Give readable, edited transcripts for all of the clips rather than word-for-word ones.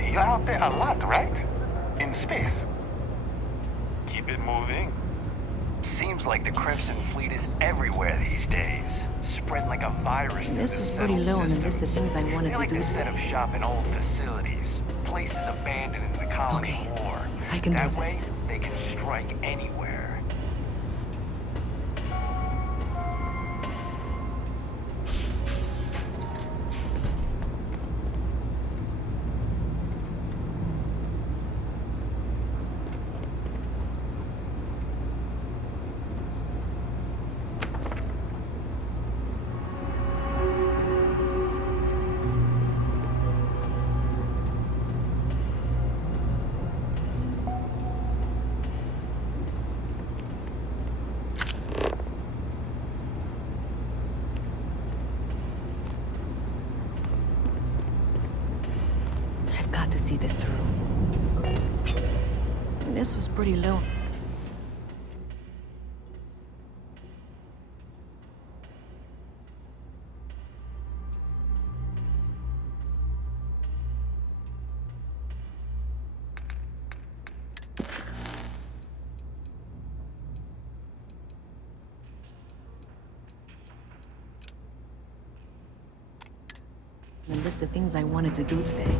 You're out there a lot, right? In space. Keep it moving. Seems like the Crimson Fleet is everywhere these days. Spread like a virus. This was pretty low on the list of things I wanted to do They set today. up shop in old facilities, places abandoned in the colony Okay, war. I can do That way, this. they can strike anywhere. I've got to see this through. This was pretty low. The list of things I wanted to do today.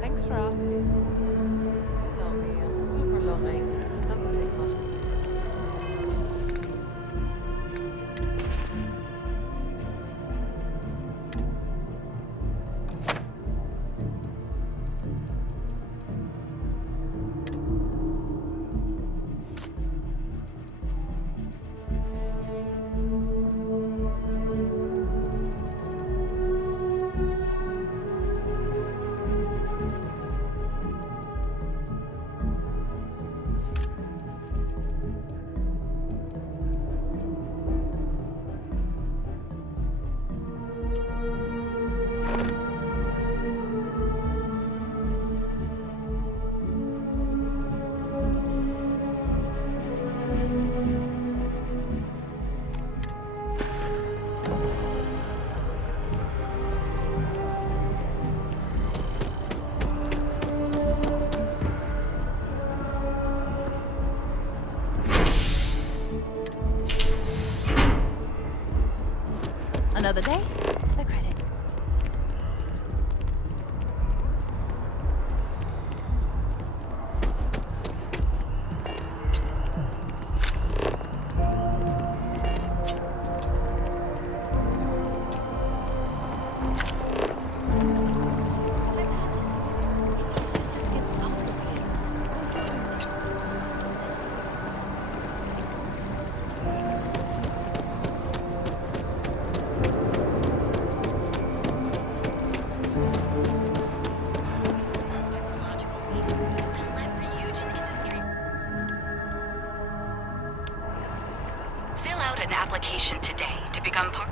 Thanks for asking. You know me, I'm super low maintenance. It doesn't take much to application today to become part...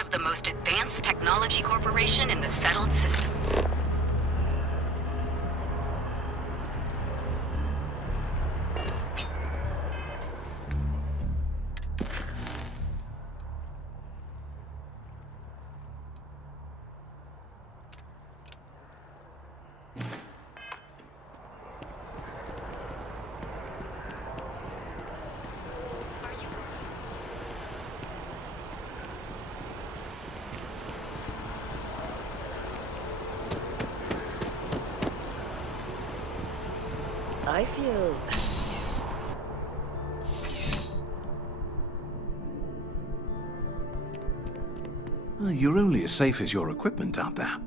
of the most advanced technology corporation in the settled systems. I feel... You're only as safe as your equipment out there.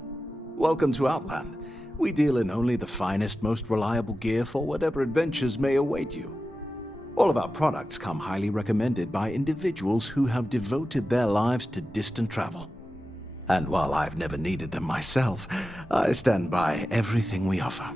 Welcome to Outland. We deal in only the finest, most reliable gear for whatever adventures may await you. All of our products come highly recommended by individuals who have devoted their lives to distant travel. And while I've never needed them myself, I stand by everything we offer.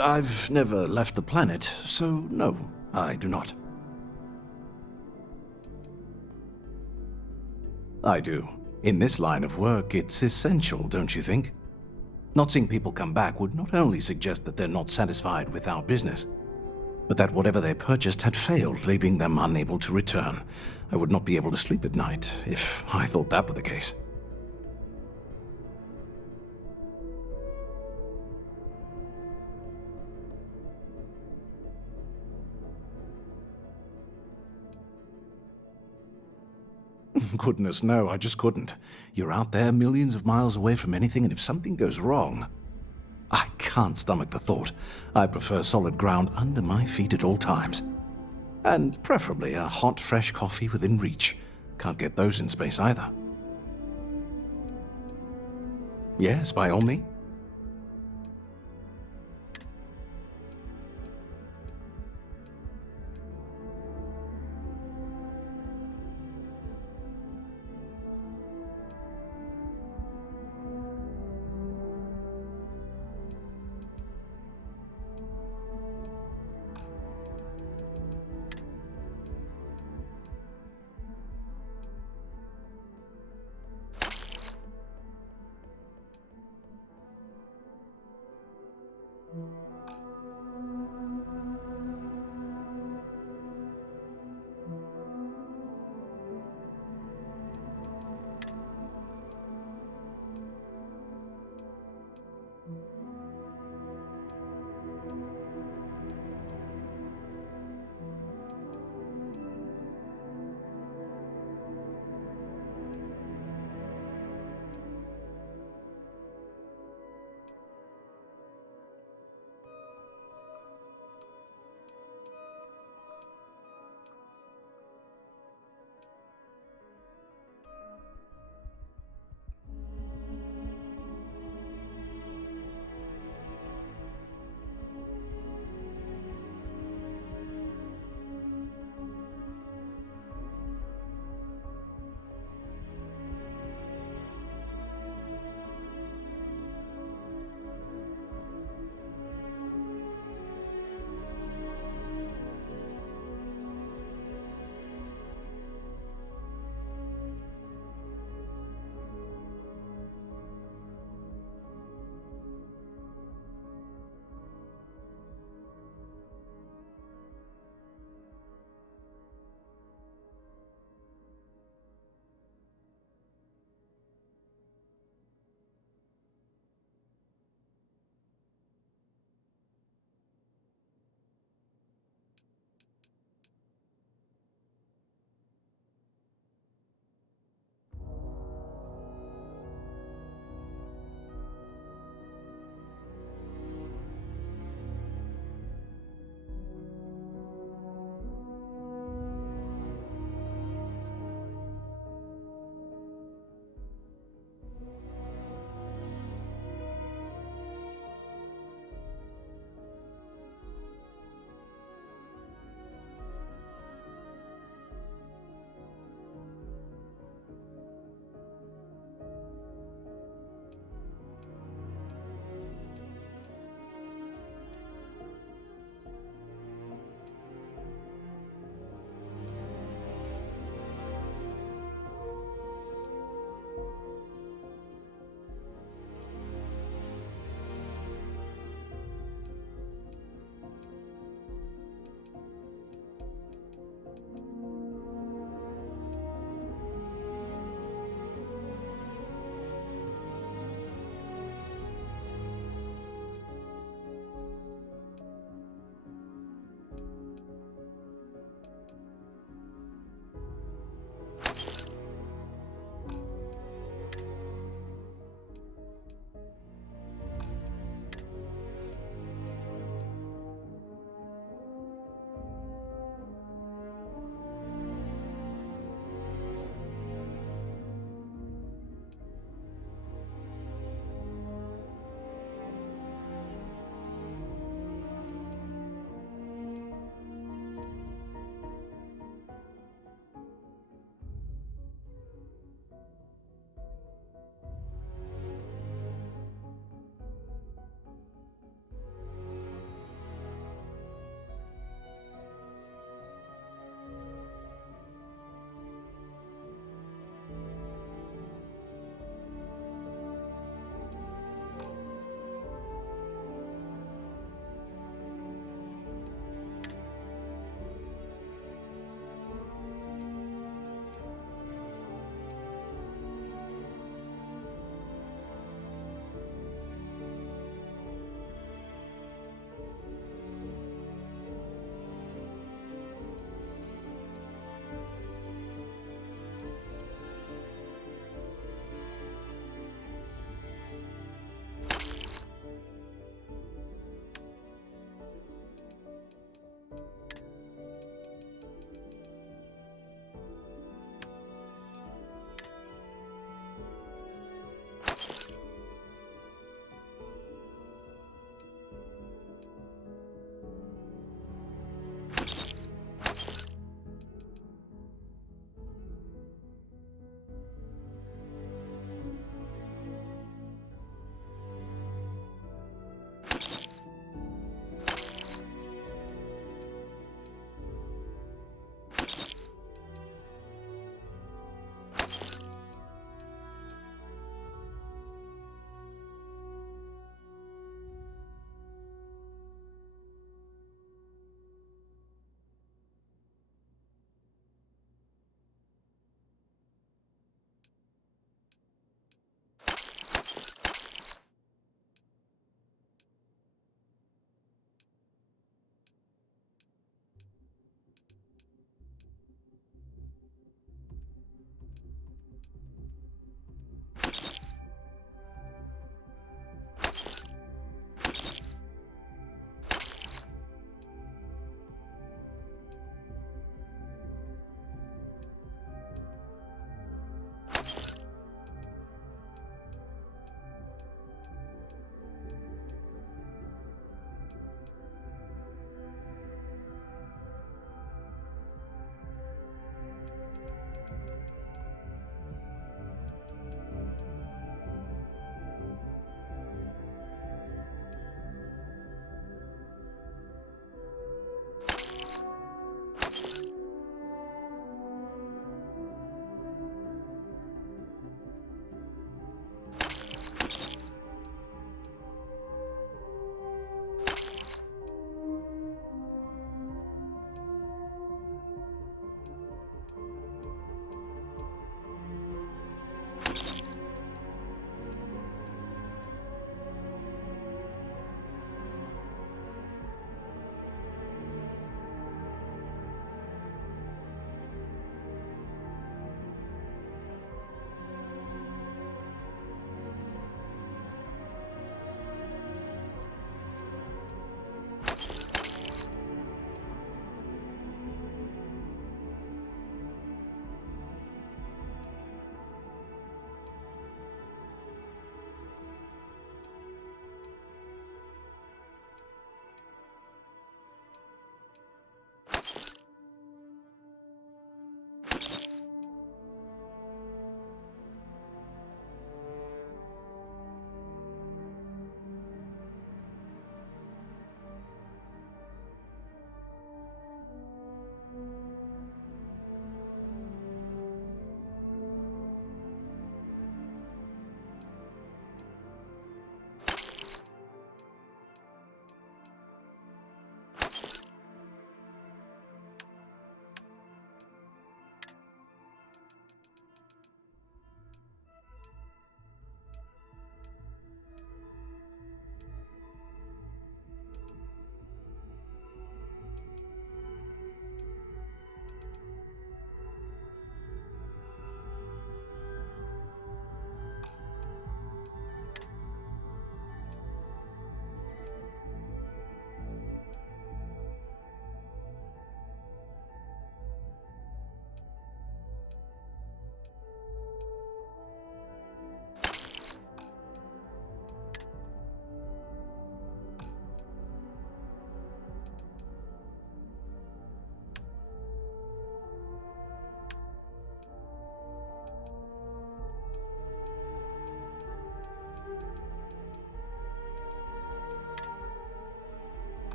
I've never left the planet, so no, I do not. I do. In this line of work, it's essential, don't you think? Not seeing people come back would not only suggest that they're not satisfied with our business, but that whatever they purchased had failed, leaving them unable to return. I would not be able to sleep at night if I thought that were the case. Goodness, no, I just couldn't. You're out there millions of miles away from anything, and if something goes wrong, I can't stomach the thought. I prefer solid ground under my feet at all times. And preferably a hot, fresh coffee within reach. Can't get those in space either. Yes, by all means.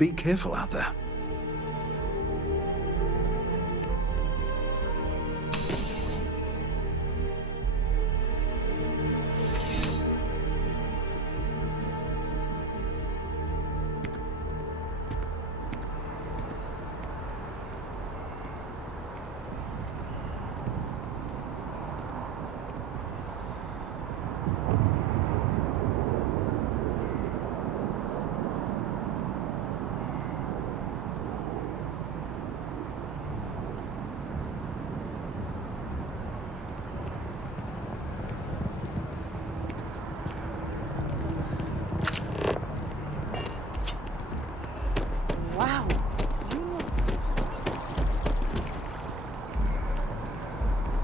Be careful out there. Wow.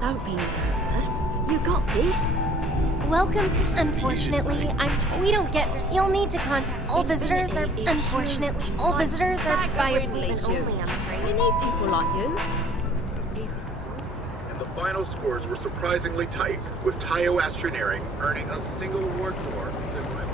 Don't be nervous. You got this. Welcome to. Unfortunately, we don't get. You'll need to contact. All visitors are. Unfortunately, all visitors are by appointment only, I'm We afraid. need people like you. And the final scores were surprisingly tight, with Tayo Astroneering earning a single award more than rival.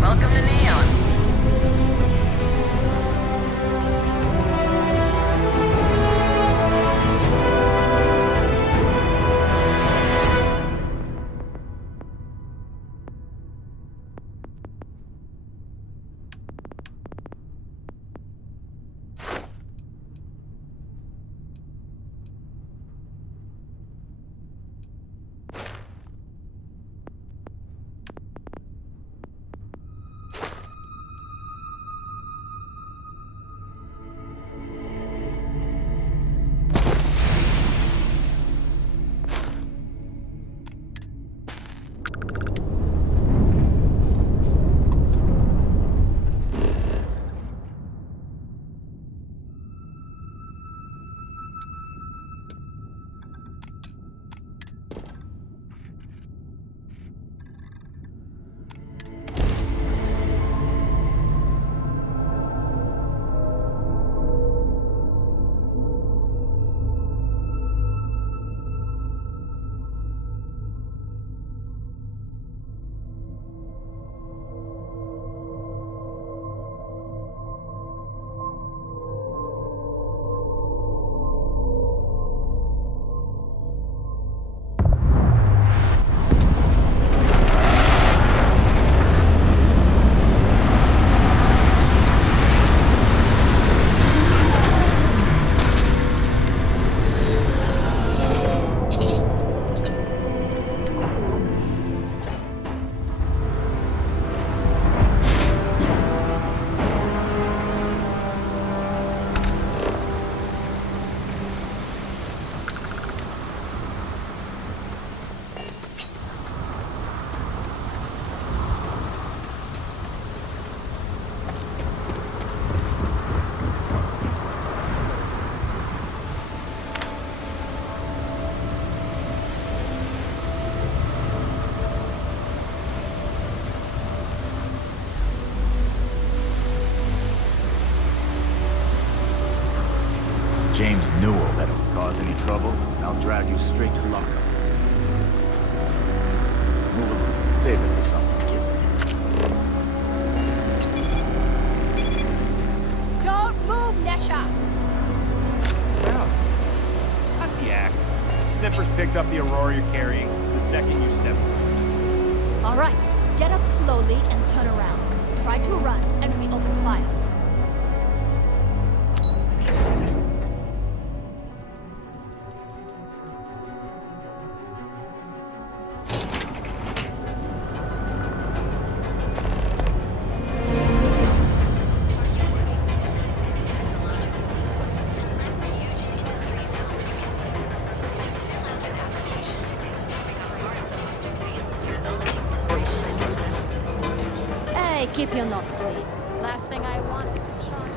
Welcome to Neon. James Newell that will cause any trouble, I'll drag you straight to lockup. Move along. Save it for something that gives it. Don't move, Nesha! Sprout. Cut the act. Sniffers picked up the Aurora you're carrying the second you step away. All right, get up slowly and turn around. Try to run, and we open fire. Hey, keep your nose clean. Last thing I want is to charge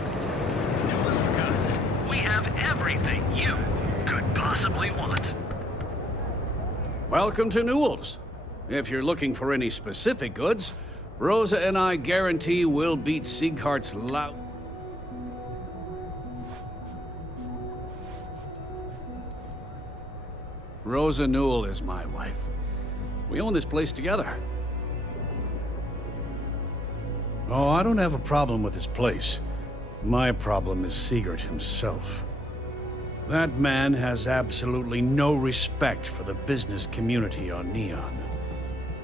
you. We have everything you could possibly want. Welcome to Newell's. If you're looking for any specific goods, Rosa and I guarantee we'll beat Sieghart's loud. Rosa Newell is my wife. We own this place together. Oh, I don't have a problem with this place. My problem is Siegert himself. That man has absolutely no respect for the business community on Neon.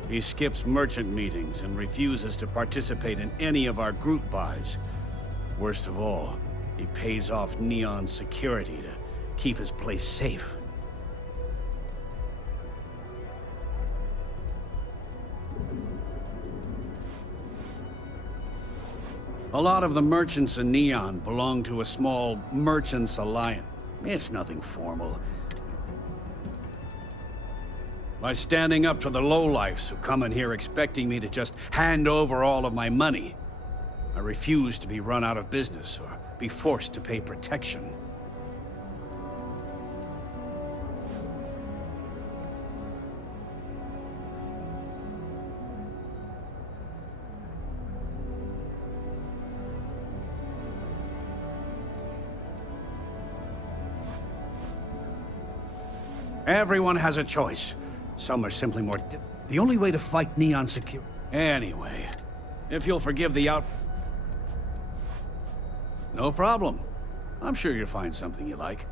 He skips merchant meetings and refuses to participate in any of our group buys. Worst of all, he pays off Neon security to keep his place safe. A lot of the merchants in Neon belong to a small merchants alliance. It's nothing formal. By standing up to the lowlifes who come in here expecting me to just hand over all of my money, I refuse to be run out of business or be forced to pay protection. Everyone has a choice. Some are simply more the only way to fight Neon secure. Anyway, if you'll forgive the out... No problem. I'm sure you'll find something you like.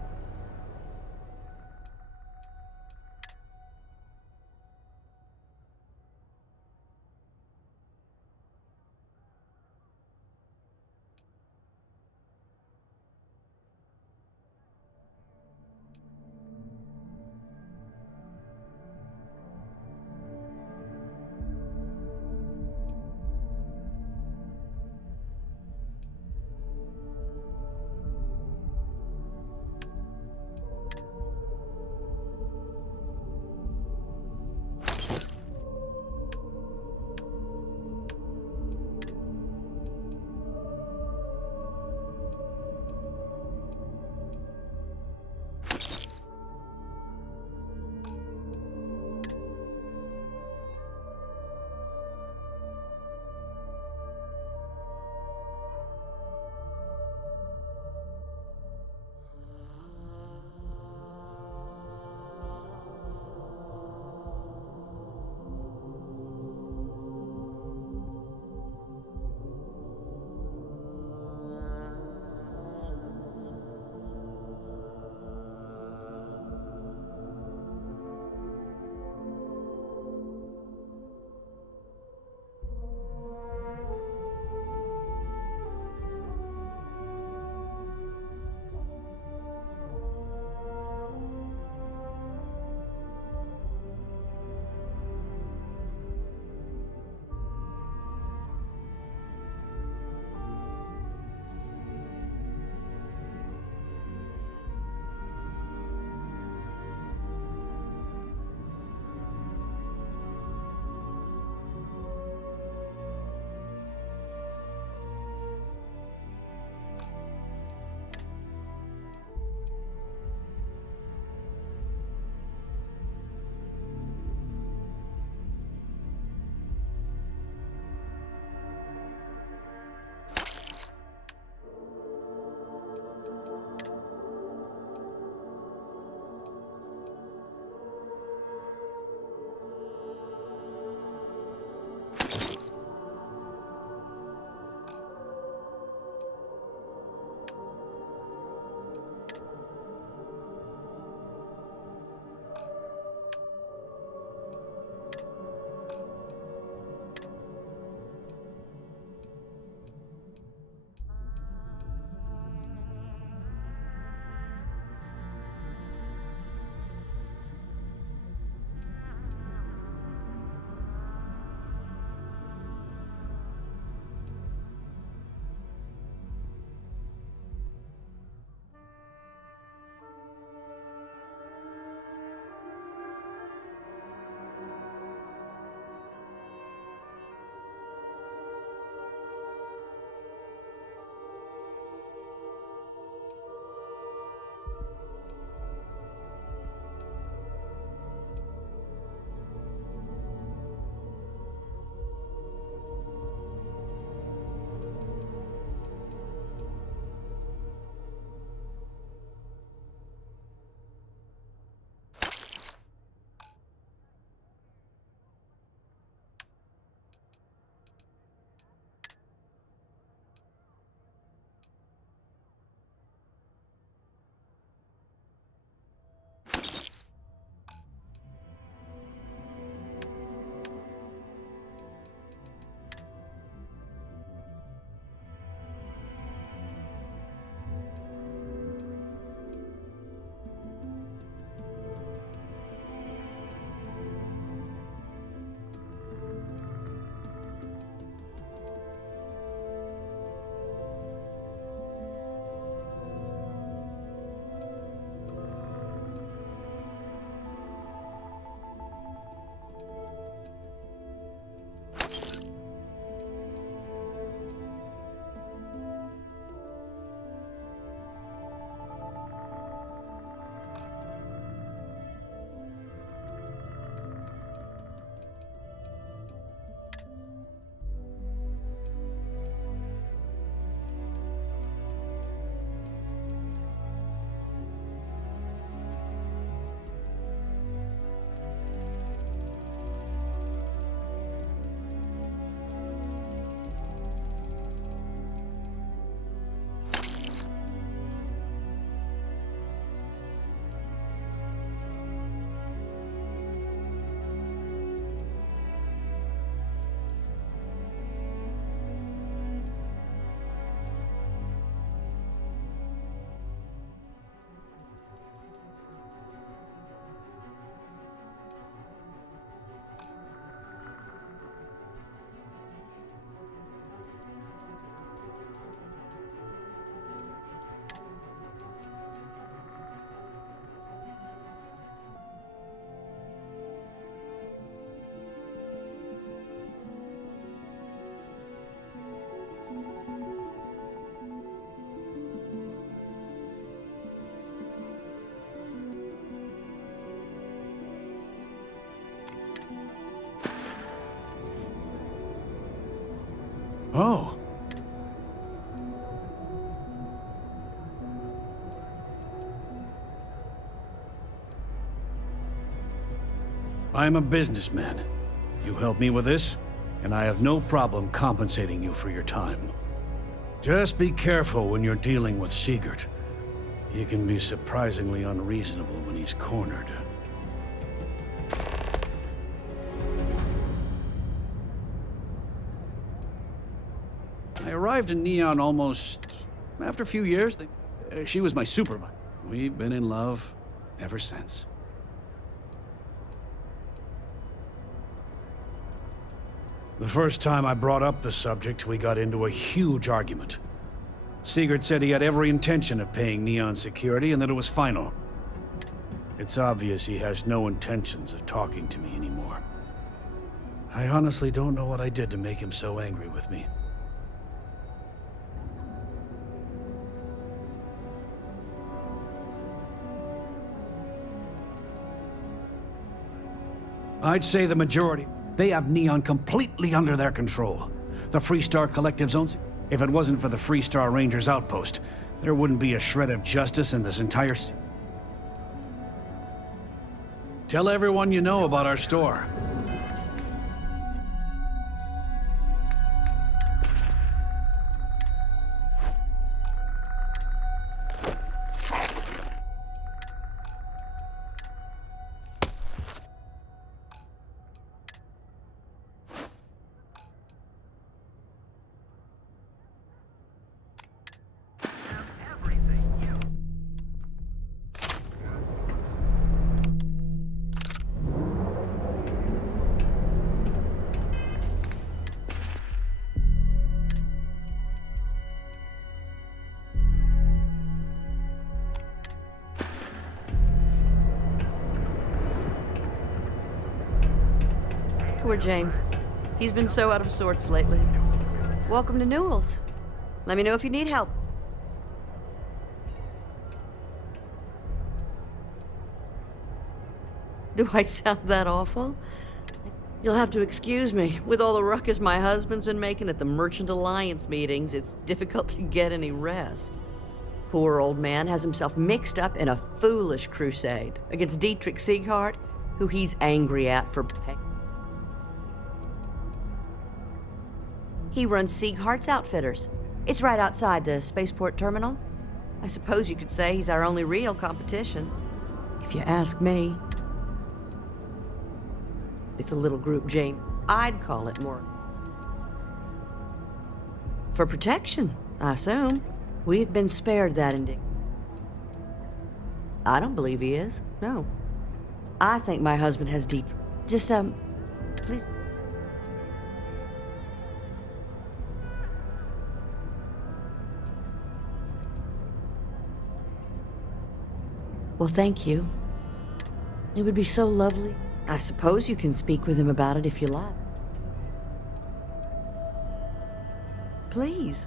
Oh. I'm a businessman. You help me with this, and I have no problem compensating you for your time. Just be careful when you're dealing with Sigurd. He can be surprisingly unreasonable when he's cornered. I arrived in Neon almost... after a few years. She was my supervisor. We've been in love ever since. The first time I brought up the subject, we got into a huge argument. Sigurd said he had every intention of paying Neon security and that it was final. It's obvious he has no intentions of talking to me anymore. I honestly don't know what I did to make him so angry with me. I'd say the majority. They have Neon completely under their control. The Freestar Collective's own... If it wasn't for the Freestar Rangers outpost, there wouldn't be a shred of justice in this entire... Tell everyone you know about our store. Poor James. He's been so out of sorts lately. Welcome to Newell's. Let me know if you need help. Do I sound that awful? You'll have to excuse me. With all the ruckus my husband's been making at the Merchant Alliance meetings, it's difficult to get any rest. Poor old man has himself mixed up in a foolish crusade against Dietrich Sieghart, who he's angry at for pay. He runs Sieghart's Outfitters. It's right outside the spaceport terminal. I suppose you could say he's our only real competition. If you ask me. It's a little group, Jane. I'd call it more. For protection, I assume. We've been spared that indignity. I don't believe he is, no. I think my husband has deep... Just, please... Well, thank you. It would be so lovely. I suppose you can speak with him about it if you like. Please.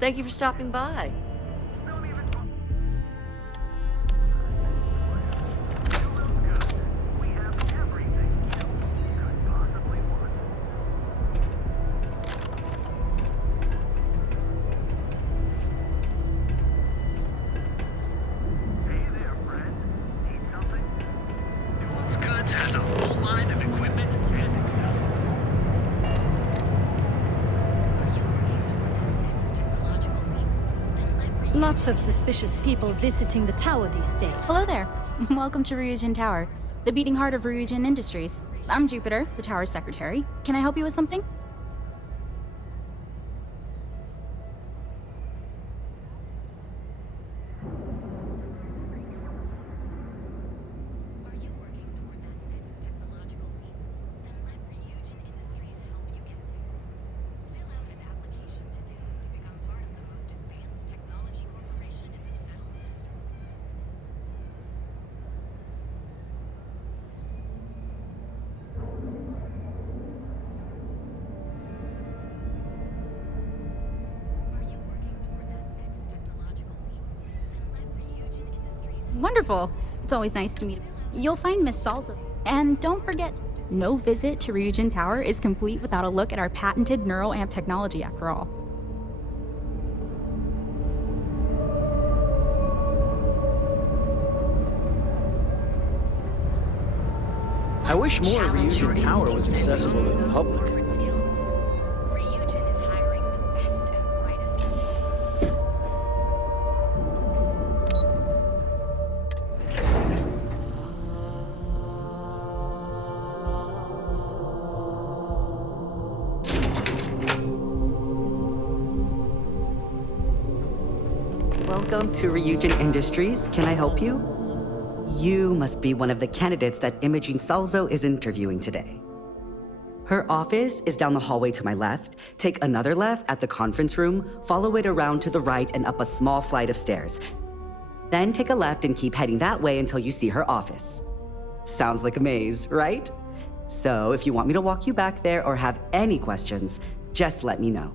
Thank you for stopping by. Lots of suspicious people visiting the tower these days. Hello there. Welcome to Ryujin Tower, the beating heart of Ryujin Industries. I'm Jupiter, the tower's secretary. Can I help you with something? Wonderful. It's always nice to meet. You'll find Miss Salsa. And don't forget, no visit to Ryujin Tower is complete without a look at our patented neural amp technology after all. I wish more of Ryujin Tower was accessible to the public. Ryujin is hiring the best and brightest. Welcome to Ryujin Industries. Can I help you? You must be one of the candidates that Imogene Salzo is interviewing today. Her office is down the hallway to my left. Take another left at the conference room, follow it around to the right and up a small flight of stairs. Then take a left and keep heading that way until you see her office. Sounds like a maze, right? So if you want me to walk you back there or have any questions, just let me know.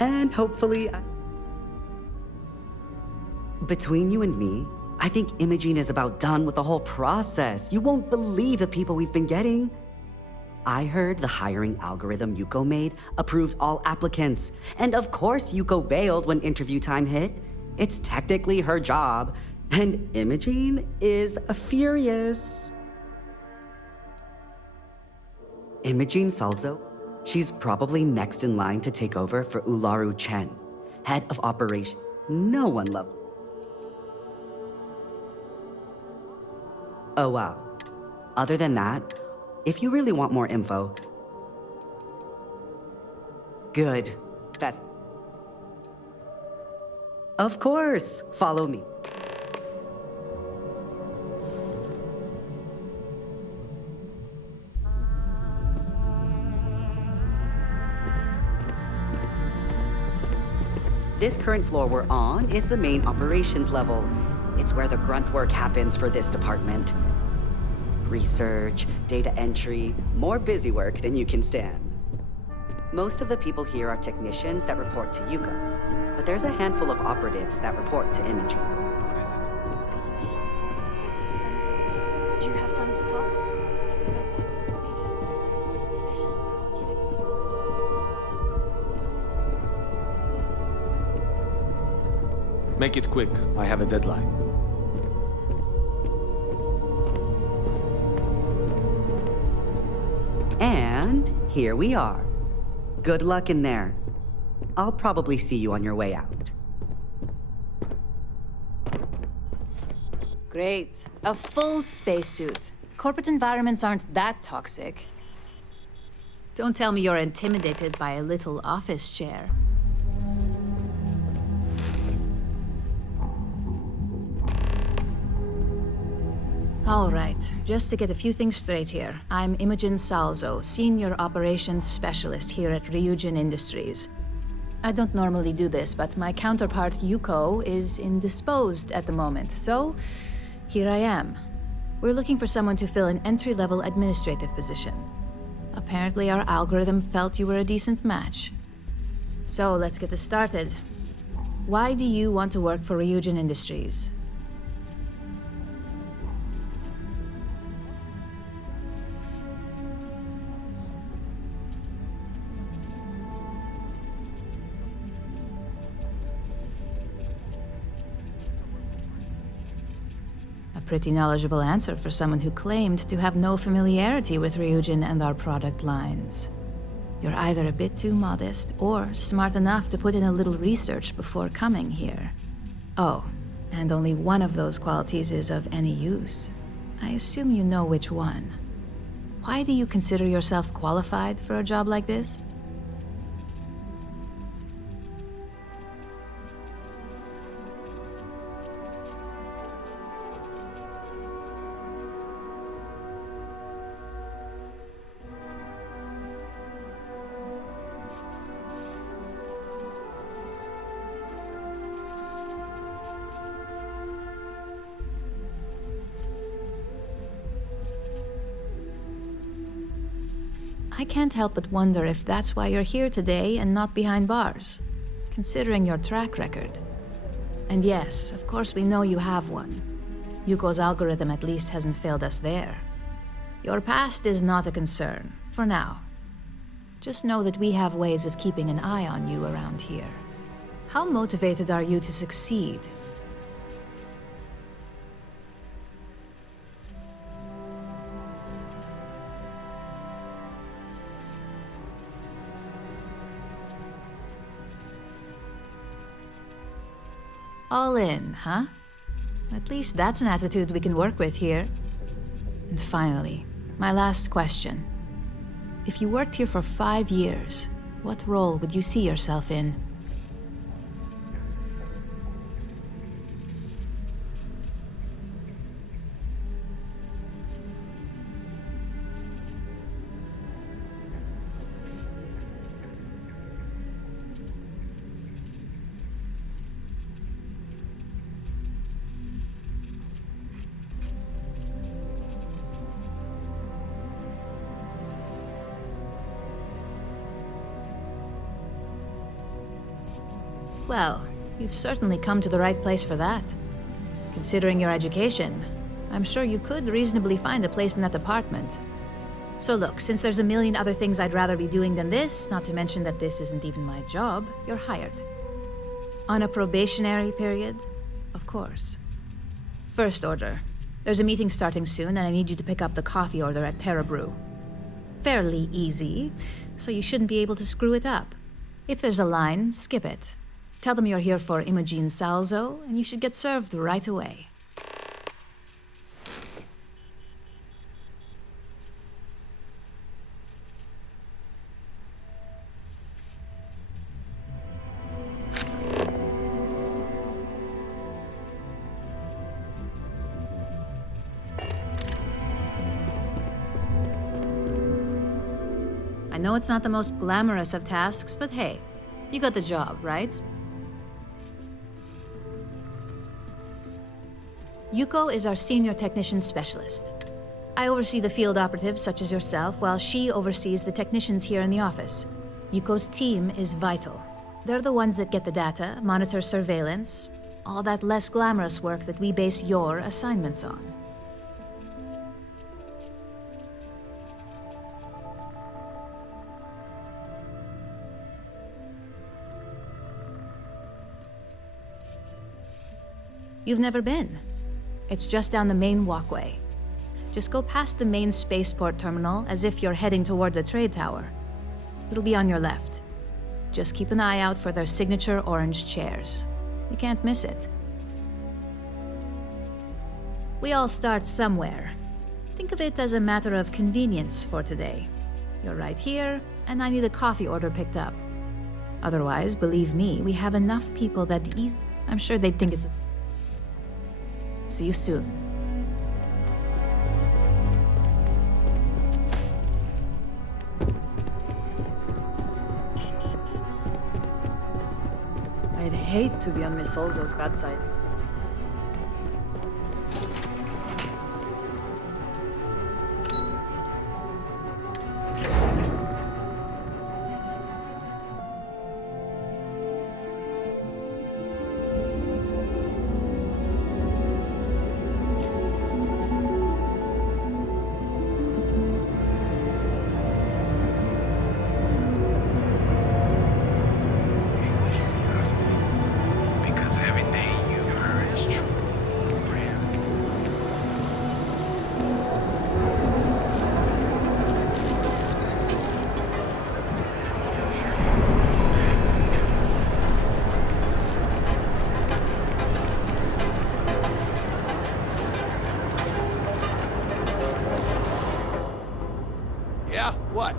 And hopefully, between you and me, I think Imogene is about done with the whole process. You won't believe the people we've been getting. I heard the hiring algorithm Yuko made approved all applicants. And of course Yuko bailed when interview time hit. It's technically her job. And Imogene is furious. Imogene Salzo? She's probably next in line to take over for Ularu Chen, head of operation. No one loves her. Oh wow. Other than that, if you really want more info, good. That's... Of course, follow me. This current floor we're on is the main operations level. It's where the grunt work happens for this department. Research, data entry, more busy work than you can stand. Most of the people here are technicians that report to Yuko, but there's a handful of operatives that report to Imogene. Do you have time to talk? Make it quick. I have a deadline. And here we are. Good luck in there. I'll probably see you on your way out. Great. A full spacesuit. Corporate environments aren't that toxic. Don't tell me you're intimidated by a little office chair. All right, just to get a few things straight here. I'm Imogen Salzo, Senior Operations Specialist here at Ryujin Industries. I don't normally do this, but my counterpart Yuko is indisposed at the moment, so here I am. We're looking for someone to fill an entry-level administrative position. Apparently our algorithm felt you were a decent match. So let's get this started. Why do you want to work for Ryujin Industries? Pretty knowledgeable answer for someone who claimed to have no familiarity with Ryujin and our product lines. You're either a bit too modest or smart enough to put in a little research before coming here. Oh, and only one of those qualities is of any use. I assume you know which one. Why do you consider yourself qualified for a job like this? I can't help but wonder if that's why you're here today and not behind bars, considering your track record. And yes, of course we know you have one. Yuko's algorithm at least hasn't failed us there. Your past is not a concern, for now. Just know that we have ways of keeping an eye on you around here. How motivated are you to succeed? All in, huh? At least that's an attitude we can work with here. And finally, my last question. If you worked here for 5 years, what role would you see yourself in? Well, you've certainly come to the right place for that. Considering your education, I'm sure you could reasonably find a place in that department. So look, since there's a million other things I'd rather be doing than this, not to mention that this isn't even my job, you're hired. On a probationary period, of course. First order. There's a meeting starting soon, and I need you to pick up the coffee order at Terra Brew. Fairly easy, so you shouldn't be able to screw it up. If there's a line, skip it. Tell them you're here for Imogen Salzo, and you should get served right away. I know it's not the most glamorous of tasks, but hey, you got the job, right? Yuko is our senior technician specialist. I oversee the field operatives such as yourself, while she oversees the technicians here in the office. Yuko's team is vital. They're the ones that get the data, monitor surveillance, all that less glamorous work that we base your assignments on. You've never been. It's just down the main walkway. Just go past the main spaceport terminal as if you're heading toward the trade tower. It'll be on your left. Just keep an eye out for their signature orange chairs. You can't miss it. We all start somewhere. Think of it as a matter of convenience for today. You're right here, and I need a coffee order picked up. Otherwise, believe me, we have enough people that I'm sure they'd think it's... See you soon. I'd hate to be on Miss Salzo's bad side. Yeah? What?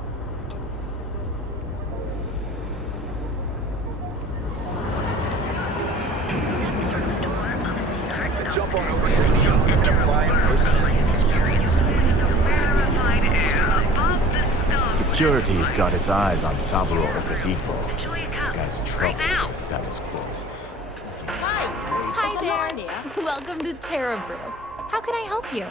Security's got its eyes on Saburo at the depot. The guy's trouble with the status quo. Hi there. Welcome to Terra Brew. How can I help you?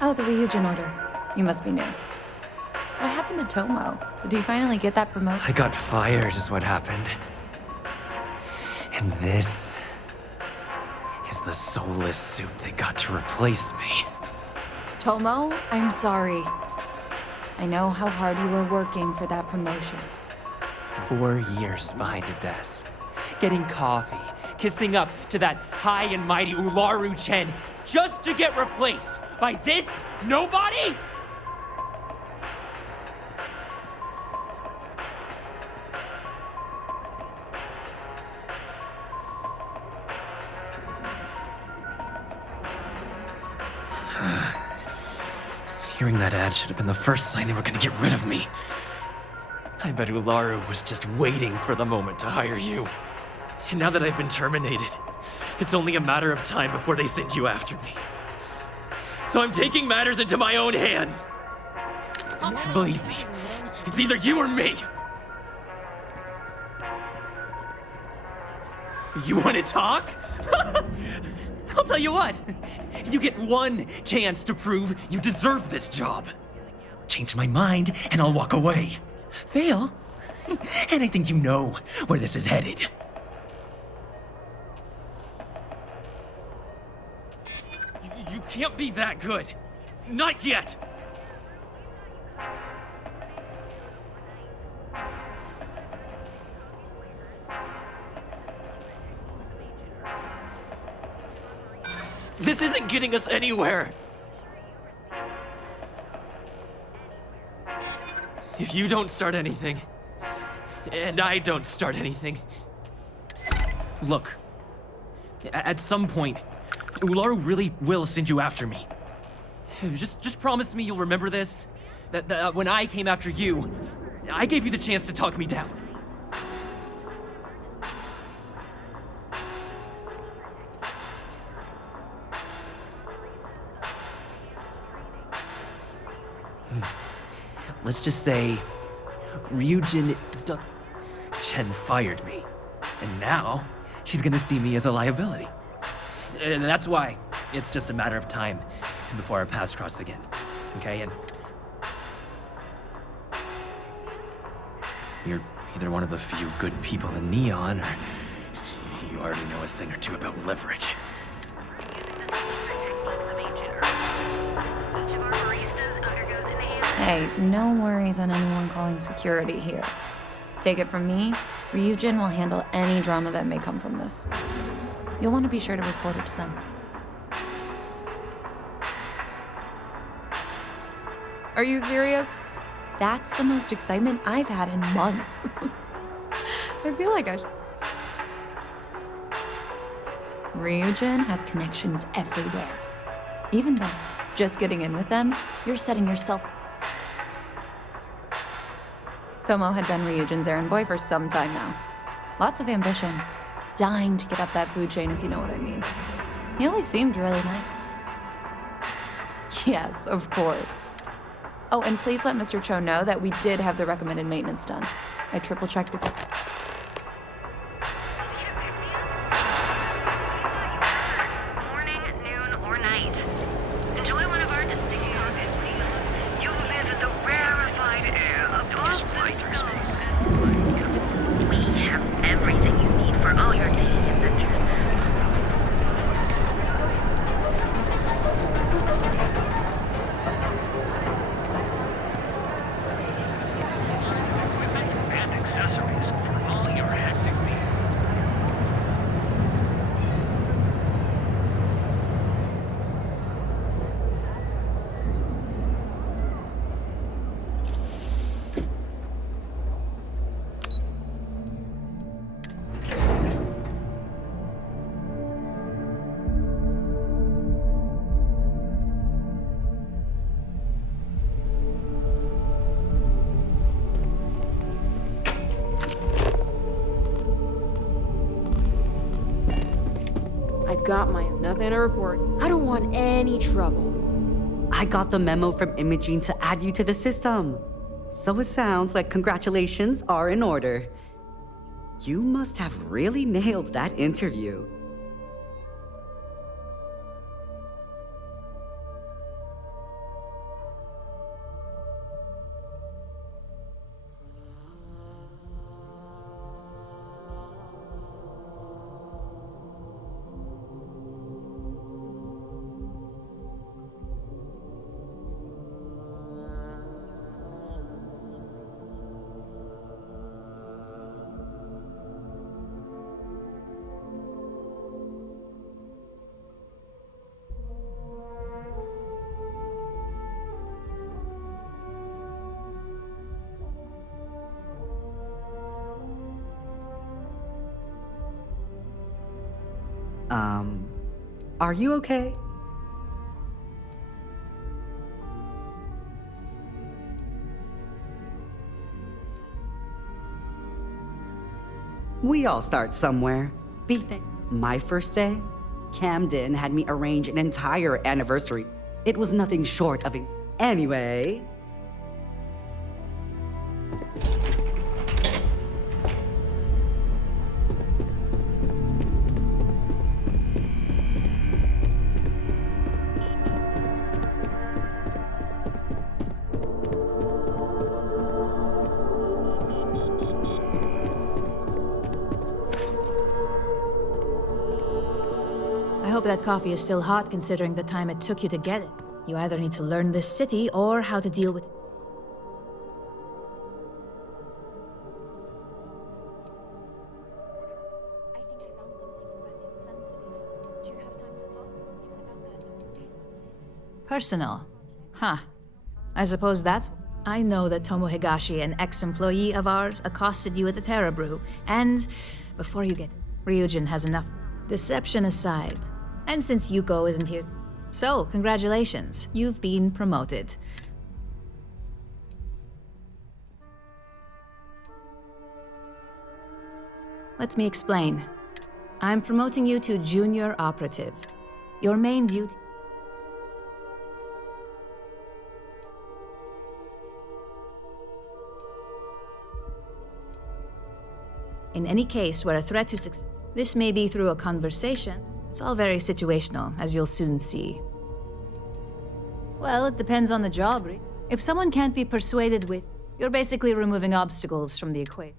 Oh, the Ryujin order. You must be new. What happened to Tomo? Did he finally get that promotion? I got fired is what happened. And this is the soulless suit they got to replace me. Tomo, I'm sorry. I know how hard you were working for that promotion. 4 years behind a desk, getting coffee, kissing up to that high and mighty Ularu Chen, just to get replaced by this nobody? Hearing that ad should have been the first sign they were gonna get rid of me. I bet Ularu was just waiting for the moment to hire you. And now that I've been terminated, it's only a matter of time before they send you after me. So I'm taking matters into my own hands. Believe me, it's either you or me. You want to talk? I'll tell you what. You get one chance to prove you deserve this job. Change my mind and I'll walk away. Fail, and I think you know where this is headed. You can't be that good. Not yet. This isn't getting us anywhere. If you don't start anything, and I don't start anything... Look, at some point, Ularu really will send you after me. Just promise me you'll remember this, that when I came after you, I gave you the chance to talk me down. Let's just say Ryujin Chen fired me, and now she's gonna see me as a liability. And that's why it's just a matter of time before our paths cross again, okay? And you're either one of the few good people in Neon, or you already know a thing or two about leverage. Hey, no worries on anyone calling security here. Take it from me, Ryujin will handle any drama that may come from this. You'll want to be sure to report it to them. Are you serious? That's the most excitement I've had in months. I feel like I should... Ryujin has connections everywhere. Even though just getting in with them, you're setting yourself... Tomo had been Ryujin's errand boy for some time now. Lots of ambition. Dying to get up that food chain, if you know what I mean. He always seemed really nice. Yes, of course. Oh, and please let Mr. Cho know that we did have the recommended maintenance done. I triple-checked the... Morning, noon, or night. Enjoy one of our distinctive meals. You live the rarefied air of We have everything you need for all your daily adventures. And accessories for all your hectic needs. I've got my nothing to report. I don't want any trouble. I got the memo from Imogene to add you to the system. So it sounds like congratulations are in order. You must have really nailed that interview. Are you okay? We all start somewhere. My first day, Camden had me arrange an entire anniversary. It was nothing short of Anyway. I hope that coffee is still hot considering the time it took you to get it. You either need to learn this city or how to deal with. Personal. Huh. I suppose that's. I know that Tomo Higashi, an ex-employee of ours, accosted you at the Terra Brew, and before you get. Ryujin has enough. Deception aside, and since Yuko isn't here. So, congratulations, you've been promoted. Let me explain. I'm promoting you to junior operative. Your main duty. In any case where a threat to success, this may be through a conversation. It's all very situational, as you'll soon see. Well, it depends on the job. If someone can't be persuaded with, you're basically removing obstacles from the equation.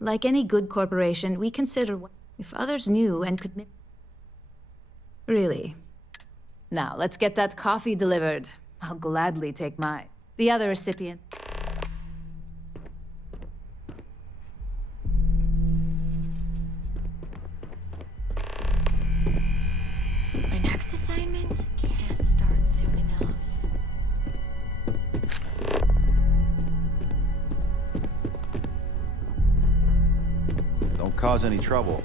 Like any good corporation, we consider what if others knew and could. Really. Now, let's get that coffee delivered. I'll gladly take mine. The other recipient. My next assignment can't start soon enough. Don't cause any trouble.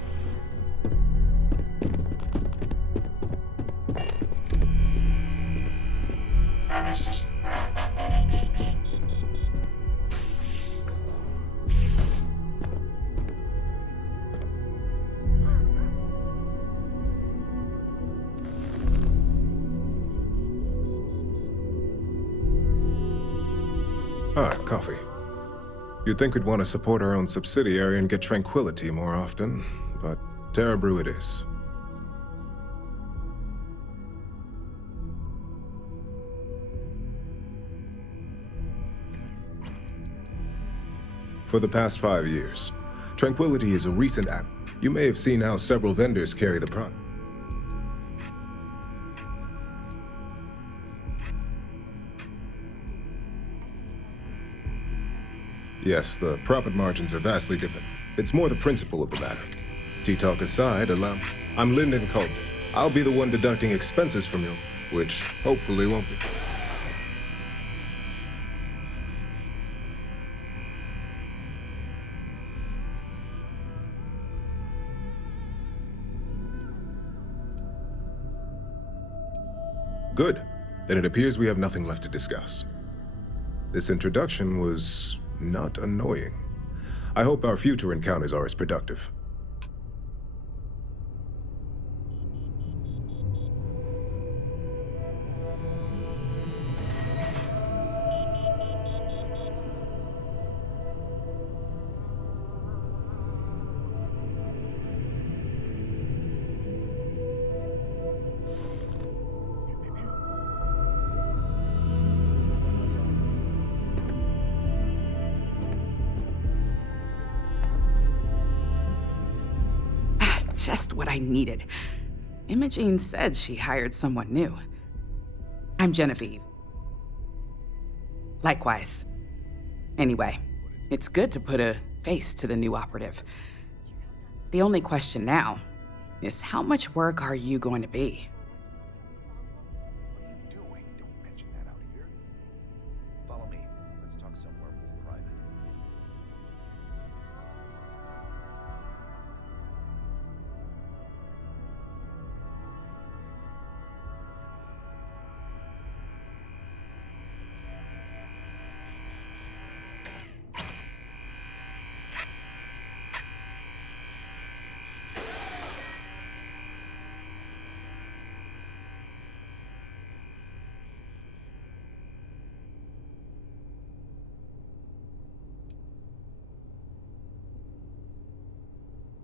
Ah, coffee. You'd think we'd want to support our own subsidiary and get tranquility more often, but Terra Brew it is. For the past 5 years, Tranquility is a recent app. You may have seen how several vendors carry the product. Yes, the profit margins are vastly different. It's more the principle of the matter. Tea-talk aside, I'm Lyndon Calder. I'll be the one deducting expenses from you, which hopefully won't be. Good. Then it appears we have nothing left to discuss. This introduction was not annoying. I hope our future encounters are as productive. Just what I needed. Imogene said she hired someone new. I'm Genevieve. Likewise. Anyway, it's good to put a face to the new operative. The only question now is how much work are you going to be? Follow me. Let's talk somewhere more private.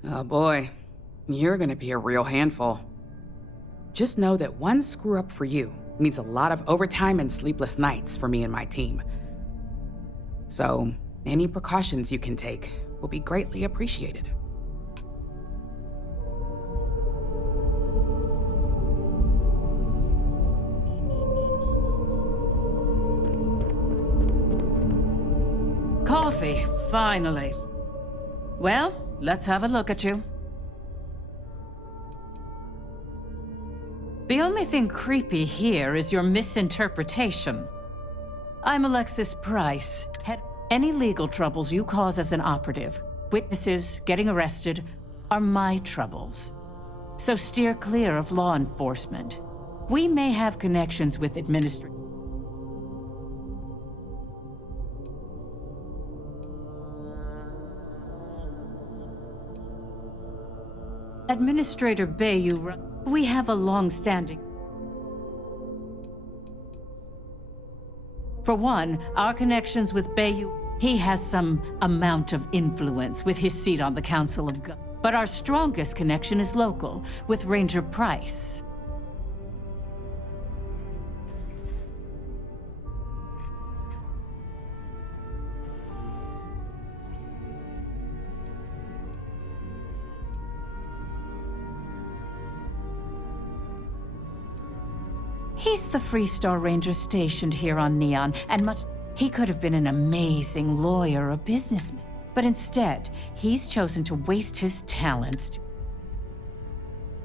Oh boy, you're gonna be a real handful. Just know that one screw up for you means a lot of overtime and sleepless nights for me and my team. So, any precautions you can take will be greatly appreciated. Coffee, finally. Well, let's have a look at you. The only thing creepy here is your misinterpretation. I'm Alexis Price. Any legal troubles you cause as an operative, witnesses, getting arrested, are my troubles. So steer clear of law enforcement. We may have connections with Administrator Bayou. We have a long-standing... For one, our connections with Bayou, he has some amount of influence with his seat on the Council of God. But our strongest connection is local, with Ranger Price. He's the Freestar Ranger stationed here on Neon, and he could have been an amazing lawyer or businessman. But instead, he's chosen to waste his talents.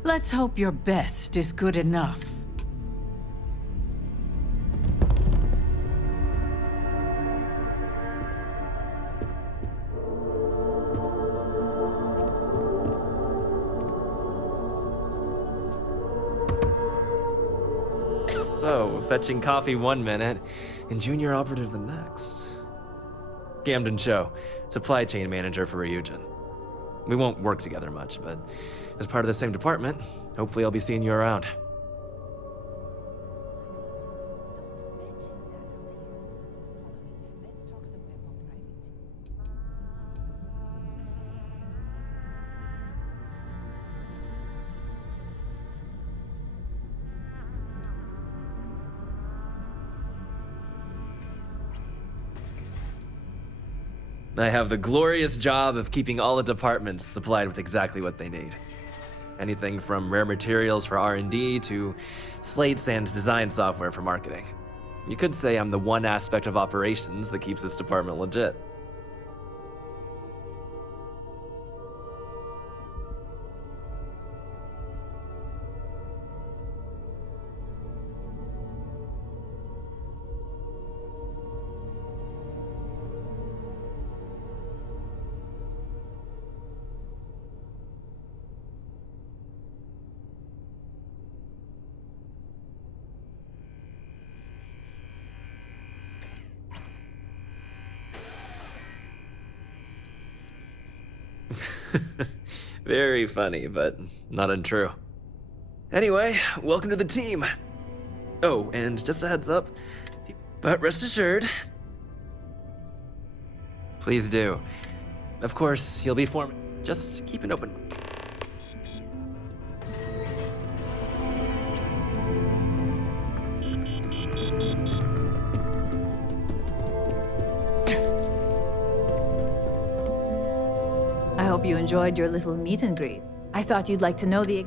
Let's hope your best is good enough. So, fetching coffee 1 minute, and junior operative the next. Camden Cho, supply chain manager for Ryujin. We won't work together much, but as part of the same department, hopefully I'll be seeing you around. I have the glorious job of keeping all the departments supplied with exactly what they need. Anything from rare materials for R&D to slates and design software for marketing. You could say I'm the one aspect of operations that keeps this department legit. Very funny, but not untrue. Anyway, welcome to the team. Oh, and just a heads up, but rest assured, please do. Of course, you'll be forming. Just keep an open mind. I hope you enjoyed your little meet and greet. I thought you'd like to know the...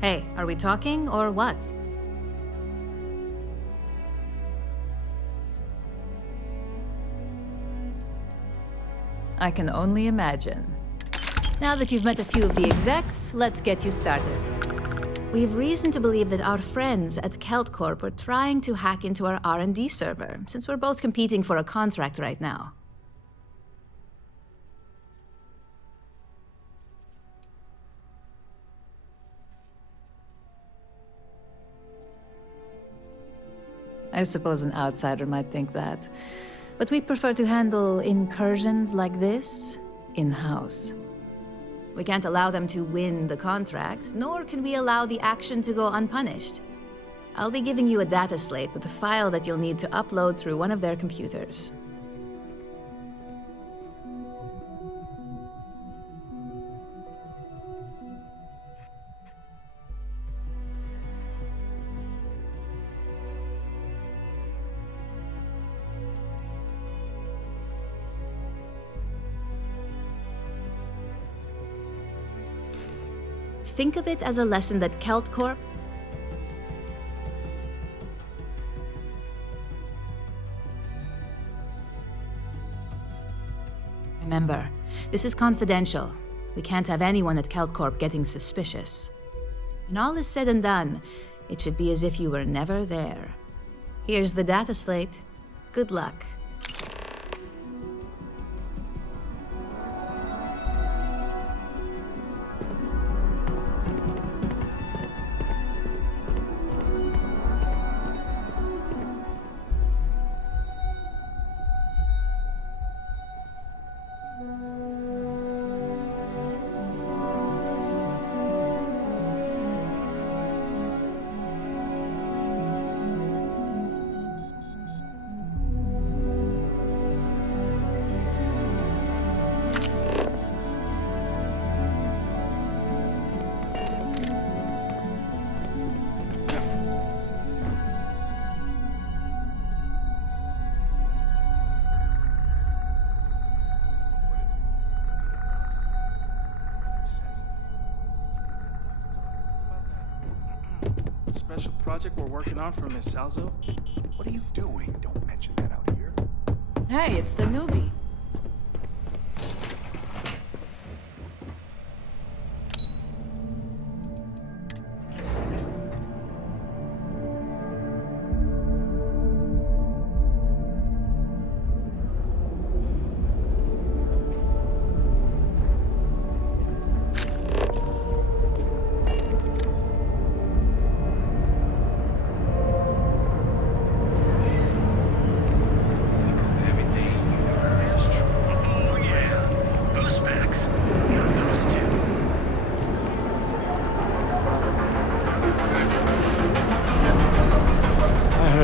Hey, are we talking or what? I can only imagine. Now that you've met a few of the execs, let's get you started. We have reason to believe that our friends at Kelt Corp are trying to hack into our R&D server, since we're both competing for a contract right now. I suppose an outsider might think that, but we prefer to handle incursions like this in-house. We can't allow them to win the contract, nor can we allow the action to go unpunished. I'll be giving you a data slate with a file that you'll need to upload through one of their computers. Think of it as a lesson that Kelt Corp Remember, this is confidential. We can't have anyone at Kelt Corp getting suspicious. When all is said and done, it should be as if you were never there. Here's the data slate. Good luck. Special project we're working on for Miss Salzo? What are you doing? Don't mention that out here. Hey, it's the newbie.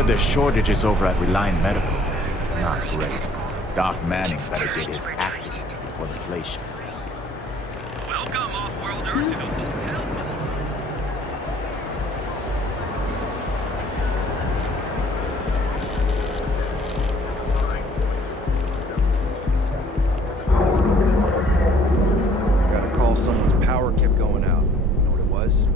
There's shortages over at Reliant Medical. Not great. Doc Manning better get his act together before the place shuts down. Welcome, off-worlder, to the hotel. Gotta call someone's power kept going out. You know what it was?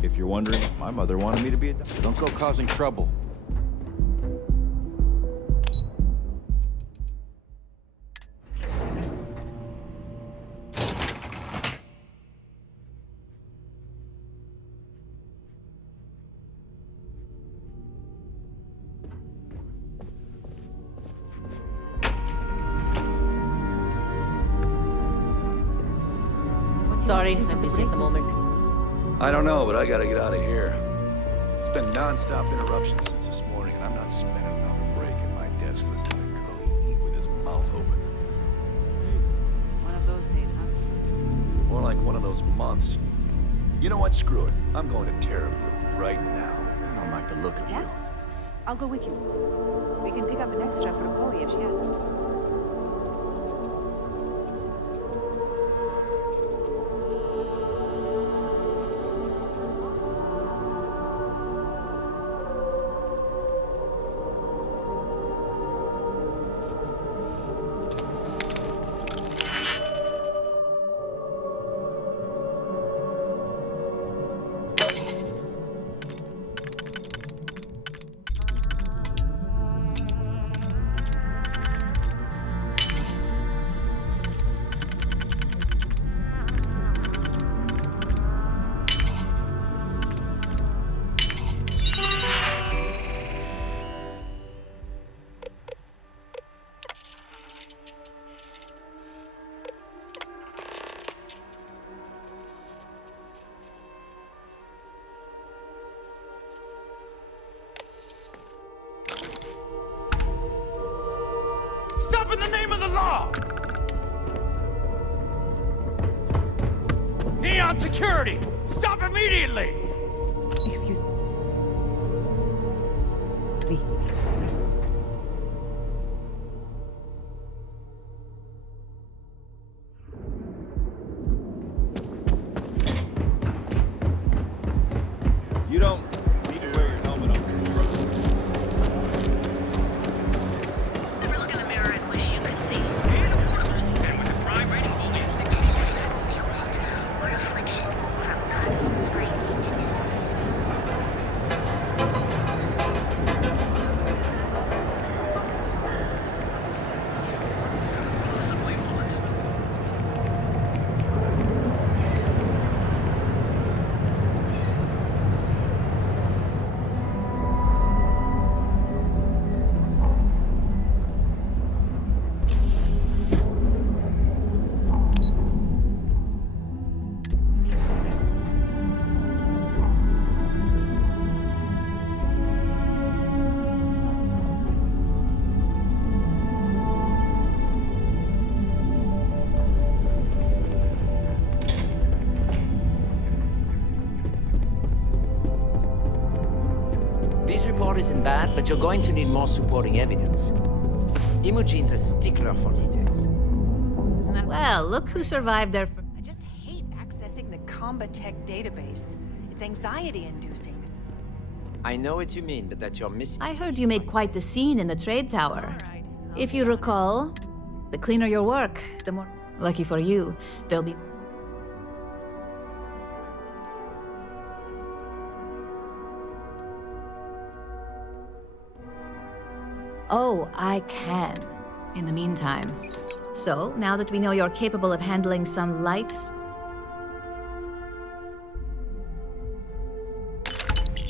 If you're wondering, my mother wanted me to be a doctor. Don't go causing trouble. Sorry, I'm busy at the moment. I don't know, but I gotta get out of here. It's been non-stop interruptions since this morning, and I'm not spending another break at my desk listening to Cody eat with his mouth open. One of those days, huh? More like one of those months. You know what? Screw it. I'm going to Terrabrew right now. I don't like the look of you. I'll go with you. We can pick up an extra for Chloe if she asks. Stop in the name of the law! Neon security! Stop immediately! Excuse me. You don't need to wear your helmet on. Never look in the mirror and wish you could see. And affordable. And with a crime rating of only 60%. What affliction from God's grace. This report isn't bad, but you're going to need more supporting evidence. Imogene's a stickler for details. Well, look who survived their... I just hate accessing the Combatech database. It's anxiety-inducing. I know what you mean, but that's your missing. I heard you made quite the scene in the trade tower. If you recall, the cleaner your work, the more... Lucky for you, there'll be... Oh, I can. In the meantime. So, now that we know you're capable of handling some light...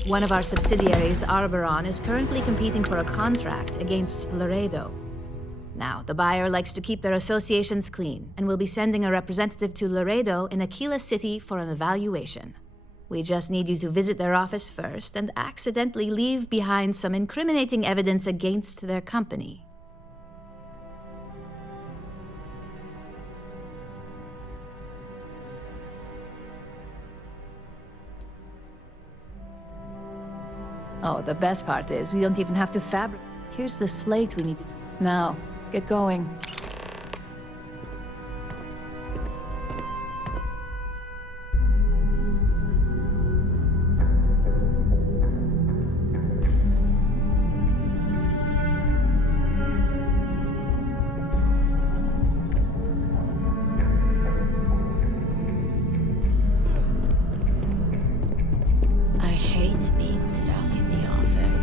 One of our subsidiaries, Arboron, is currently competing for a contract against Laredo. Now, the buyer likes to keep their associations clean, and will be sending a representative to Laredo in Aquila City for an evaluation. We just need you to visit their office first and accidentally leave behind some incriminating evidence against their company. Oh, the best part is we don't even have to fabric. Here's the slate we need to... Now, get going. I hate being stuck in the office.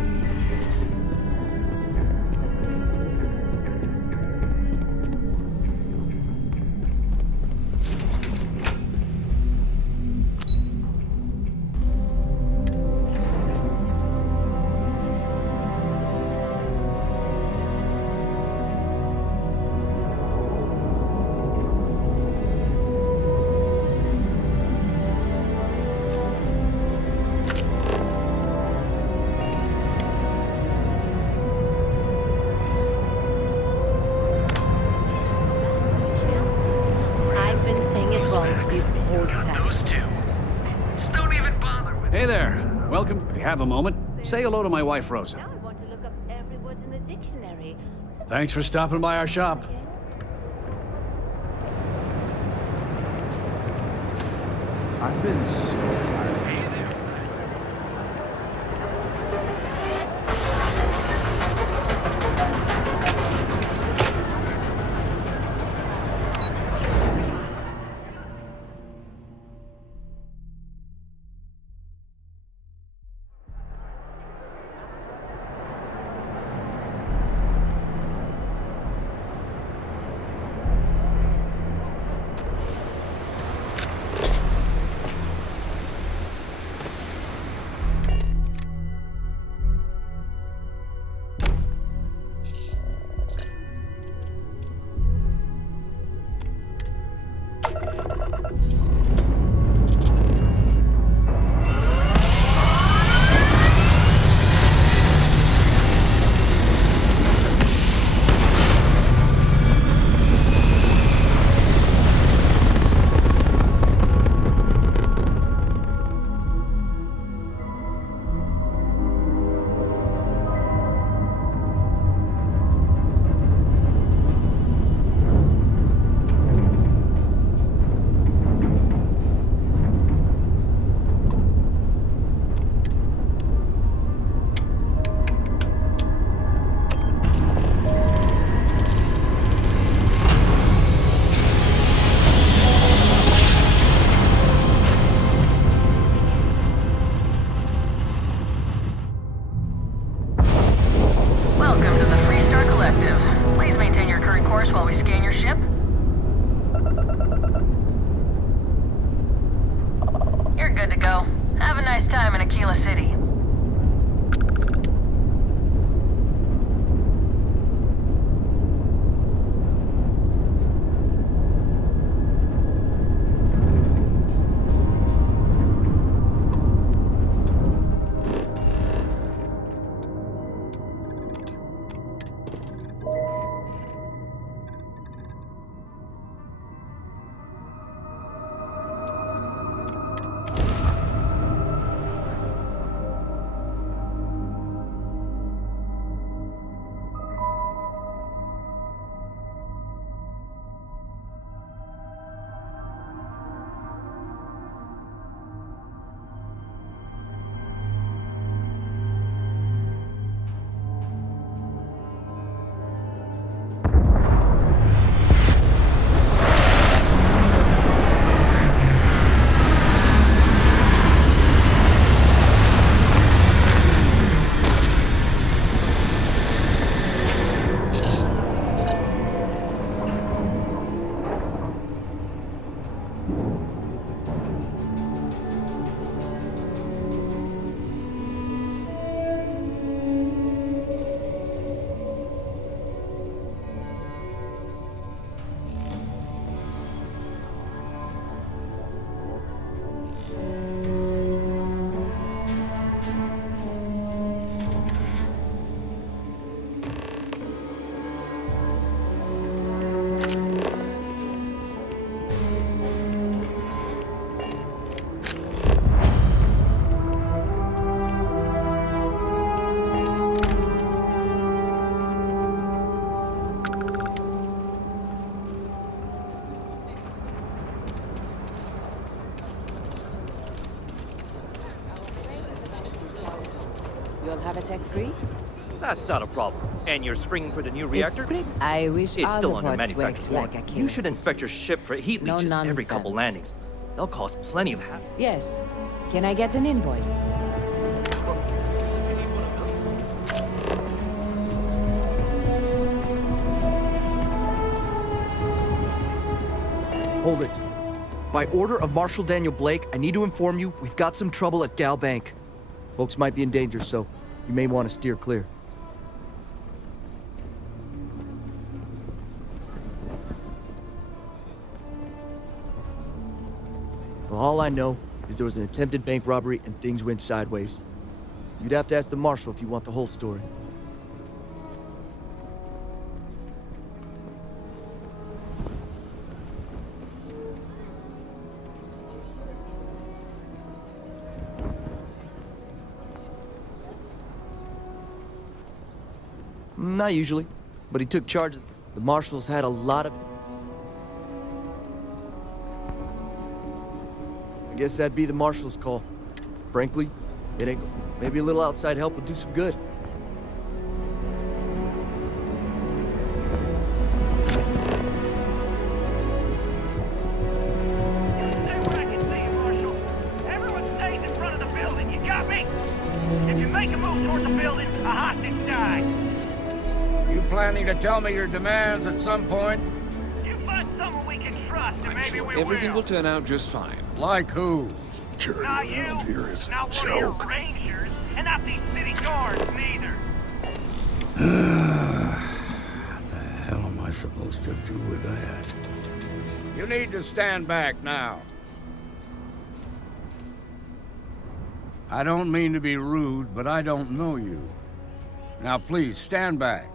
I've been saying it wrong this whole time. Those two. Don't even bother with Hey there. Welcome. If you have a moment, say hello to my wife, Rosa. I want to look up every word in the dictionary. Thanks for stopping by our shop. I've been so tired. nice time in Aquila City. You'll have a tech free? That's not a problem. And you're springing for the new It's reactor? pretty. I wish It's all still the under ports manufacturer's worked like warranty. Aquila You should City. inspect your ship for heat No leaches every couple nonsense. landings. They'll cause plenty of havoc. Yes. Can I get an invoice? Hold it. By order of Marshal Daniel Blake, I need to inform you we've got some trouble at Gal Bank. Folks might be in danger, so you may want to steer clear. Well, all I know is there was an attempted bank robbery and things went sideways. You'd have to ask the Marshal if you want the whole story. Not usually, but he took charge. The Marshals had a lot of... I guess that'd be the Marshals' call. Frankly, it ain't... Maybe a little outside help would do some good. Stay where I can see you, Marshal. Everyone stays in front of the building. You got me? If you make a move towards the building, a hostage dies. You planning to tell me your demands at some point? You find someone we can trust, and maybe we Everything will. will turn out just fine. Like who? Not you, not one of your rangers, and not these city guards, neither. What the hell am I supposed to do with that? You need to stand back now. I don't mean to be rude, but I don't know you. Now please, stand back.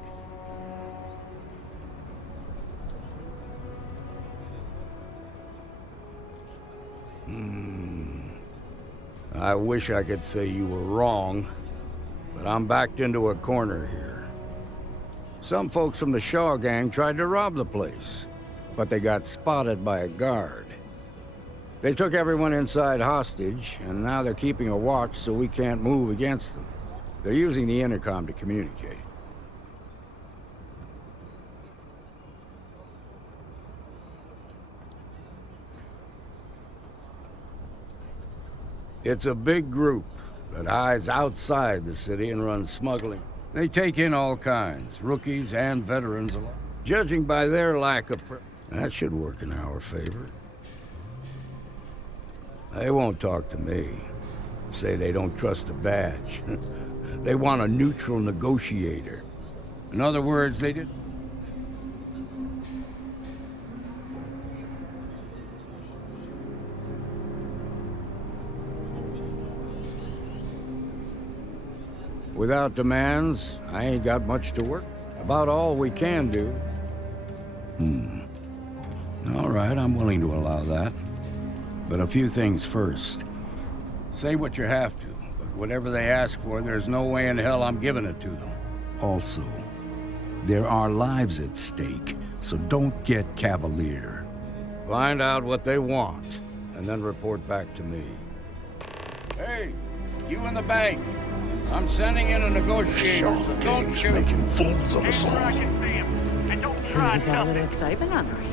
I wish I could say you were wrong, but I'm backed into a corner here. Some folks from the Shaw gang tried to rob the place, but they got spotted by a guard. They took everyone inside hostage, and now they're keeping a watch so we can't move against them. They're using the intercom to communicate. It's a big group that hides outside the city and runs smuggling. They take in all kinds, rookies and veterans alike. Judging by their lack of that should work in our favor. They won't talk to me. say they don't trust the badge. They want a neutral negotiator. In other words, they did... Without demands, I ain't got much to work. About all we can do. All right, I'm willing to allow that. But a few things first. Say what you have to, but whatever they ask for, there's no way in hell I'm giving it to them. Also, there are lives at stake, so don't get cavalier. Find out what they want, and then report back to me. Hey, you in the bank. I'm sending in a negotiator, so don't shoot. Making fools of us all. I can see him. And don't try Things have got a nothing. little excitement on their hands.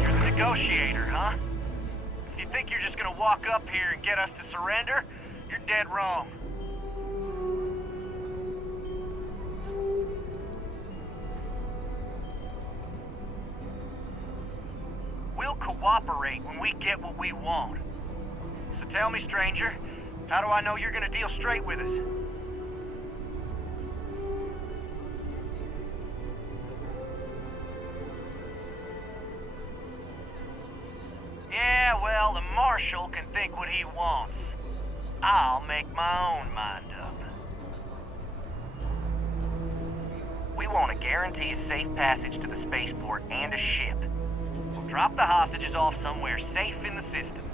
You're the negotiator, huh? If you think you're just gonna walk up here and get us to surrender, you're dead wrong. We'll cooperate when we get what we want. So tell me, stranger, how do I know you're gonna deal straight with us? Yeah, well, the Marshal can think what he wants. I'll make my own mind up. We want to guarantee a safe passage to the spaceport and a ship. We'll drop the hostages off somewhere safe in the system.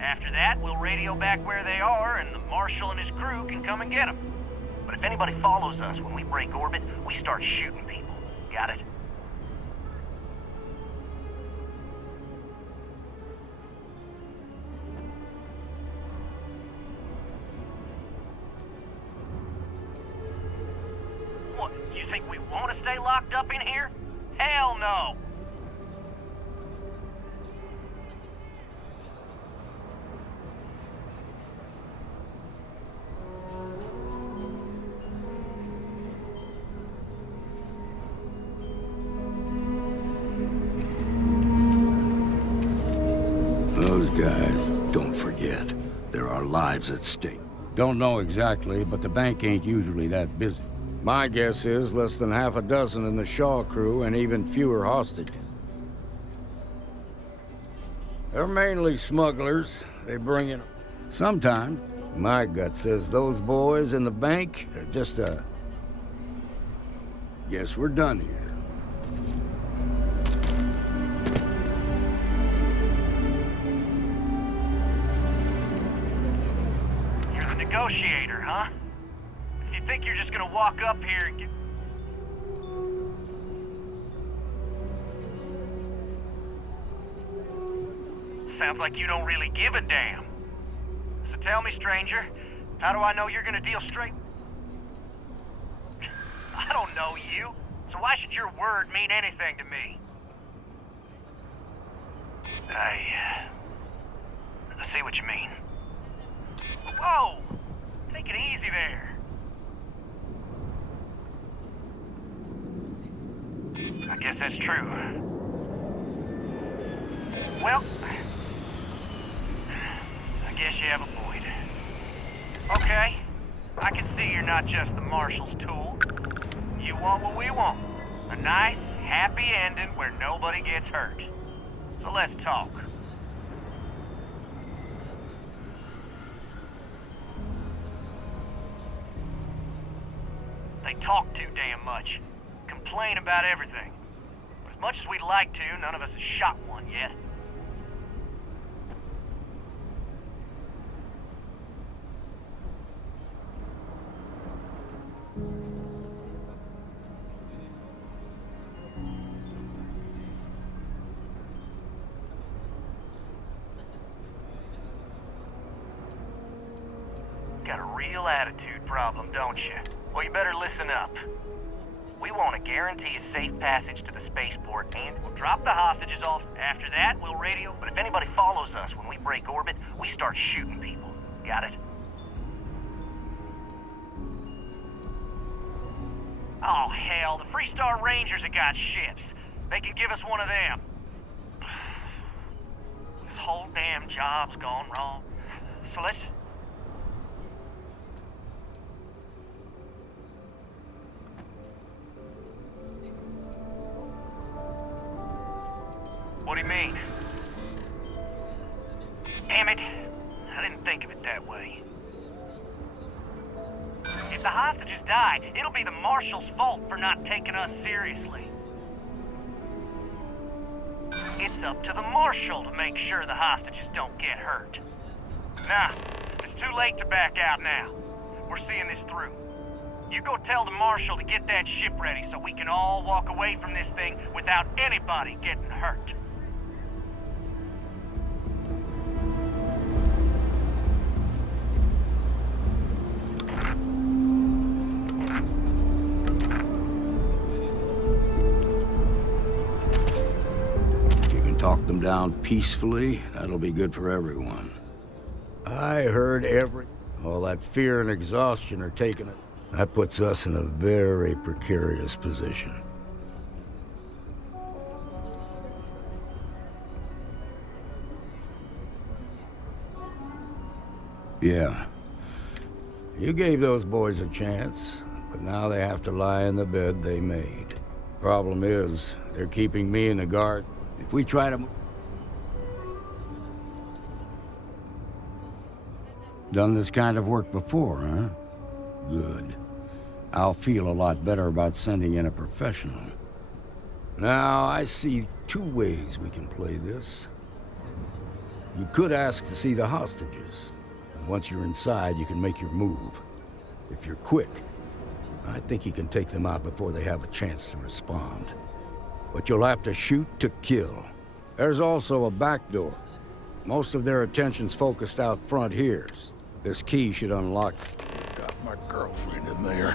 After that, we'll radio back where they are, and the Marshal and his crew can come and get them. But if anybody follows us when we break orbit, we start shooting people. Got it? What, you think we want to stay locked up in here? Hell no! Those guys, don't forget, there are lives at stake. Don't know exactly, but the bank ain't usually that busy. My guess is less than half a dozen in the Shaw crew and even fewer hostages. They're mainly smugglers. They bring in... Sometimes, my gut says those boys in the bank are just a... Guess we're done here. You're the negotiator, huh? If you think you're just gonna walk up here and get... Sounds like you don't really give a damn. So tell me, stranger, how do I know you're gonna deal straight? I don't know you, so why should your word mean anything to me? I see what you mean. Whoa! Take it easy there. I guess that's true. Well, I guess you have a point. Okay, I can see you're not just the Marshal's tool. You want what we want. A nice, happy ending where nobody gets hurt. So let's talk. They talk too damn much. Complain about everything. But as much as we'd like to, none of us has shot one yet. Got a real attitude problem, don't you? Well, you better listen up. We want to guarantee a safe passage to the spaceport, and we'll drop the hostages off. After that, we'll radio, but if anybody follows us when we break orbit, we start shooting people. Got it? Oh, hell, the Freestar Rangers have got ships. They can give us one of them. whole damn job's gone wrong. So let's just... What do you mean? Damn it. I didn't think of it that way. If the hostages die, it'll be the Marshal's fault for not taking us seriously. It's up to the Marshal to make sure the hostages don't get hurt. Nah, it's too late to back out now. We're seeing this through. You go tell the Marshal to get that ship ready so we can all walk away from this thing without anybody getting hurt. Talk them down peacefully, that'll be good for everyone. I heard all that fear and exhaustion are taking it. That puts us in a very precarious position. Yeah. You gave those boys a chance, but now they have to lie in the bed they made. Problem is, they're keeping me in the guard. If we try to... Done this kind of work before, huh? Good. I'll feel a lot better about sending in a professional. Now, I see two ways we can play this. You could ask to see the hostages. And once you're inside, you can make your move. If you're quick, I think you can take them out before they have a chance to respond. But you'll have to shoot to kill. There's also a back door. Most of their attention's focused out front here. This key should unlock... Got my girlfriend in there.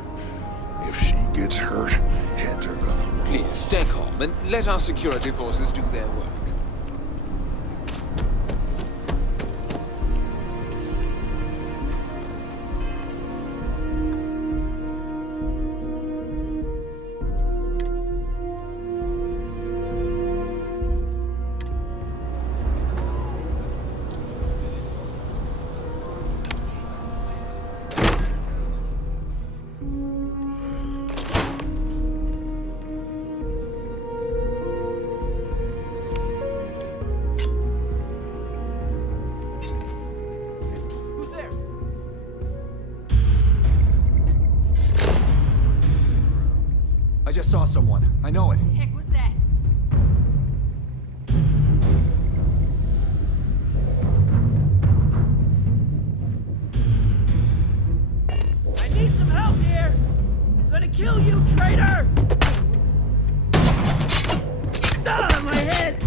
If she gets hurt, heads are gonna roll. Please, stay calm and let our security forces do their work. I just saw someone. I know it. Heck was that? I need some help here! I'm gonna kill you, traitor! Ah, my head!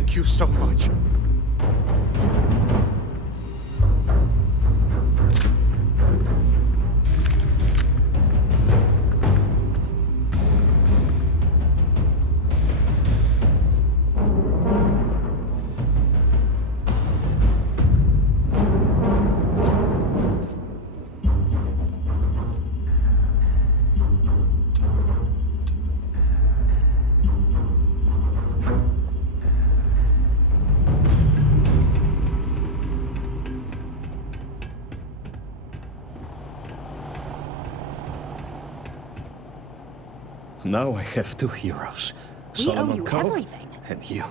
Thank you so much. Now I have two heroes. We Solomon owe you Coe everything. and you.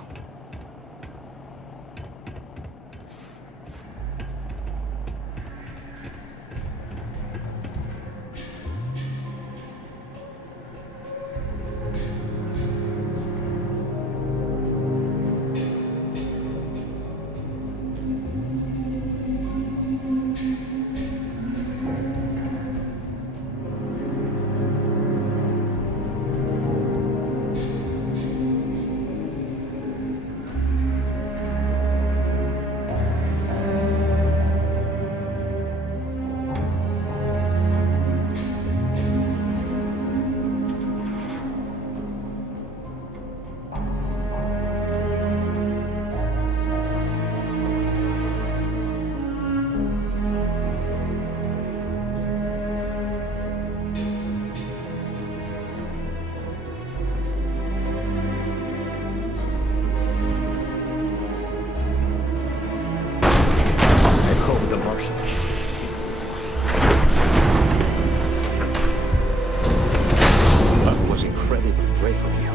The Martian. That was incredibly brave of you.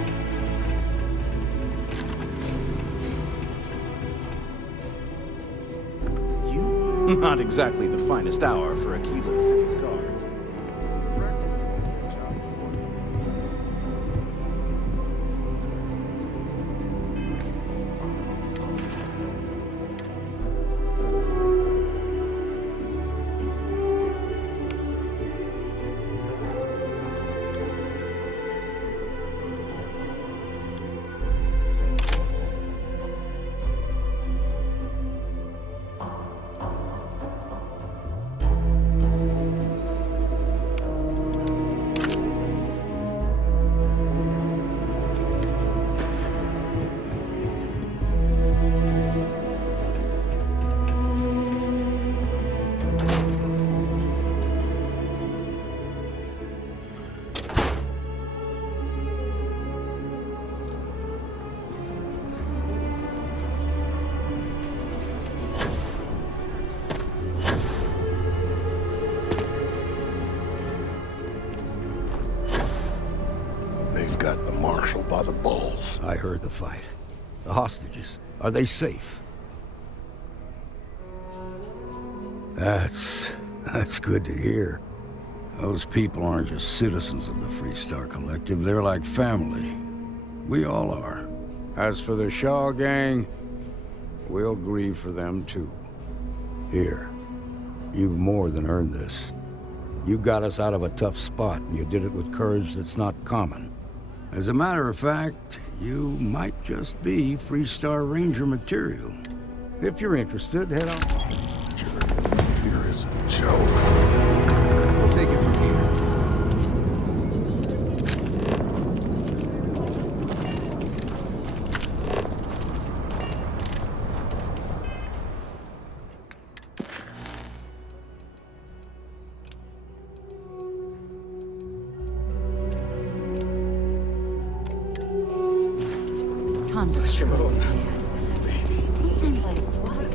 Not exactly the finest hour for Aquila's and his guards. Got the marshal by the balls. I heard the fight. The hostages, are they safe? That's good to hear. Those people aren't just citizens of the Freestar Collective, they're like family. We all are. As for the Shaw gang, we'll grieve for them too. Here, you've more than earned this. You got us out of a tough spot, and you did it with courage that's not common. As a matter of fact, you might just be Freestar Ranger material. If you're interested, head on. Here is a joke. We'll take it from here. Tom's a shriveled man. Sometimes I worry.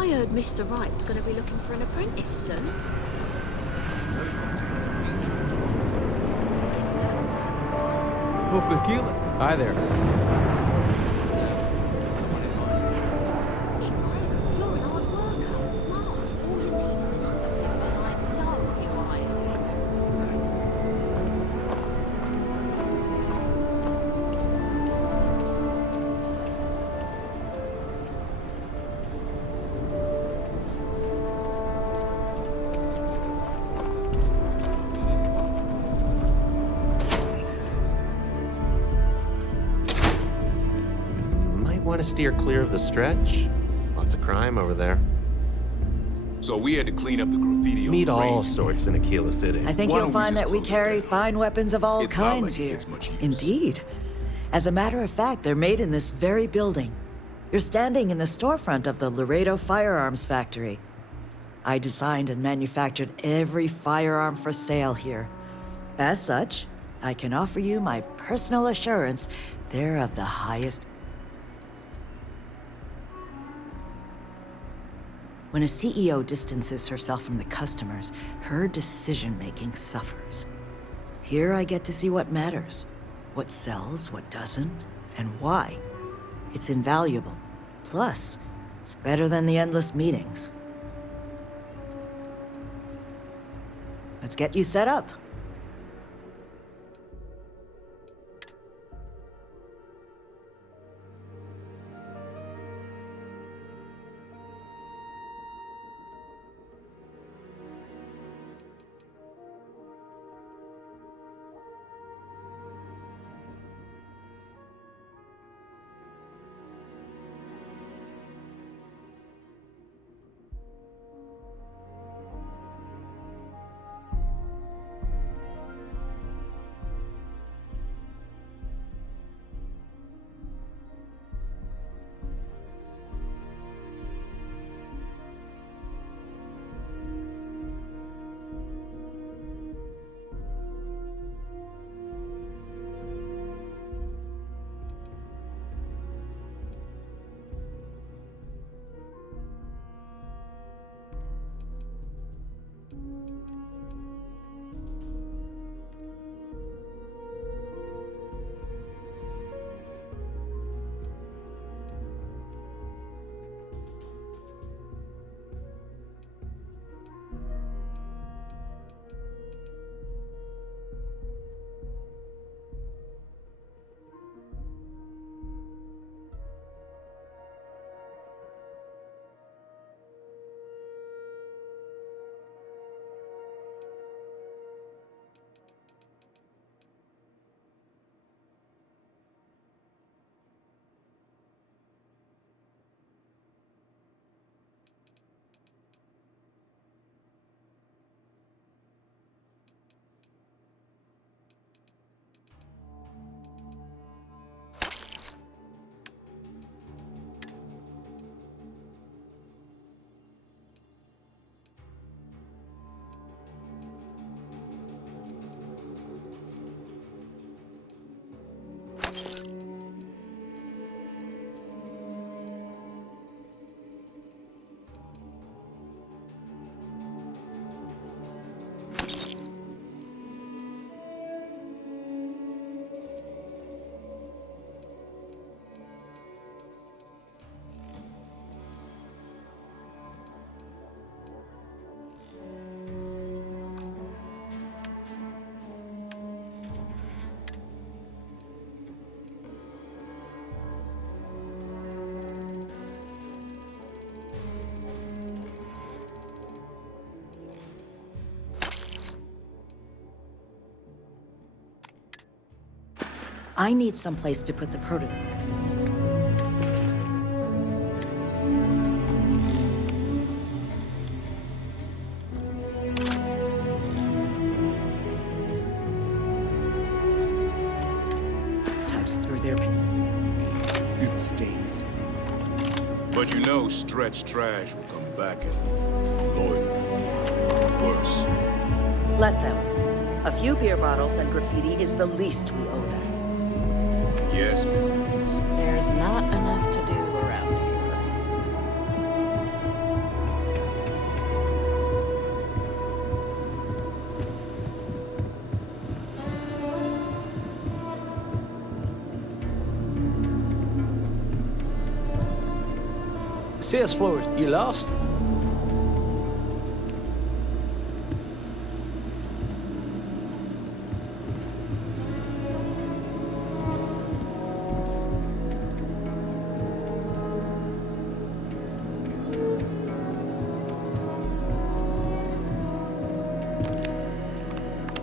I heard Mr. Wright's gonna be looking for an apprentice soon. Oh, tequila. Hi there. You're an hard worker, smart. All you need is an underpin, and I know you are. Want to steer clear of the stretch? Lots of crime over there. So we had to clean up the graffiti on Meet the all range. sorts in Aquila City. I think Why you'll don't we find just that we close it carry down? fine weapons of all It's not kinds like it here. gets much use. Indeed. As a matter of fact, they're made in this very building. You're standing in the storefront of the Laredo Firearms Factory. I designed and manufactured every firearm for sale here. As such, I can offer you my personal assurance they're of the highest. When a CEO distances herself from the customers, her decision-making suffers. Here I get to see what matters, what sells, what doesn't, and why. It's invaluable. Plus, it's better than the endless meetings. Let's get you set up. I need someplace to put the prototype. Types through there. It stays. But you know Stretch Trash will come back and loyally. Worse. Let them. A few beer bottles and graffiti is the least we owe them. Yes, Miss. There's not enough to do around here. Sales floor, you lost?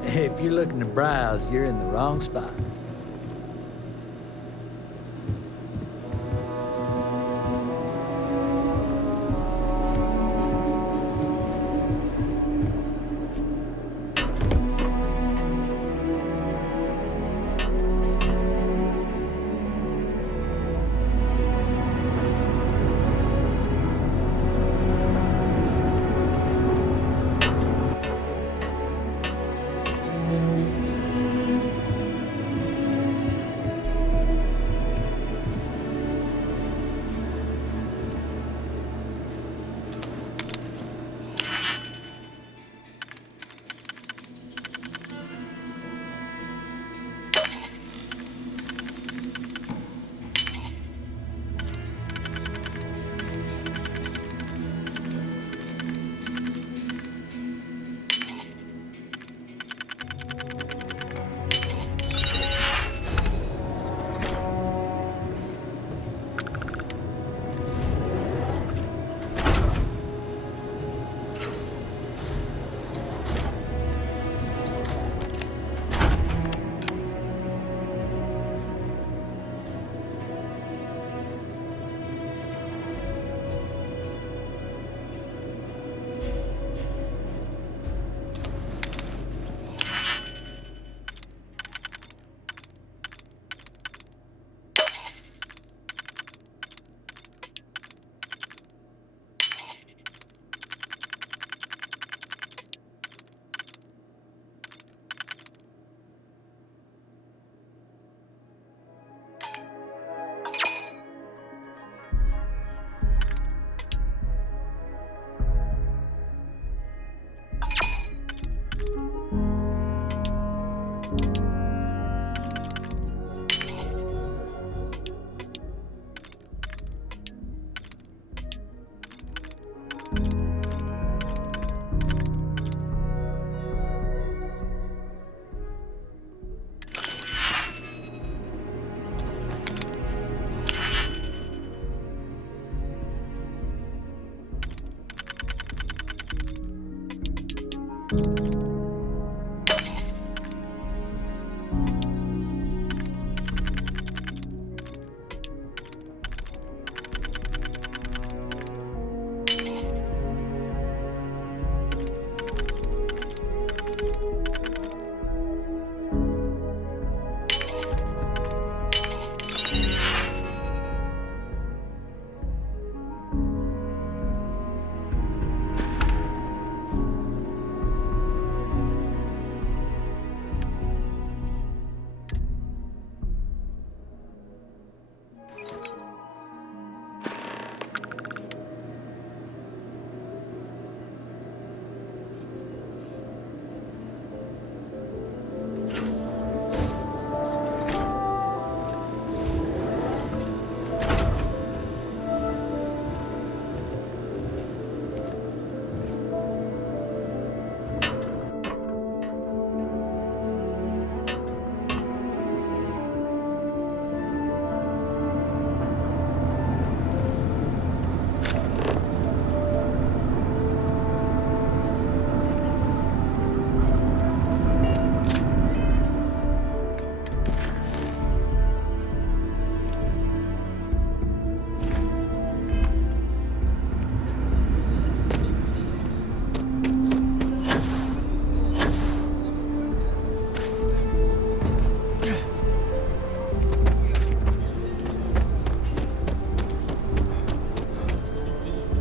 If you're looking to browse, you're in the wrong spot.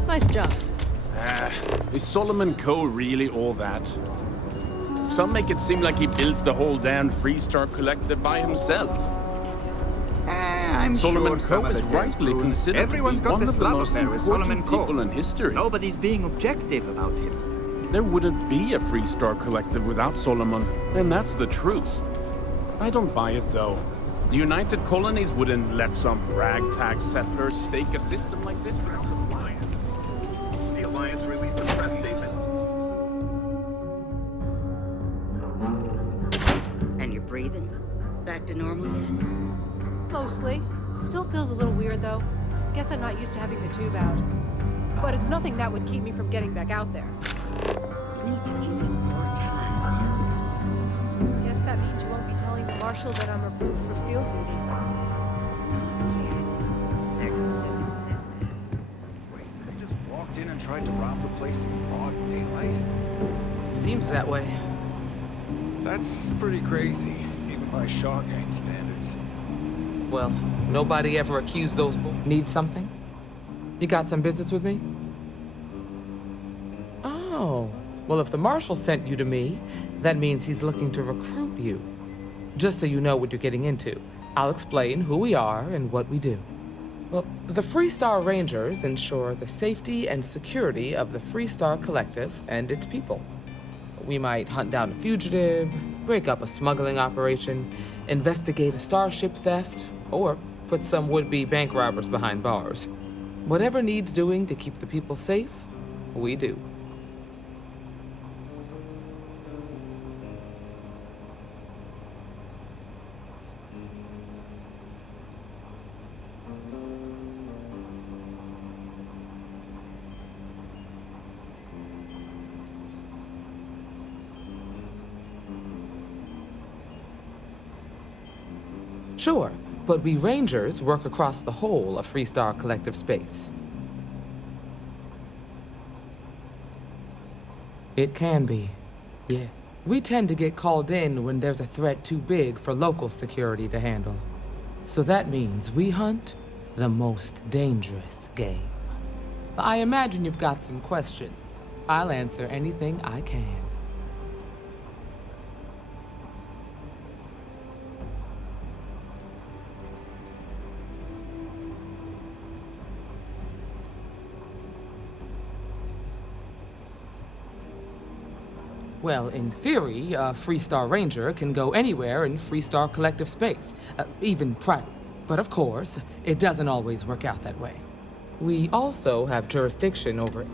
Nice job. Is Solomon Coe really all that? Some make it seem like he built the whole damn Freestar Collective by himself. I'm Solomon sure Coe is rightly considered everyone's to be got one this of the love most affair with Solomon important Coe. people in history. Nobody's being objective about him. There wouldn't be a Freestar Collective without Solomon, and that's the truth. I don't buy it, though. The United Colonies wouldn't let some ragtag settler stake a system like this without complying. breathing back to normal yet? Mostly. Still feels a little weird, though. Guess I'm not used to having the tube out. But it's nothing that would keep me from getting back out there. We need to give him more time. Guess that means you won't be telling the marshal that I'm approved for field duty. They just walked in and tried to rob the place in broad daylight? Seems that way. That's pretty crazy, even by Shaw Gang standards. Well, nobody ever accused those Need something? You got some business with me? Oh, well, if the marshal sent you to me, that means he's looking to recruit you. Just so you know what you're getting into, I'll explain who we are and what we do. Well, the Freestar Rangers ensure the safety and security of the Freestar Collective and its people. We might hunt down a fugitive, break up a smuggling operation, investigate a starship theft, or put some would-be bank robbers behind bars. Whatever needs doing to keep the people safe, we do. Sure, but we Rangers work across the whole of Freestar Collective space. It can be, yeah. We tend to get called in when there's a threat too big for local security to handle. So that means we hunt the most dangerous game. I imagine you've got some questions. I'll answer anything I can. Well, in theory, a Freestar Ranger can go anywhere in Freestar Collective space, even private. But of course, it doesn't always work out that way. We also have jurisdiction over it.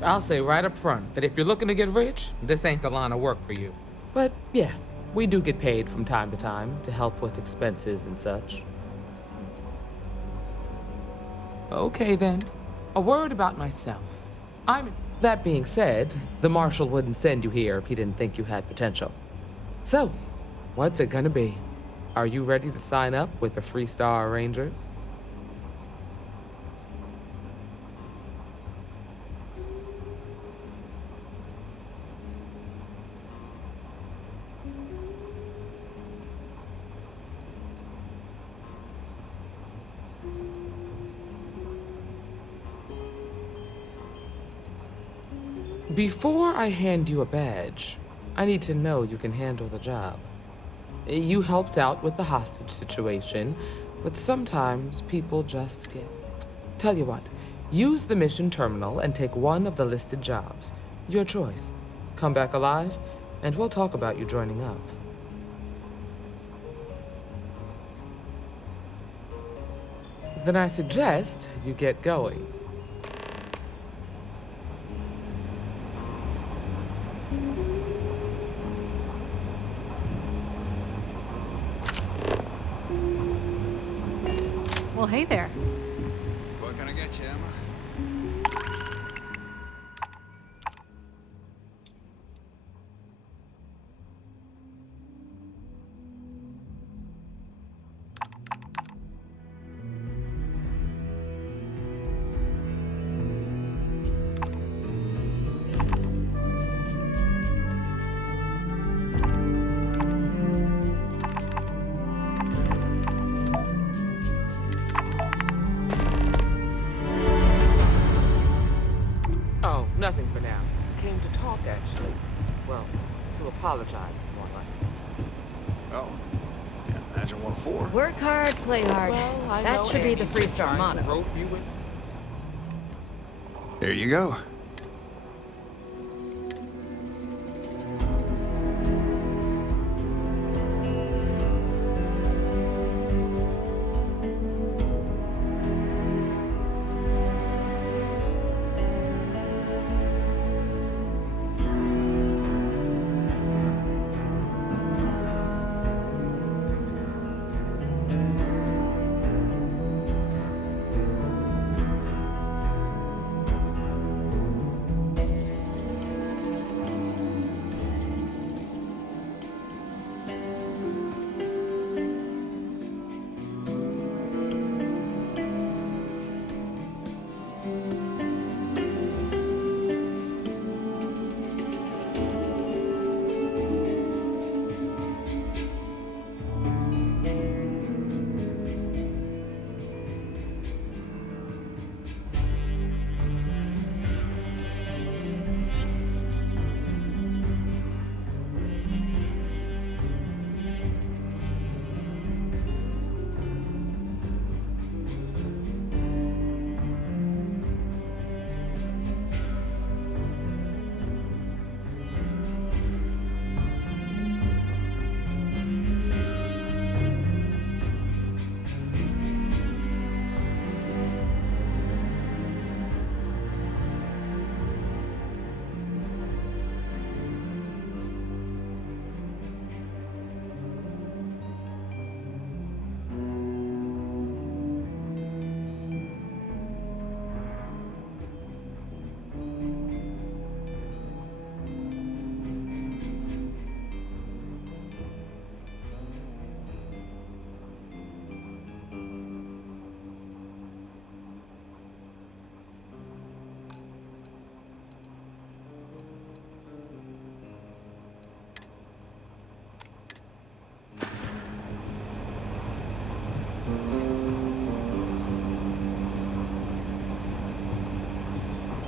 I'll say right up front that if you're looking to get rich, this ain't the line of work for you. But yeah, we do get paid from time to time to help with expenses and such. Okay then, a word about myself. That being said, the Marshal wouldn't send you here if he didn't think you had potential. So, what's it gonna be? Are you ready to sign up with the Freestar Rangers? Before I hand you a badge, I need to know you can handle the job. You helped out with the hostage situation, but sometimes people just get... Tell you what, use the mission terminal and take one of the listed jobs. Your choice. Come back alive, and we'll talk about you joining up. Then I suggest you get going. Well, hey there. What can I get you, Emma? Nothing for now. Came to talk, actually. Well, to apologize, more like. Oh. Can't imagine what for. Work hard, play hard. Well, I that know should be the Andy's Freestar trying to motto. rope you in. Here you go.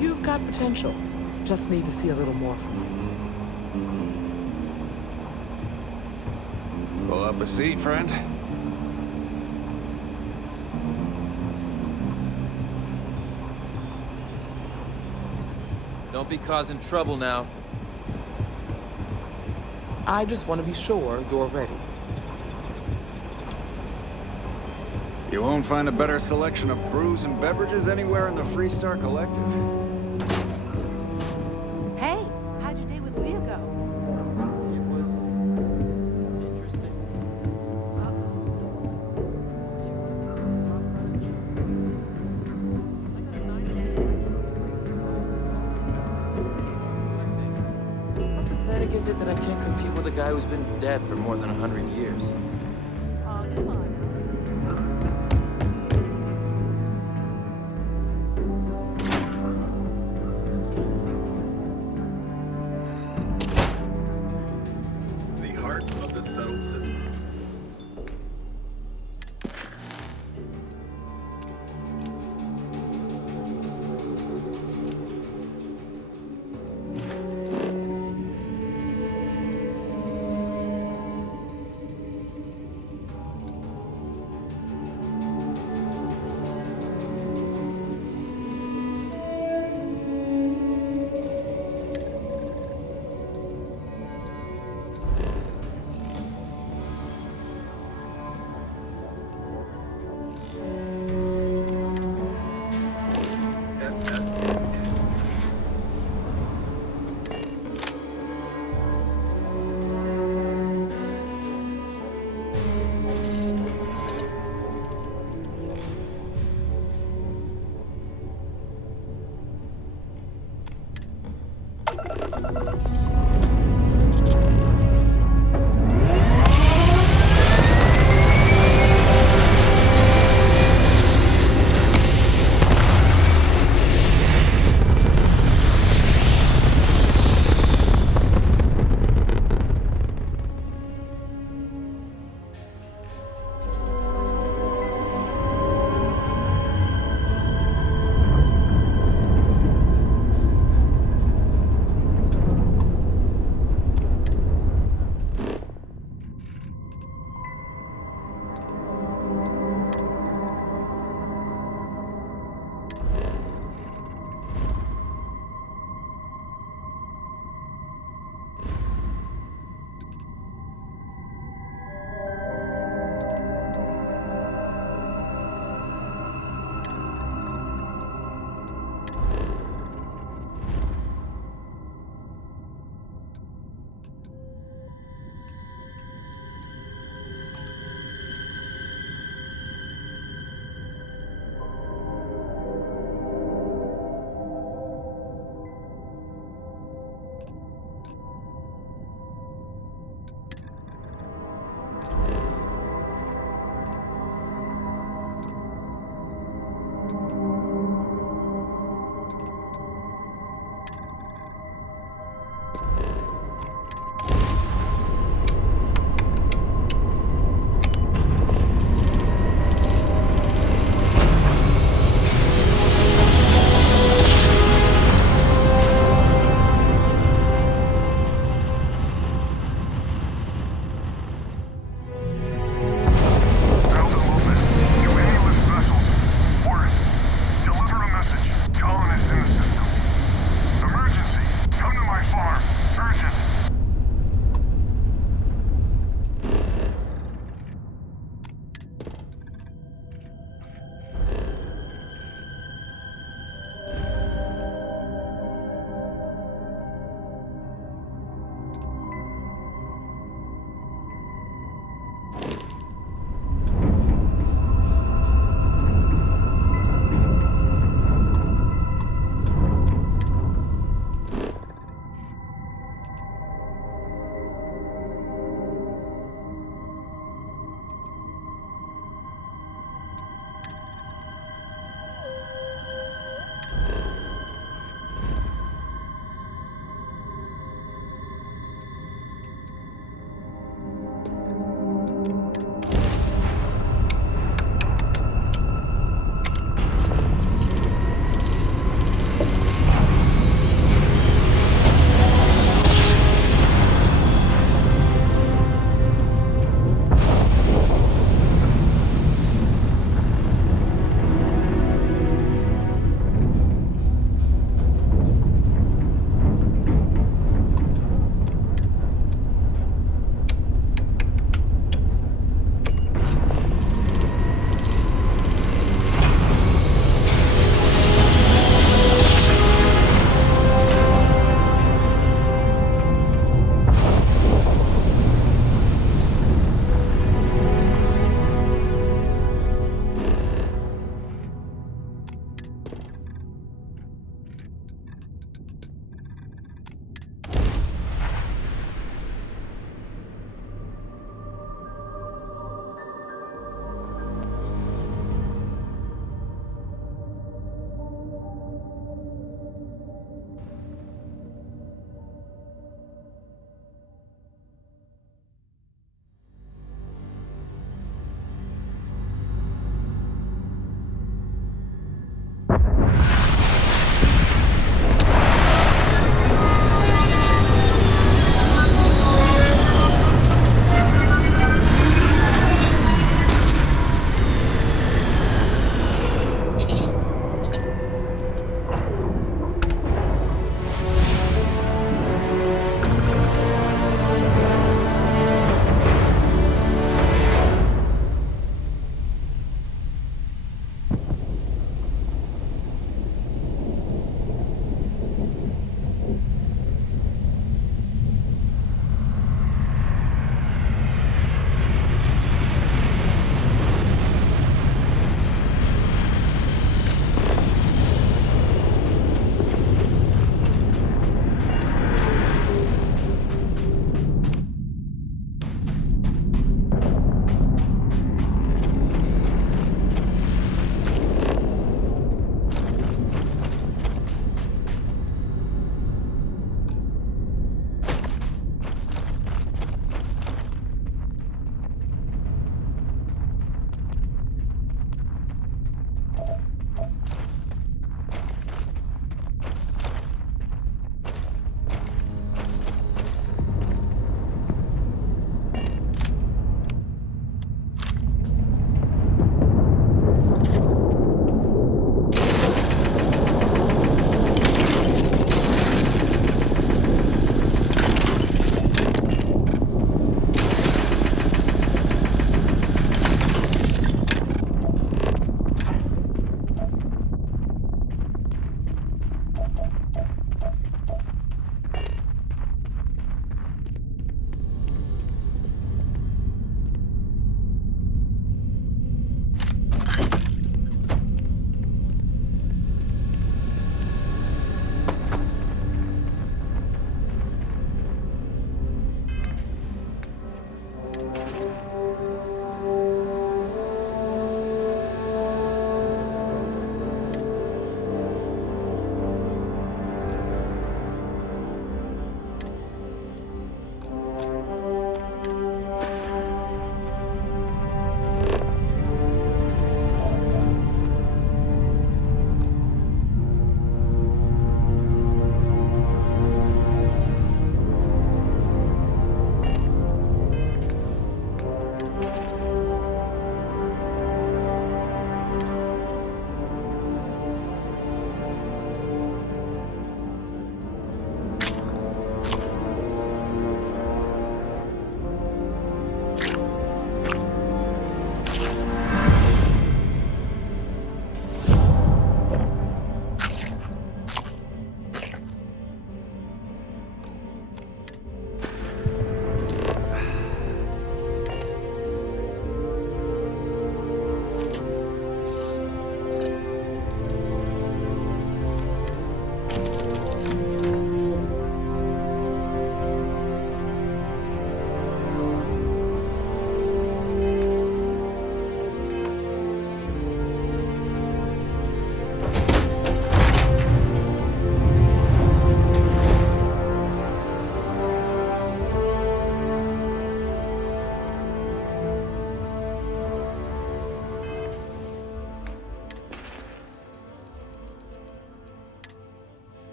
You've got potential. Just need to see a little more from you. Pull up a seat, friend. Don't be causing trouble now. I just want to be sure you're ready. You won't find a better selection of brews and beverages anywhere in the Freestar Collective. Hey, how'd your day with Leah go? It was interesting. How pathetic is it that I can't compete with a guy who's been dead for more than 100 years? Oh, come on.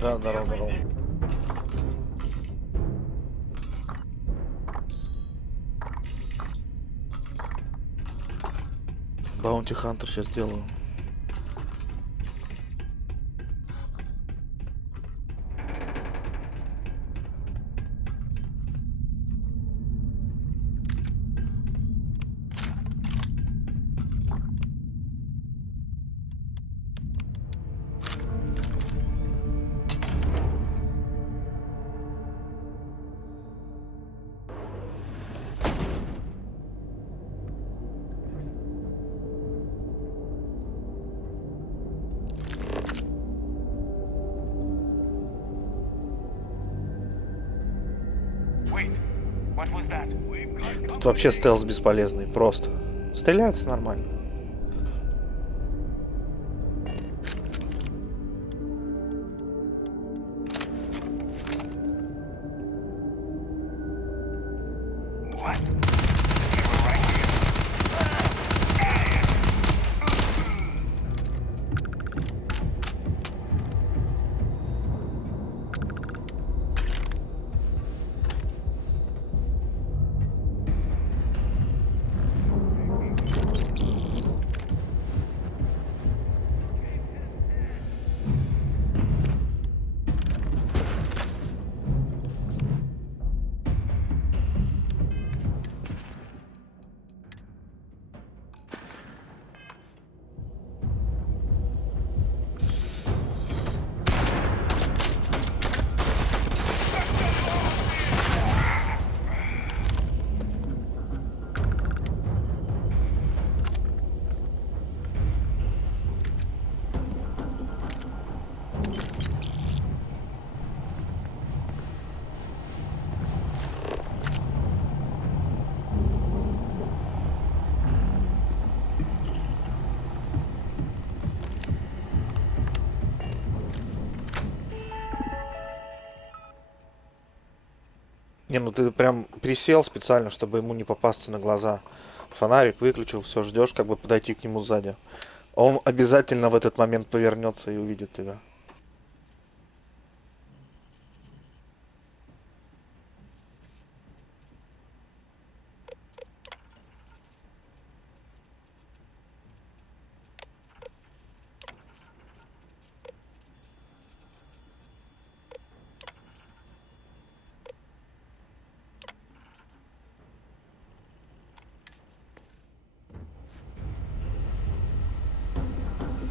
Да, здорово, здорово. Баунти Хантер сейчас сделаю. Тут вообще стелс бесполезный, просто. Стреляется нормально. Не, ну ты прям присел специально, чтобы ему не попасться на глаза. Фонарик выключил, все, ждешь, как бы подойти к нему сзади. Он обязательно в этот момент повернется и увидит тебя.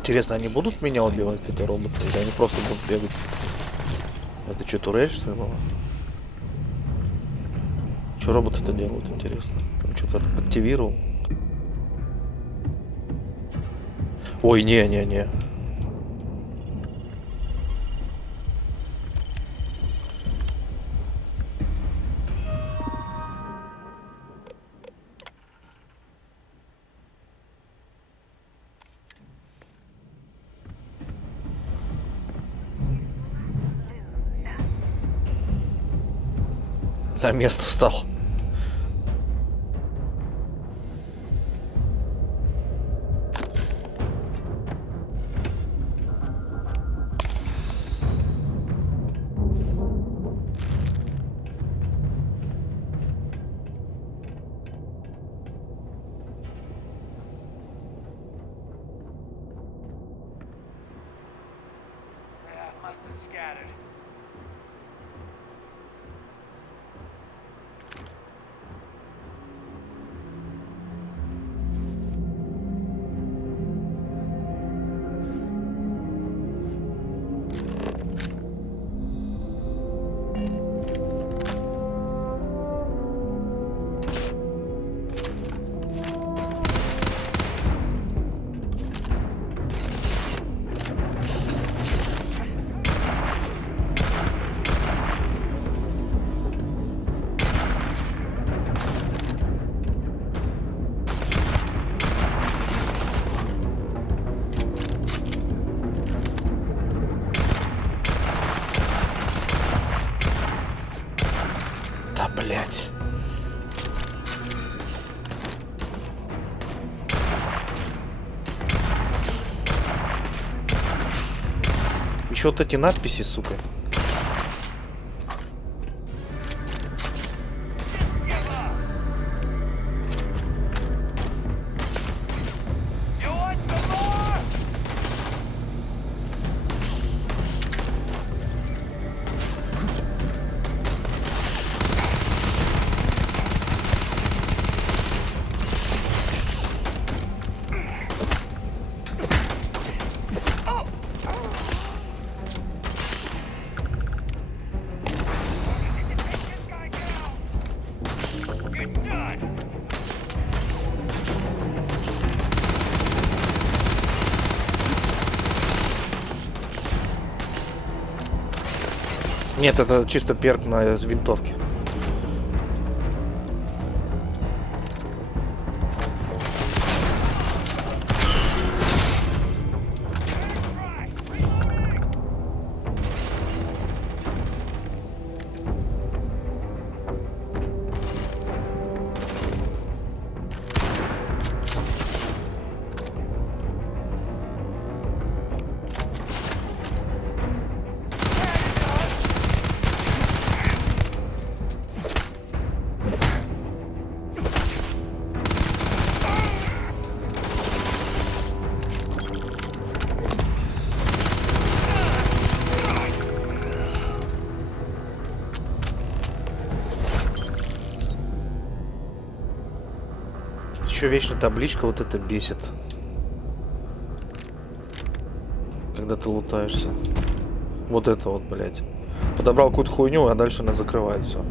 Интересно, они будут меня убивать, какие-то роботы, или они просто будут бегать? Это что, турель, что ли, была? Что роботы-то делают, интересно? Он что-то активировал? Ой, не-не-не. На место встал. Блять. еще вот эти надписи, сука. Нет, это чисто перк на винтовке. Еще вечно табличка вот это бесит. Когда ты лутаешься. Вот это вот, блядь. Подобрал какую-то хуйню, а дальше она закрывает все.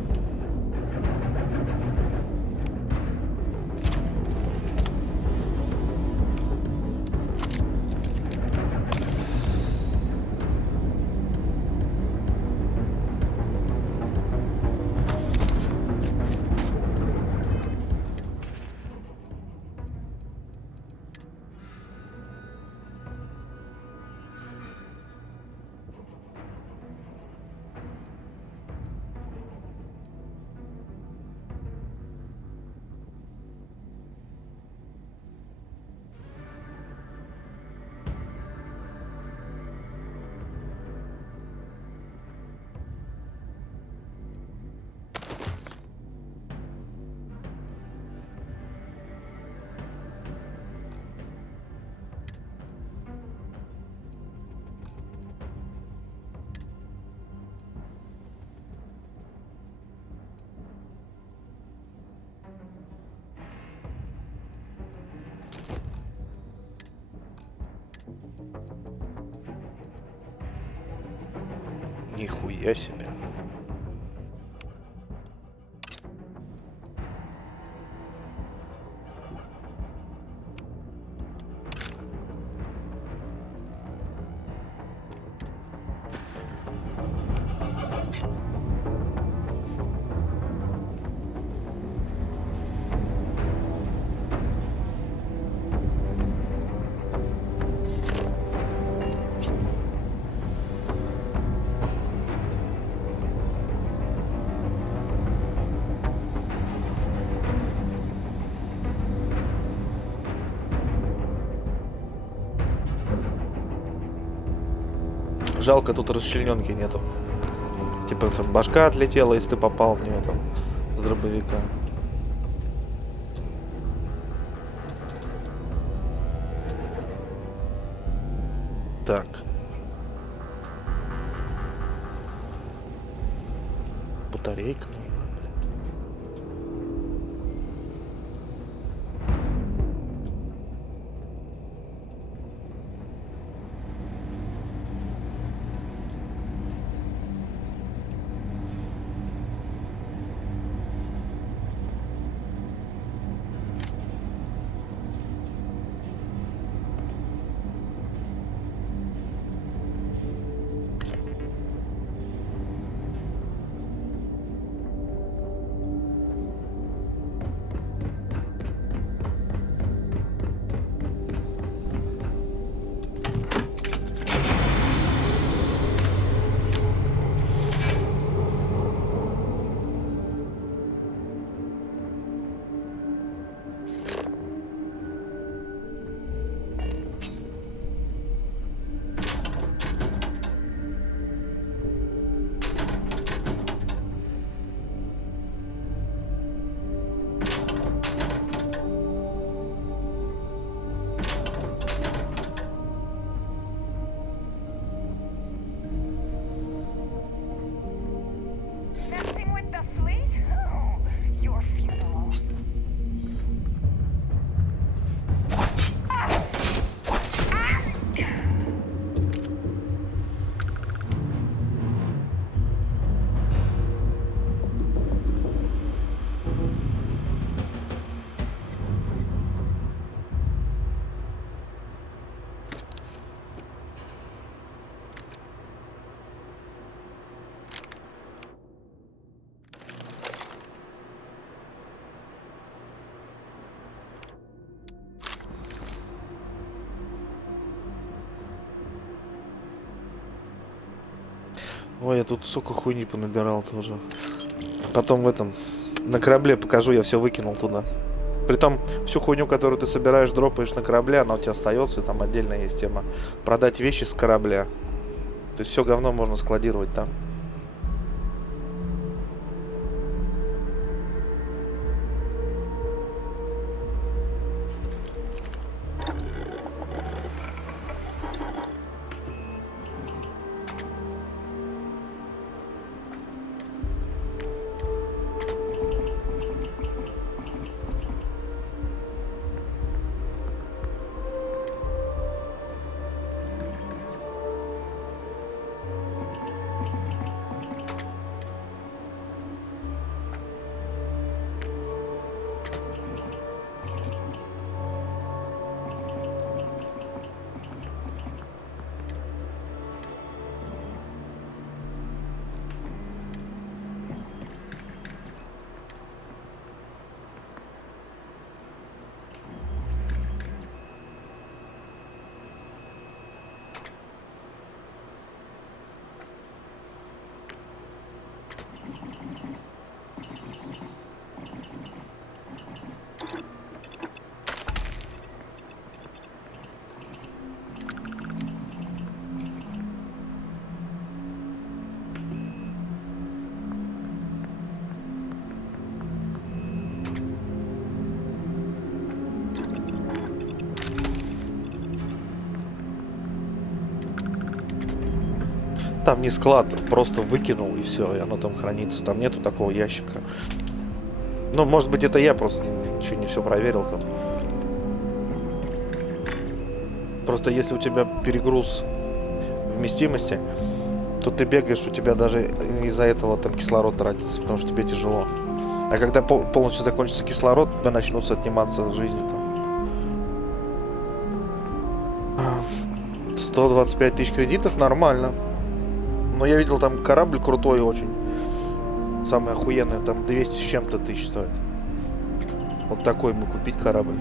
Нихуя себе. Жалко, тут расчлененки нету. Типа башка отлетела, если ты попал в нее там с дробовика. Так. Батарейка нужна, блядь. Ой, я тут, сука, хуйни понабирал тоже. Потом в этом, на корабле покажу, я все выкинул туда. Притом, всю хуйню, которую ты собираешь, дропаешь на корабле, она у тебя остается, и там отдельная есть тема. Продать вещи с корабля. То есть все говно можно складировать там. Там не склад, просто выкинул и все, и оно там хранится. Там нету такого ящика. Ну, может быть, это я просто ничего не все проверил там. Просто если у тебя перегруз вместимости, то ты бегаешь, у тебя даже из-за этого там кислород тратится, потому что тебе тяжело. А когда полностью закончится кислород, у тебя начнутся отниматься жизни там. 125 тысяч кредитов, нормально. Но я видел, там корабль крутой очень. Самый охуенный, там 200 с чем-то тысяч стоит. Вот такой мы купить корабль.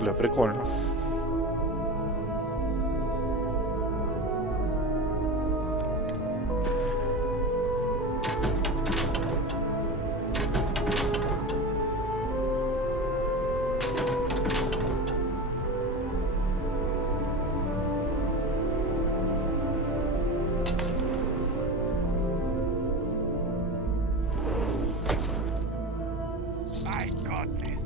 Бля, прикольно. I got this.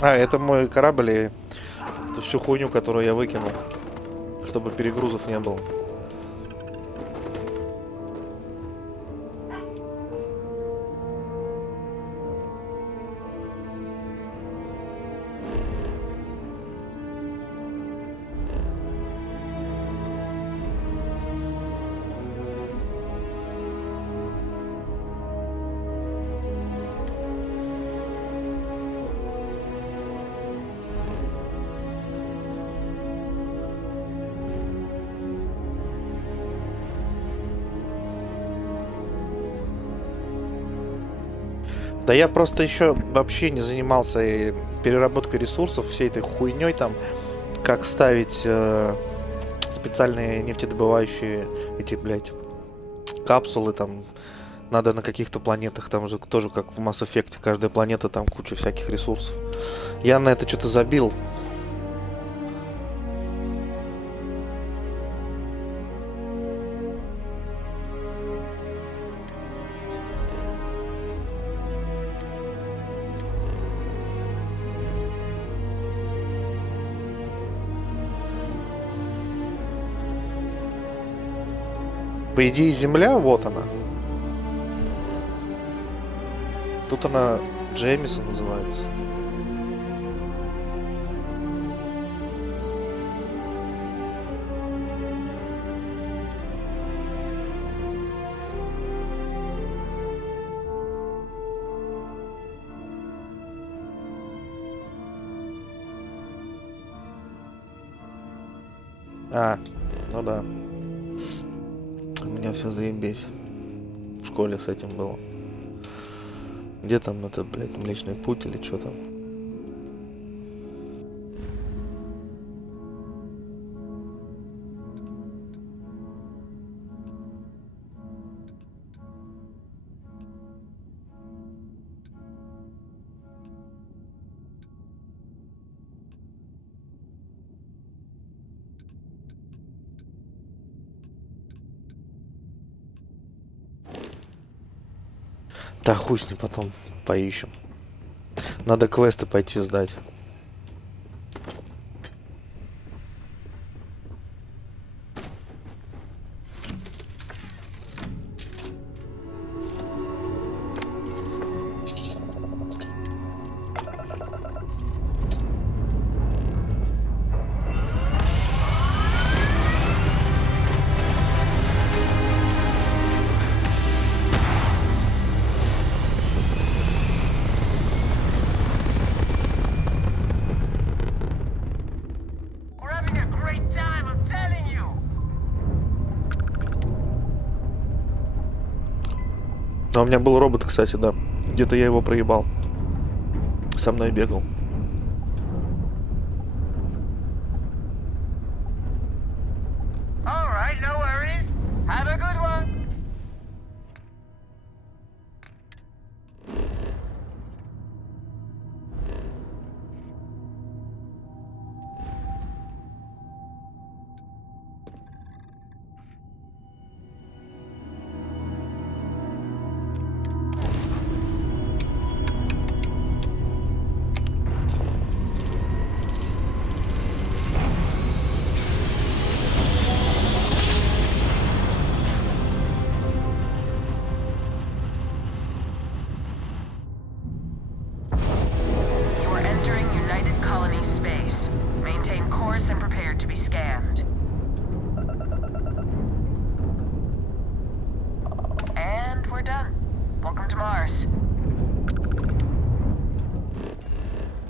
А, это мой корабль, и это всю хуйню, которую я выкинул, чтобы перегрузов не было. Да я просто еще вообще не занимался переработкой ресурсов, всей этой хуйней там, как ставить специальные нефтедобывающие эти, блядь, капсулы там. Надо на каких-то планетах, там же тоже как в Mass Effect, каждая планета там куча всяких ресурсов. Я на это что-то забил. По идее, Земля, вот она. Тут она Джеймисон называется. А, ну да. У меня все заебись. В школе с этим было. Где там этот, блядь, Млечный Путь или что там? Да хуй с ним, потом поищем. Надо квесты пойти сдать. А у меня был робот, кстати, да. Где-то я его проебал. Со мной бегал.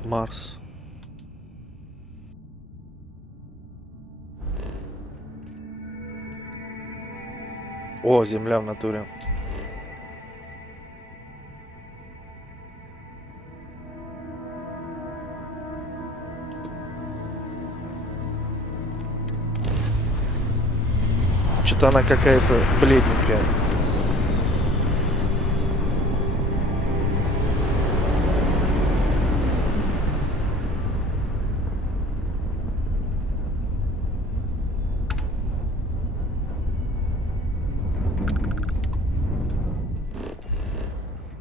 Марс. О, Земля в натуре. Что-то она какая-то бледненькая.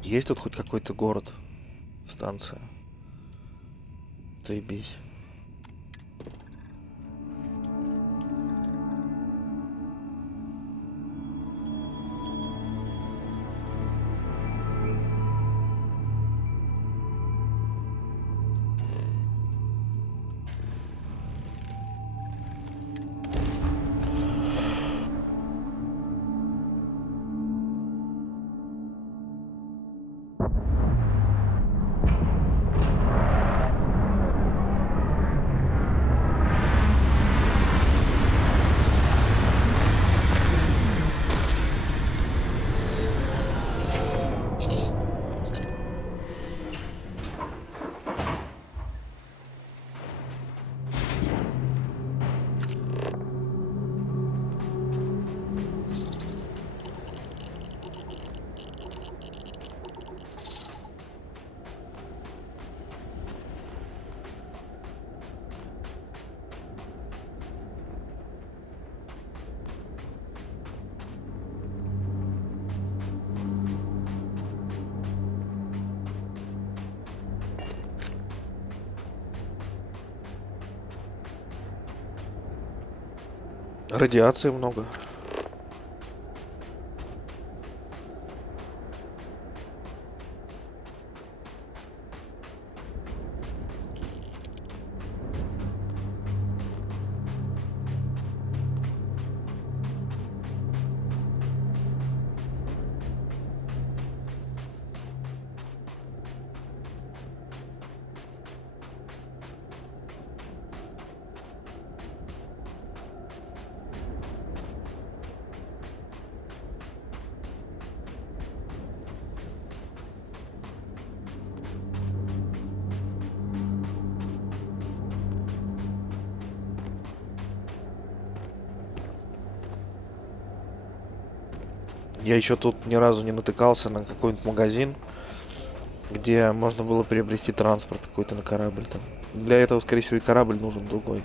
Есть тут хоть какой-то город, станция? Заебись. Радиации много. Я еще тут ни разу не натыкался на какой-нибудь магазин, где можно было приобрести транспорт какой-то на корабль там. Для этого, скорее всего, и корабль нужен другой.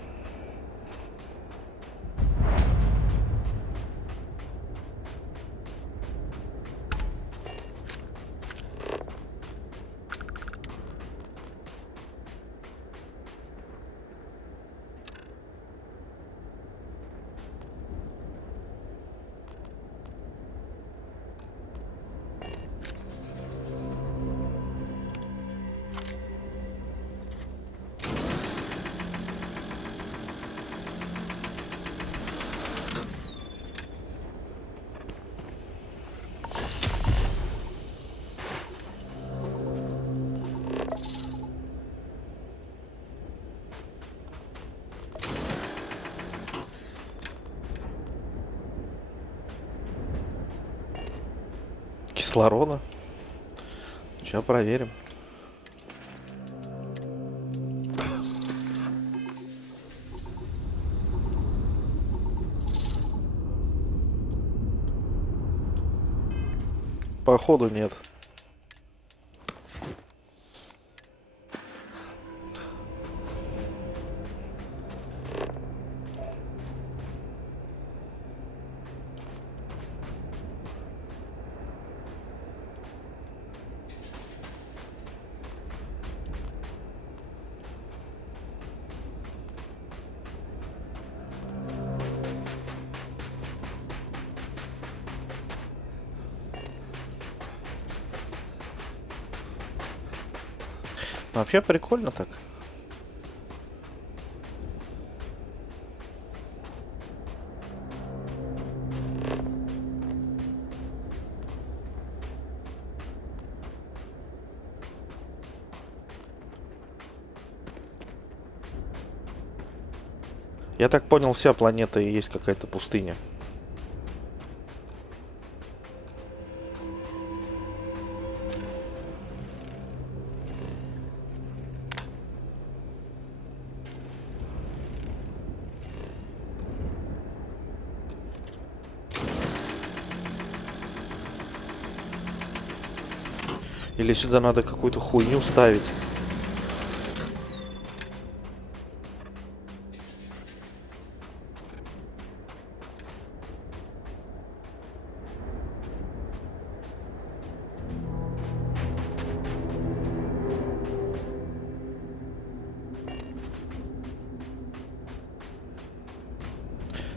Кислорода. Сейчас проверим. Походу нет. Вообще прикольно так. Я так понял, вся планета и есть какая-то пустыня. Или сюда надо какую-то хуйню ставить.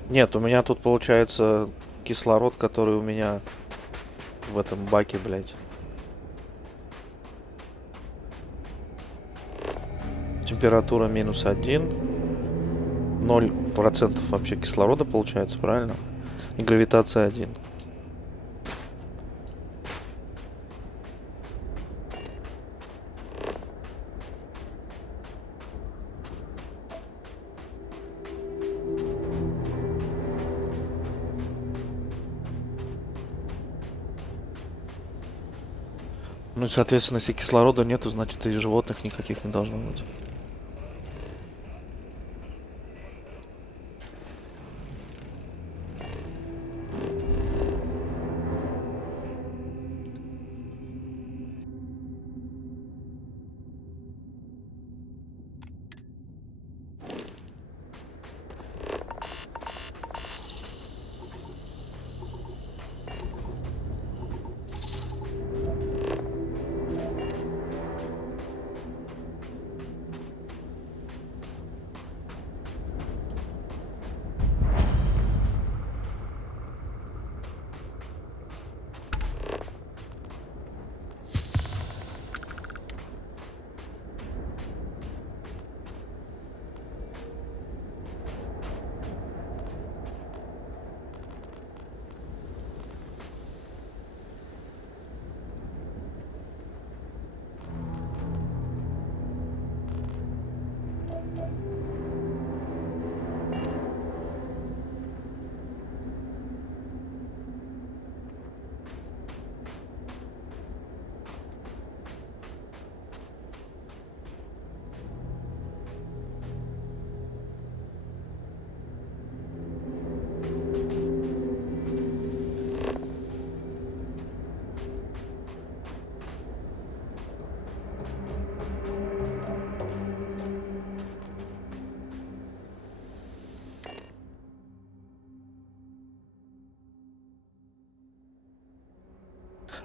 Нет, у меня тут получается кислород, который у меня в этом баке, блядь. Температура -1. 0% вообще кислорода получается, правильно? И гравитация 1. Ну и, соответственно, если кислорода нету, значит и животных никаких не должно быть.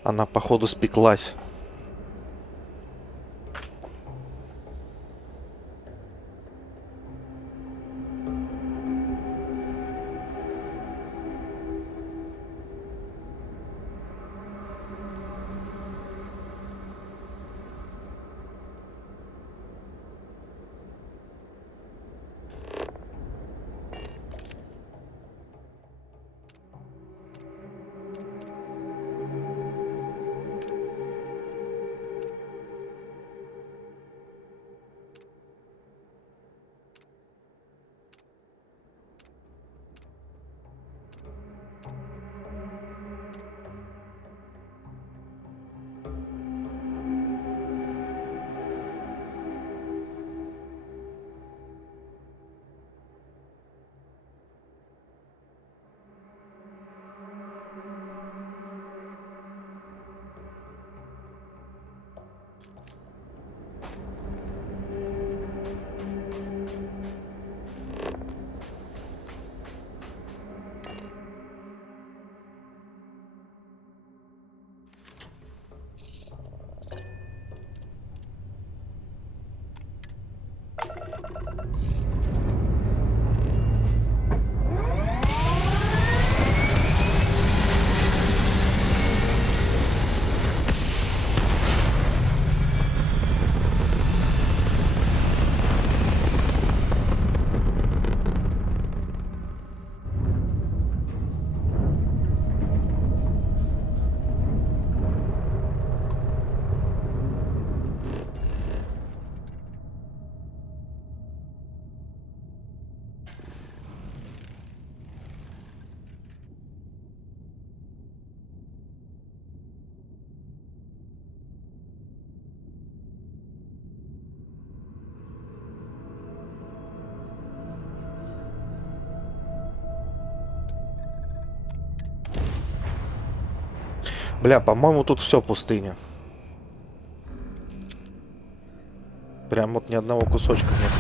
Она, походу, спеклась. Бля, по-моему, тут все пустыня. Прям вот ни одного кусочка нет.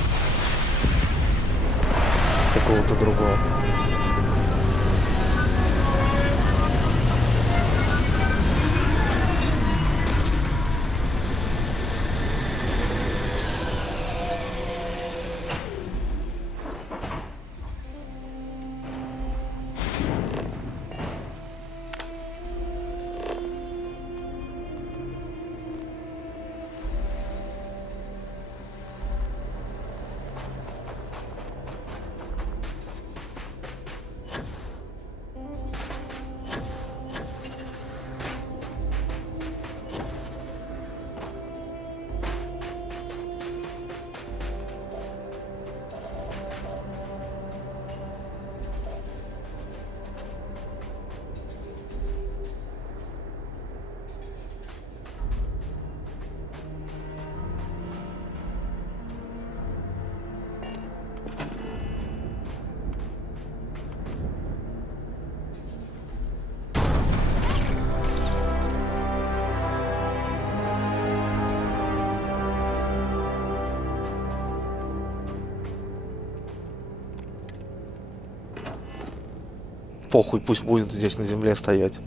Какого-то другого. Похуй, пусть будет здесь на земле стоять.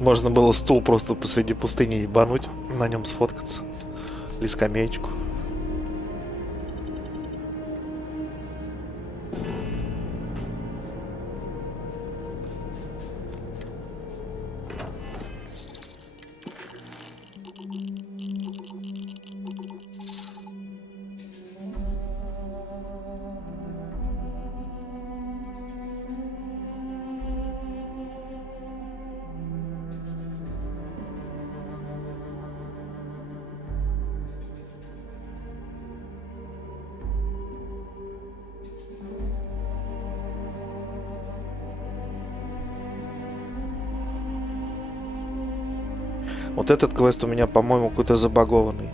Можно было стул просто посреди пустыни ебануть, на нем сфоткаться. Или скамеечку. Вот этот квест у меня, по-моему, какой-то забагованный.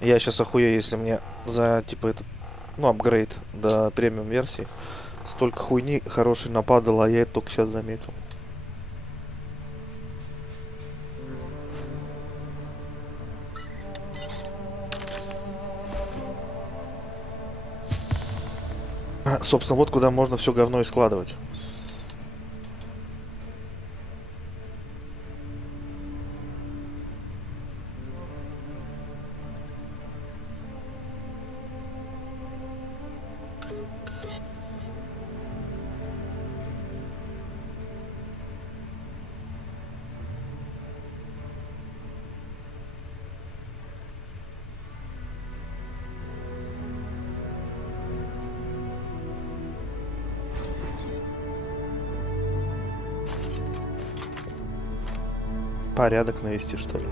Я сейчас охуею, если мне за, типа, этот, ну, апгрейд до премиум версии столько хуйни хорошей нападало, а я это только сейчас заметил. Собственно, вот куда можно все говно и складывать. Порядок навести, что ли?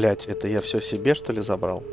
Блять, это я все себе, что ли, забрал?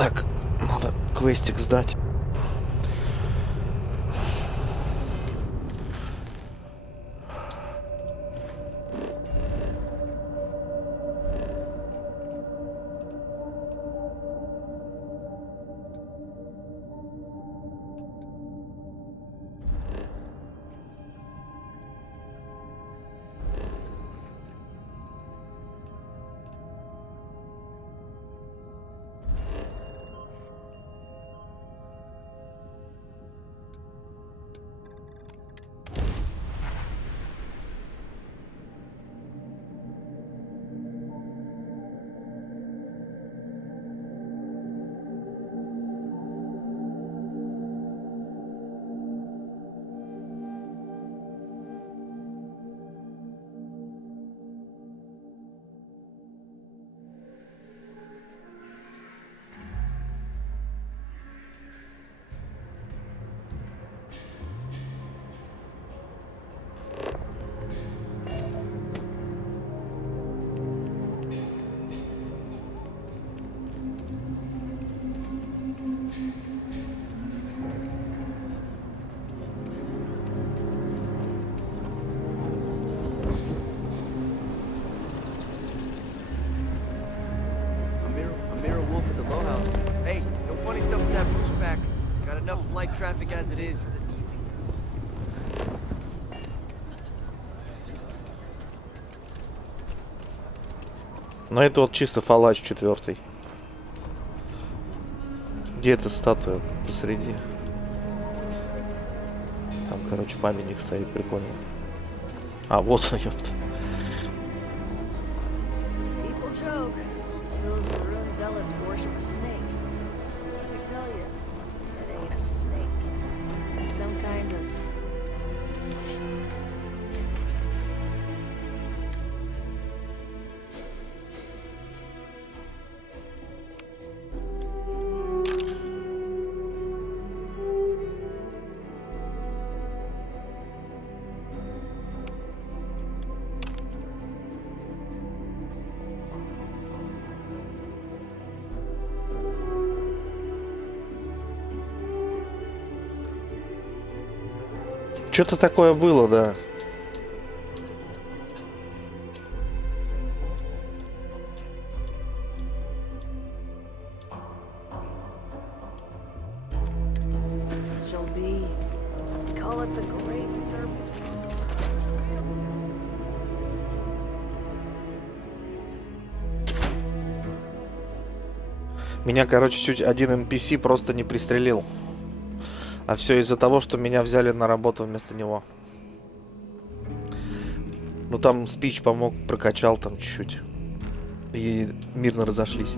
Так, надо квестик сдать. traffic as it is. Но это вот чисто фалач 4. Где эта статуя посреди? Там, короче, памятник стоит, прикольно. А, вот он, ёпта. People joke. Say those maroon zealots worship a snake. Let me tell you, that ain't a snake. It's some kind of... Что-то такое было, да. Shall be. Call it the Great Serpent. Меня, короче, чуть один NPC просто не пристрелил. А все из-за того, что меня взяли на работу вместо него. Ну там спич помог, прокачал там чуть-чуть. И мирно разошлись.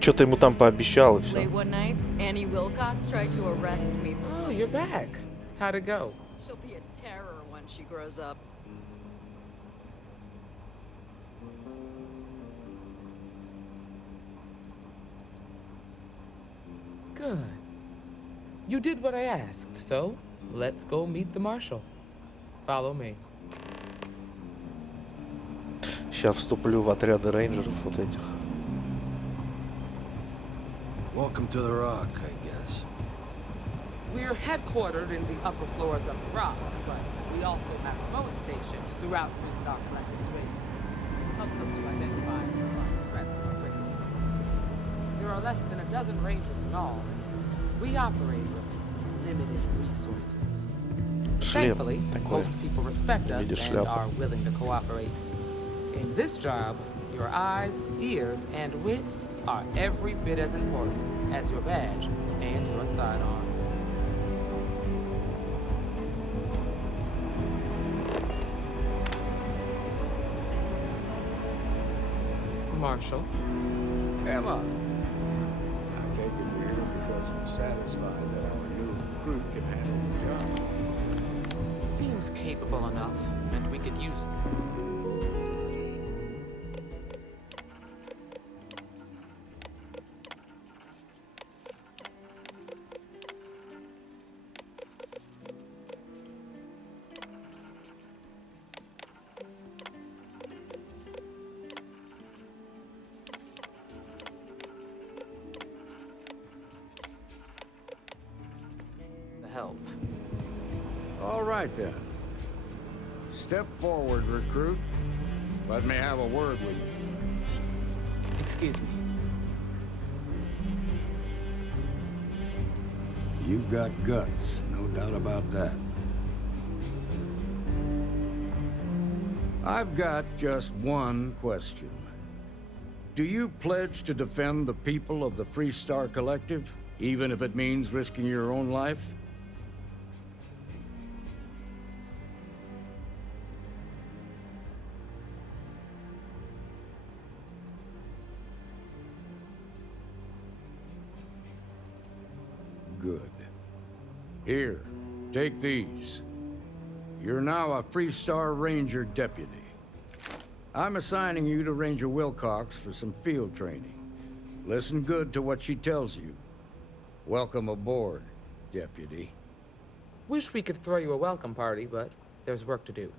Что-то ему там пообещал и все. Late one night, Annie Wilcox tried to arrest me. Oh, you're back. How'd it go? She'll be a terror when she grows up. Good. You did what I asked, so let's go meet the marshal. Follow me. Сейчас вступлю в отряды рейнджеров вот этих. Welcome to the Rock, I guess. We're headquartered in the upper floors of the Rock, but we also have remote stations throughout Freestar Collective space. Helps us to identify and respond to threats more quickly. There are less than a dozen rangers in all, and we operate with limited resources. Thankfully, most people respect us and are willing to cooperate. In this job, your eyes, ears, and wits are every bit as important as your badge and your sidearm. Marshal. Emma. I take it you're here because you're satisfied that our new recruit can handle the job. Seems capable enough, and we could use the help. All right, then. Step forward, recruit. Let me have a word with you. Excuse me. You've got guts, no doubt about that. I've got just one question. Do you pledge to defend the people of the Freestar Collective, even if it means risking your own life? Good. Here, take these. You're now a Freestar Ranger deputy. I'm assigning you to Ranger Wilcox for some field training. Listen good to what she tells you. Welcome aboard, deputy. Wish we could throw you a welcome party, but there's work to do.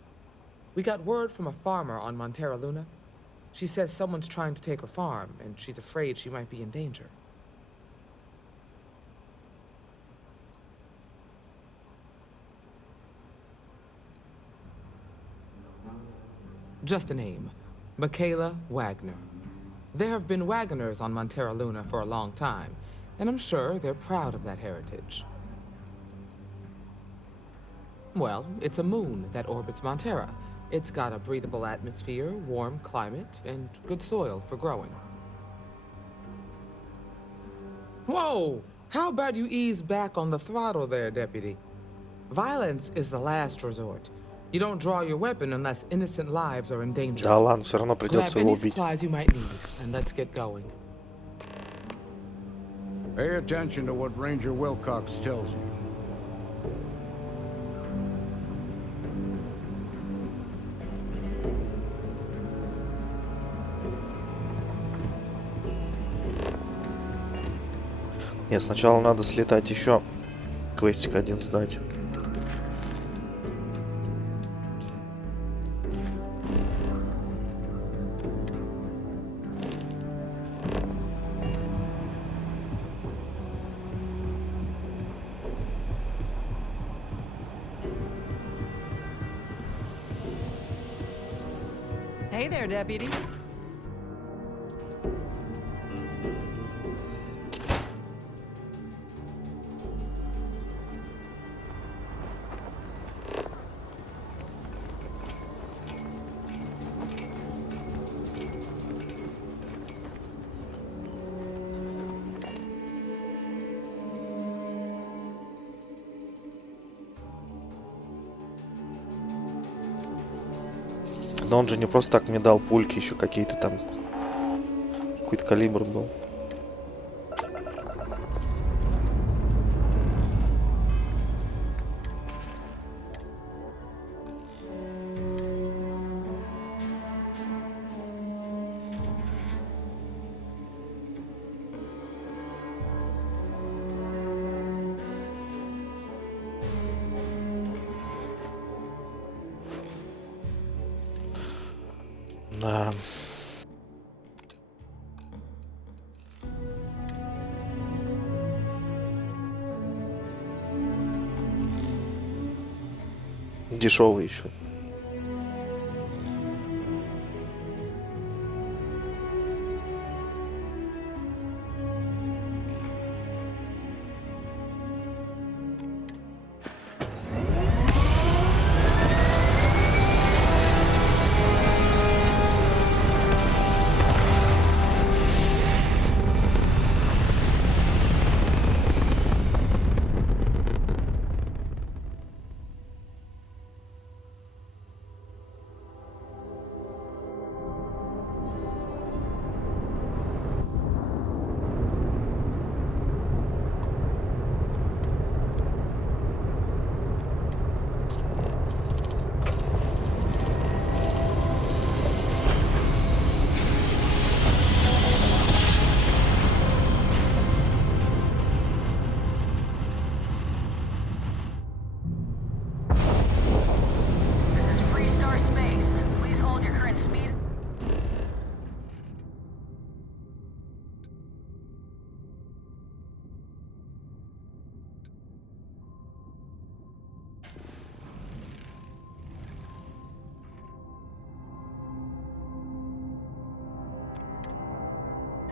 We got word from a farmer on Montera Luna. She says someone's trying to take her farm, and she's afraid she might be in danger. Just a name. Michaela Wagner. There have been Wagoners on Montera Luna for a long time, and I'm sure they're proud of that heritage. Well, it's a moon that orbits Montera. It's got a breathable atmosphere, warm climate, and good soil for growing. Whoa! How about you ease back on the throttle there, Deputy? Violence is the last resort. You don't draw your weapon unless innocent lives are in danger. Да ладно, все равно придется Grab его any убить. supplies you might need, and let's get going. Pay attention to what Ranger Wilcox tells you. Нет, сначала надо слетать еще квестик один сдать. Hey there, Deputy. Но он же не просто так мне дал пульки, еще какие-то там, какой-то калибр был. Да. Дешевый еще.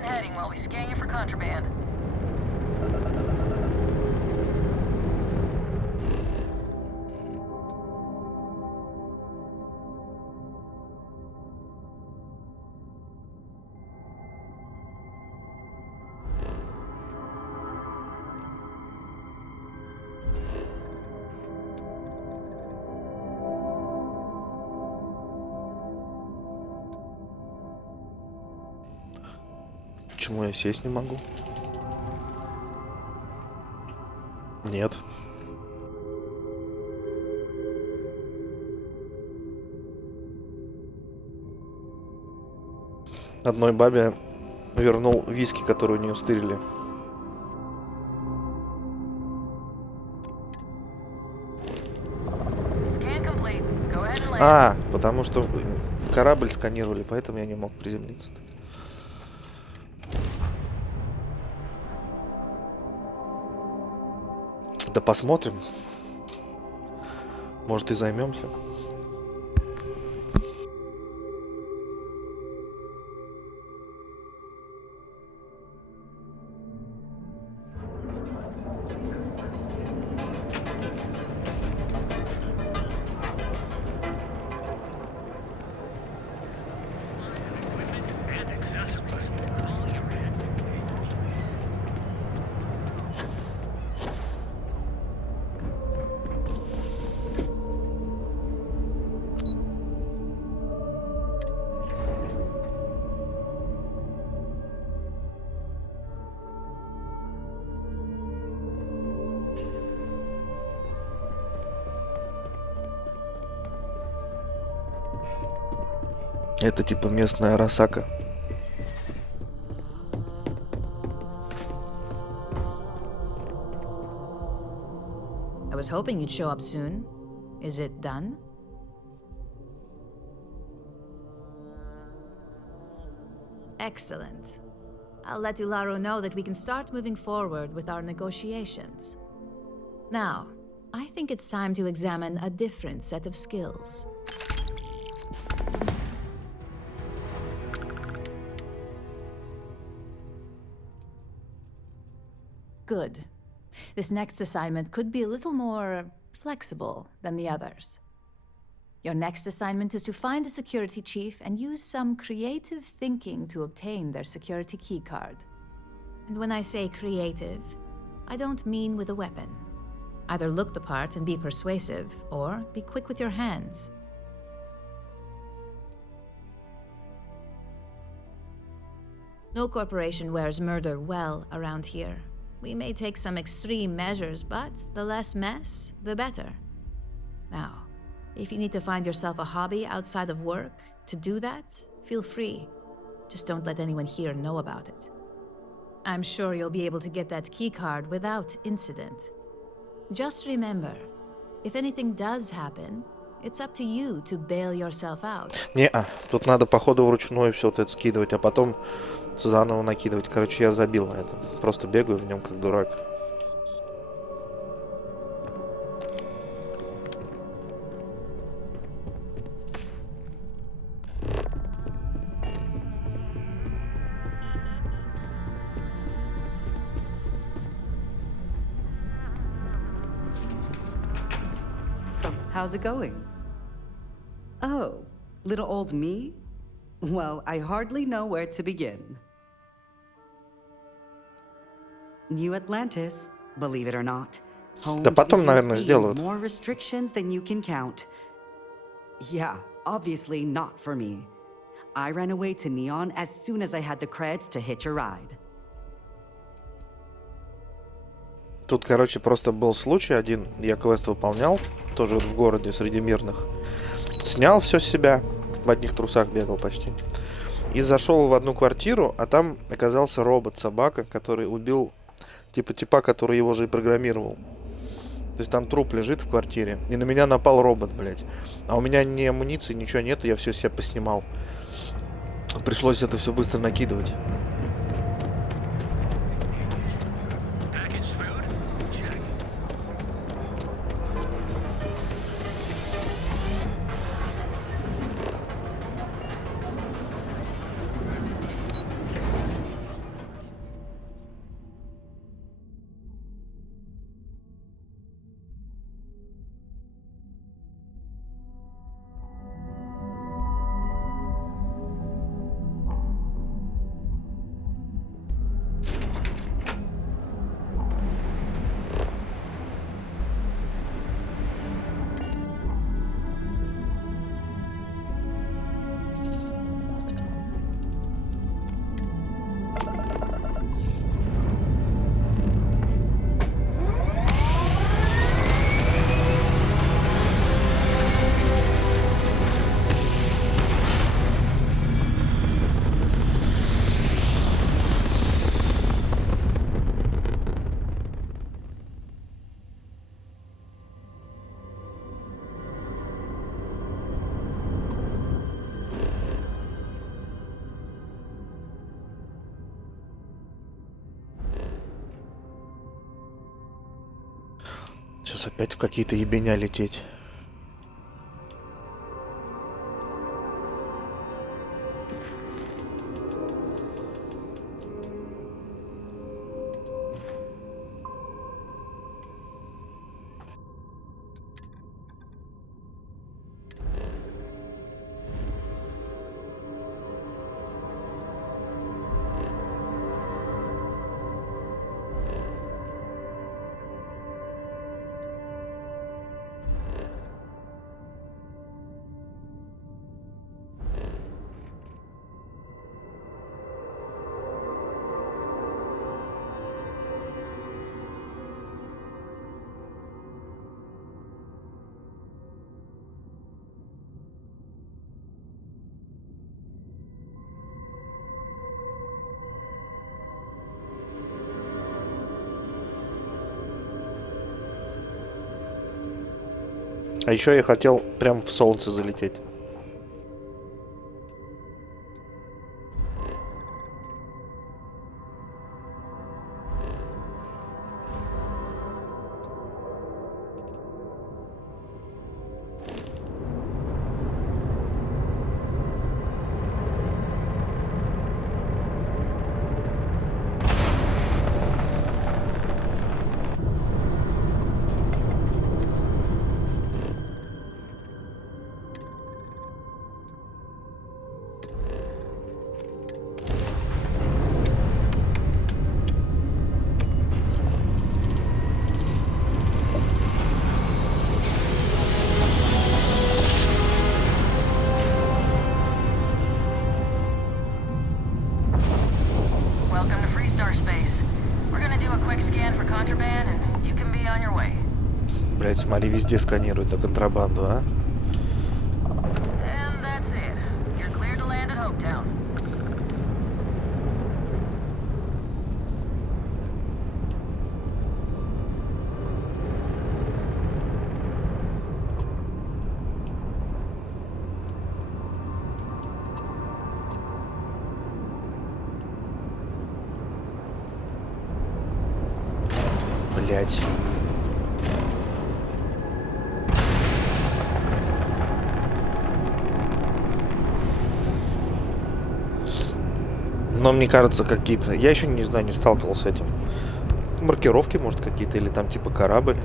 Heading while we scan you for contraband. Почему я сесть не могу? Нет. Одной бабе вернул виски, которые у нее стырили. А, потому что корабль сканировали, поэтому я не мог приземлиться. Да посмотрим. Может и займемся. Это типа местная Арасака. I was hoping you'd show up soon. Is it done? Excellent. I'll let Ularo know that we can start moving forward with our negotiations. Now, I think it's time to examine a different set of skills. Good. This next assignment could be a little more flexible than the others. Your next assignment is to find a security chief and use some creative thinking to obtain their security keycard. And when I say creative, I don't mean with a weapon. Either look the part and be persuasive, or be quick with your hands. No corporation wears murder well around here. We may take some extreme measures, but the less mess, the better. Now, if you need to find yourself a hobby outside of work, to do that, feel free. Just don't let anyone here know about it. I'm sure you'll be able to get that keycard without incident. Just remember, if anything does happen, it's up to you to bail yourself out. Не-а, тут надо походу вручную все вот это скидывать, а потом заново накидывать. Короче, я забил на это. Просто бегаю в нем как дурак. So, how's it going? Oh, little old me? Well, I hardly know where to begin. New Atlantis, believe it or not. Home Да to потом, the наверное, UC, сделают. more restrictions than you can count. Yeah, obviously not for me. I ran away to Neon as soon as I had the creds to hitch a ride. Тут, короче, просто был случай один. Я квест выполнял, тоже в городе среди мирных. Снял все с себя, в одних трусах бегал почти. И зашел в одну квартиру, а там оказался робот-собака, который убил типа который его же и программировал. То есть там труп лежит в квартире, и на меня напал робот, блядь. А у меня ни амуниции, ничего нету, я все себе поснимал. Пришлось это все быстро накидывать. Сейчас опять в какие-то ебеня лететь. А еще я хотел прям в солнце залететь. Welcome to Free Star Space. We're gonna do a quick scan for contraband, and you can be on your way. Блять, смотри, везде сканируют на контрабанду, а? And that's it. You're clear to land at Hopetown. Блять. Но мне кажется, какие-то... Я еще не знаю, не сталкивался с этим. Маркировки, может, какие-то, или там типа корабль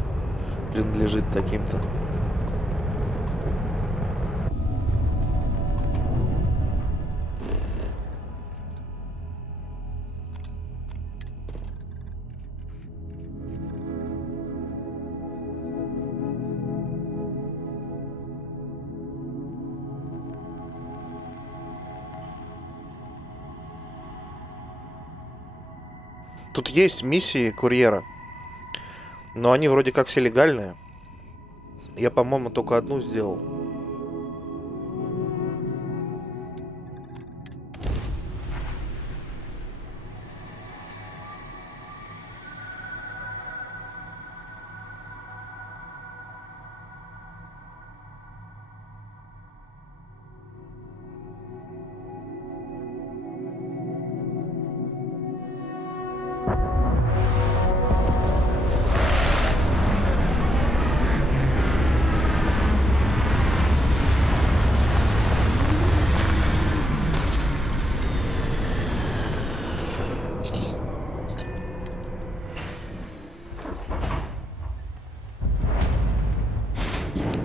принадлежит таким-то. Тут есть миссии курьера, но они вроде как все легальные. Я, по-моему, только одну сделал.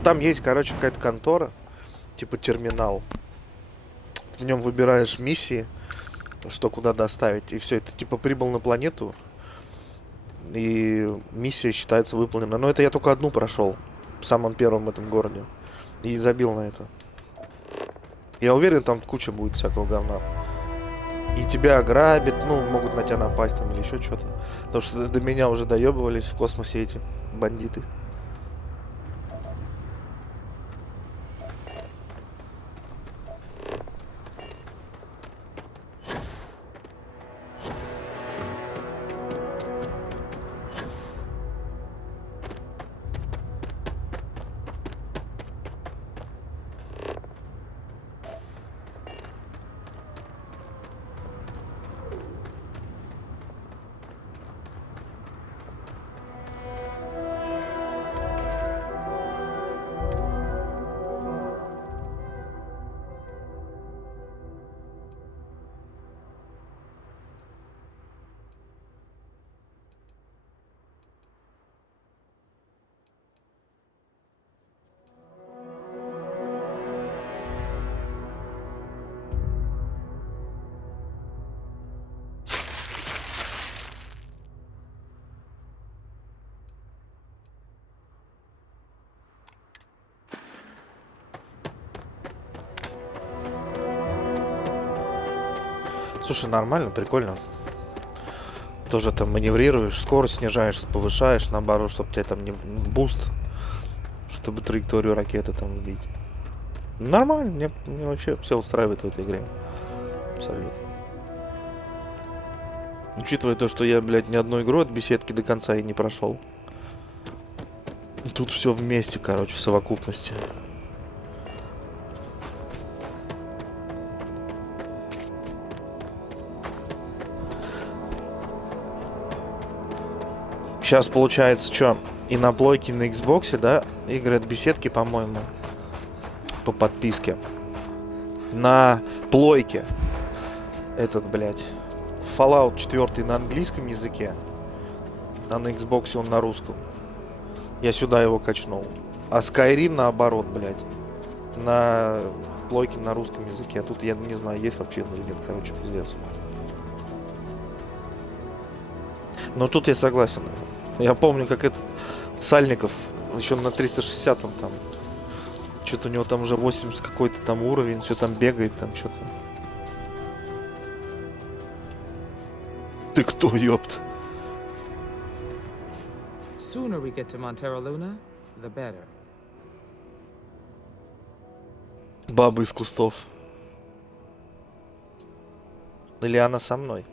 Там есть, короче, какая-то контора, типа терминал. В нем выбираешь миссии, что куда доставить, и все, это типа прибыл на планету, и миссия считается выполнена. Но это я только одну прошел в самом первом этом городе и забил на это. Я уверен, там куча будет всякого говна. И тебя ограбят, ну, могут на тебя напасть там или еще что-то. Потому что до меня уже доебывались в космосе эти бандиты. Слушай, нормально, прикольно. Тоже там маневрируешь, скорость снижаешь, повышаешь, наоборот, чтобы тебе там не буст, чтобы траекторию ракеты там убить. Нормально, мне вообще все устраивает в этой игре. Абсолютно. Учитывая то, что я, блядь, ни одну игру от беседки до конца и не прошел. Тут все вместе, короче, в совокупности. Сейчас получается, что и на плойке, и на Xbox, да, игры от беседки, по-моему, по подписке. На плойке этот, блядь, Fallout 4 на английском языке, а на Xbox он на русском. Я сюда его качнул. А Skyrim наоборот, блядь, на плойке на русском языке. А тут я не знаю, есть вообще или нет, короче, пиздец. Но тут я согласен. Я помню, как этот Сальников еще на 360-м там. Что-то у него там уже 80 какой-то там уровень, все там бегает, там что-то. Ты кто, ёпт? Sooner we get to Montero Luna, the better. Баба из кустов. Или она со мной?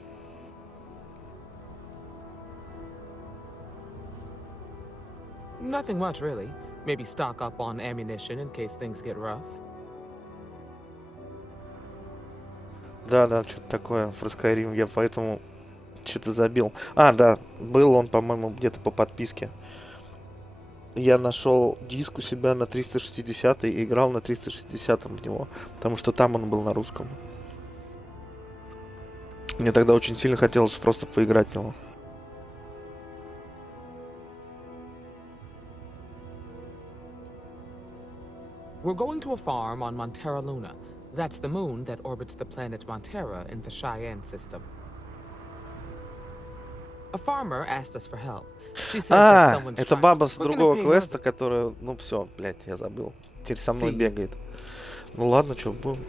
Nothing much, really. Maybe stock up on ammunition in case things get rough. Да, что-то такое про Skyrim. Я поэтому что-то забил. А, да, был он, по-моему, где-то по подписке. Я нашел диск у себя на 360 и играл на 360 в него, потому что там он был на русском. Мне тогда очень сильно хотелось просто поиграть в него. We're going to a farm on Montero Luna. That's the moon that orbits the planet Montera in the Cheyenne system. A farmer asked us for help. She says that someone's это trying- баба с We're gonna другого pay квеста, которая... Ну все, блядь, я забыл. Теперь со мной бегает. Ну ладно, что, будем.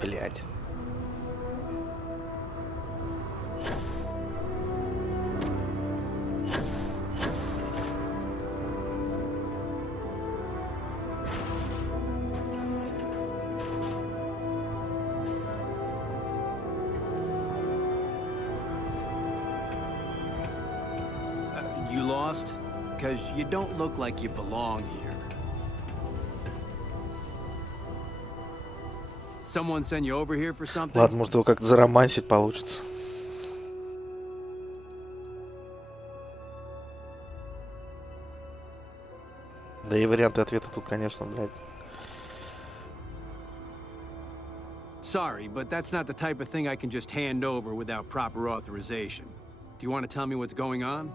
Блять. You lost? Because you don't look like you belong here. Someone send you over here for something? Ладно, может его как-то заромансить получится. Да и варианты ответа тут, конечно, блядь. Sorry, but that's not the type of thing I can just hand over without proper authorization. Do you want to tell me what's going on?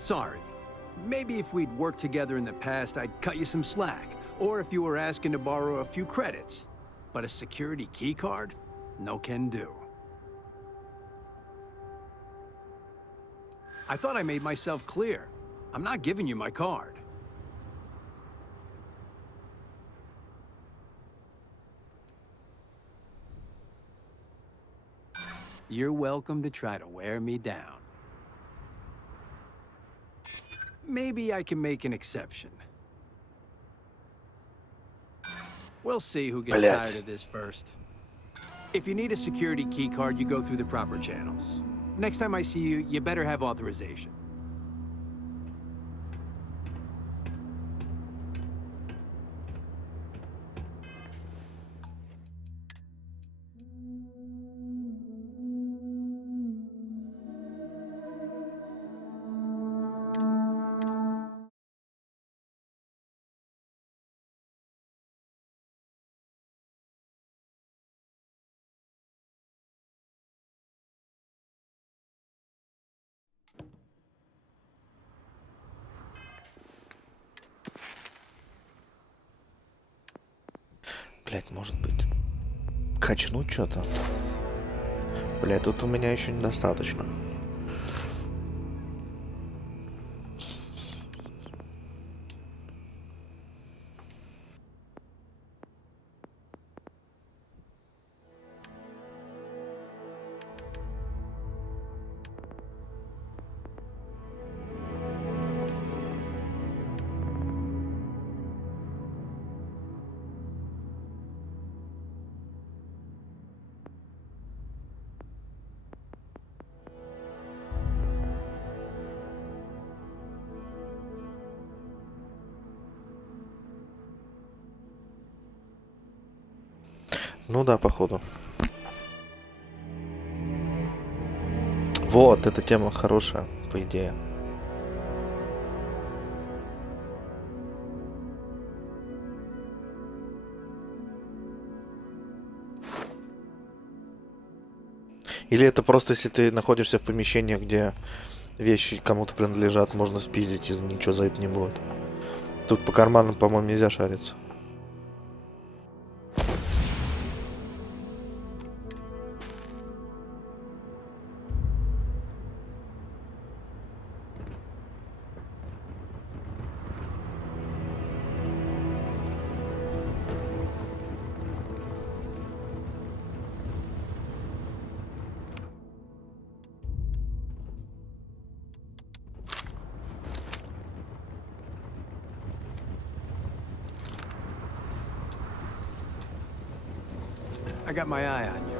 Sorry. Maybe if we'd worked together in the past, I'd cut you some slack. Or if you were asking to borrow a few credits. But a security key card? No can do. I thought I made myself clear. I'm not giving you my card. You're welcome to try to wear me down. Maybe I can make an exception. We'll see who gets tired of this first. If you need a security key card, you go through the proper channels. Next time I see you, you better have authorization. Блять, может быть. Качнуть что-то. Блять, тут у меня еще недостаточно. Ну да, походу. Вот, эта тема хорошая, по идее. Или это просто, если ты находишься в помещении, где вещи кому-то принадлежат, можно спиздить, и ничего за это не будет. Тут по карманам, по-моему, нельзя шариться. I got my eye on you.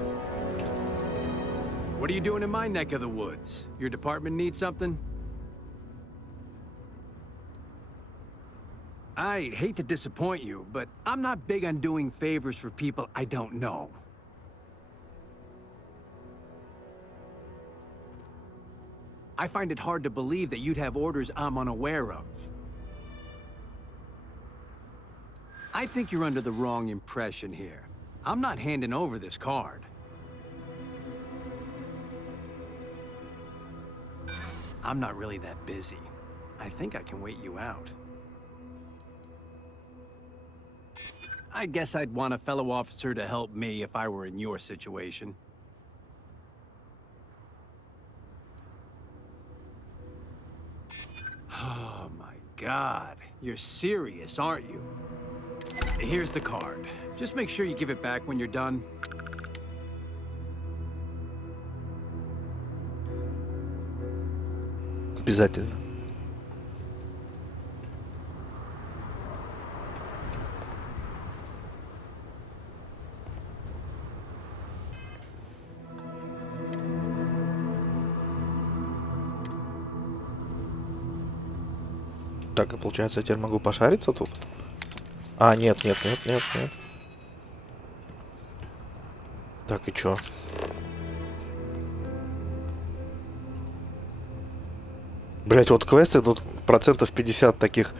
What are you doing in my neck of the woods? Your department needs something? I hate to disappoint you, but I'm not big on doing favors for people I don't know. I find it hard to believe that you'd have orders I'm unaware of. I think you're under the wrong impression here. I'm not handing over this card. I'm not really that busy. I think I can wait you out. I guess I'd want a fellow officer to help me if I were in your situation. Oh my God, you're serious, aren't you? Here's the card. Just make sure you give it back when you're done. Обязательно. Так, и получается, я теперь могу пошариться тут? А, нет. Так, и чё? Блять, вот квесты тут процентов 50 таких.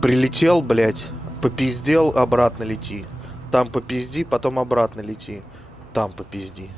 Прилетел, блять, попиздел, обратно лети. Там попизди, потом обратно лети. Там попизди.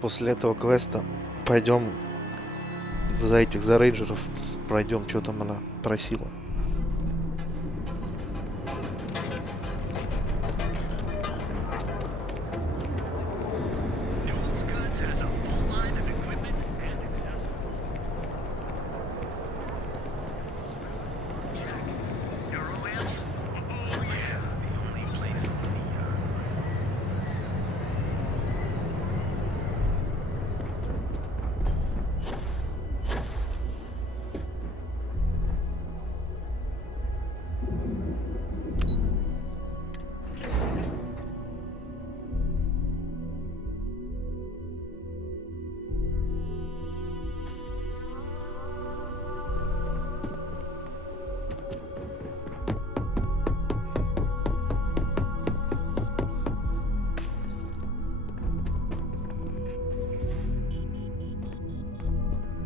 После этого квеста пойдем за рейнджеров пройдем, что там она просила.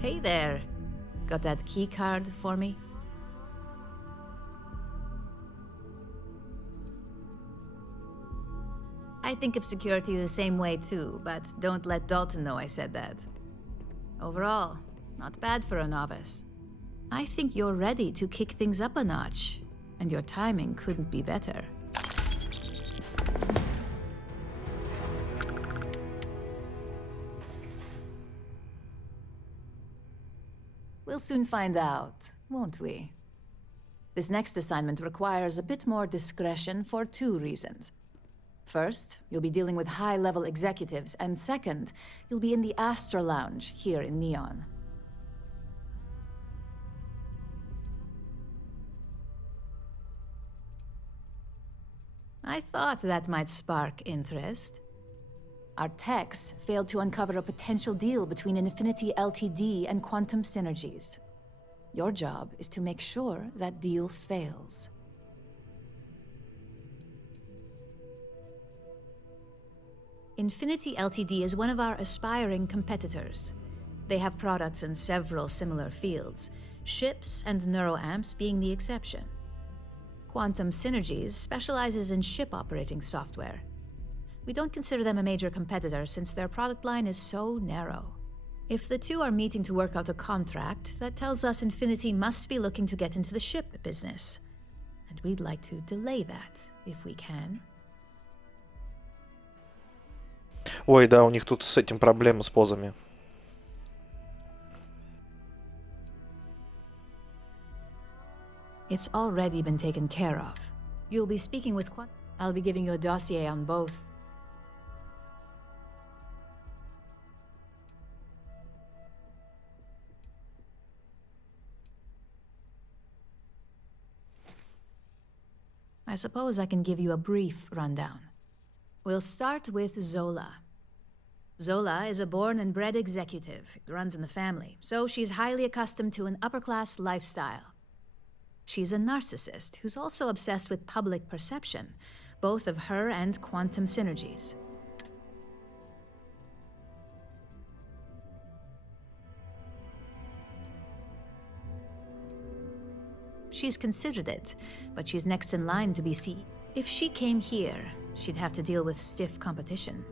Hey there. Got that key card for me? I think of security the same way too, but don't let Dalton know I said that. Overall, not bad for a novice. I think you're ready to kick things up a notch, and your timing couldn't be better. We'll soon find out, won't we? This next assignment requires a bit more discretion for 2 reasons. First, you'll be dealing with high-level executives, and second, you'll be in the Astra Lounge here in Neon. I thought that might spark interest. Our techs failed to uncover a potential deal between Infinity Ltd. And Quantum Synergies. Your job is to make sure that deal fails. Infinity Ltd. Is one of our aspiring competitors. They have products in several similar fields, ships and neuroamps being the exception. Quantum Synergies specializes in ship operating software. We don't consider them a major competitor since their product line is so narrow. If the two are meeting to work out a contract, that tells us Infinity must be looking to get into the ship business. And we'd like to delay that, if we can. Ой, да, у них тут с этим проблемы с позами. It's already been taken care of. You'll be speaking with I'll be giving you a dossier on both. I suppose I can give you a brief rundown. We'll start with Zola. Zola is a born and bred executive. It runs in the family, so she's highly accustomed to an upper-class lifestyle. She's a narcissist who's also obsessed with public perception, both of her and Quantum Synergies. She's considered it, but she's next in line to be CEO. If she came here, she'd have to deal with stiff competition.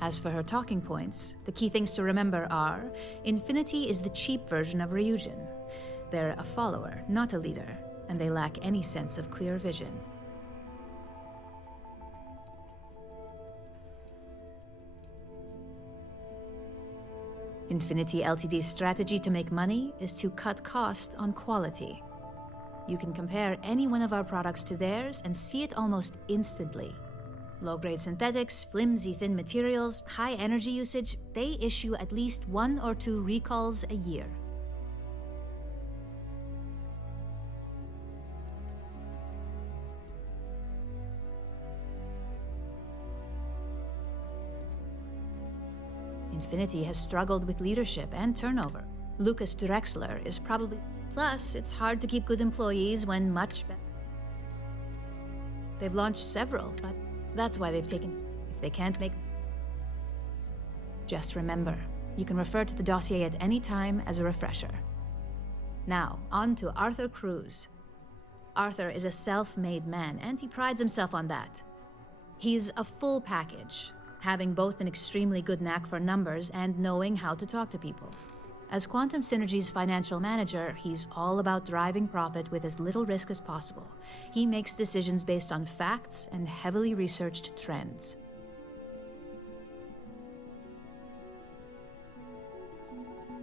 As for her talking points, the key things to remember are, Infinity is the cheap version of Ryujin. They're a follower, not a leader, and they lack any sense of clear vision. Infinity Ltd's strategy to make money is to cut cost on quality. You can compare any one of our products to theirs and see it almost instantly. Low-grade synthetics, flimsy thin materials, high energy usage, they issue at least 1 or 2 recalls a year. Infinity has struggled with leadership and turnover. Lucas Drexler is probably... Plus, it's hard to keep good employees when much better. They've launched several, but that's why they've taken... If they can't make... Just remember, you can refer to the dossier at any time as a refresher. Now, on to Arthur Cruz. Arthur is a self-made man, and he prides himself on that. He's a full package, having both an extremely good knack for numbers and knowing how to talk to people. As Quantum Synergy's financial manager, he's all about driving profit with as little risk as possible. He makes decisions based on facts and heavily researched trends.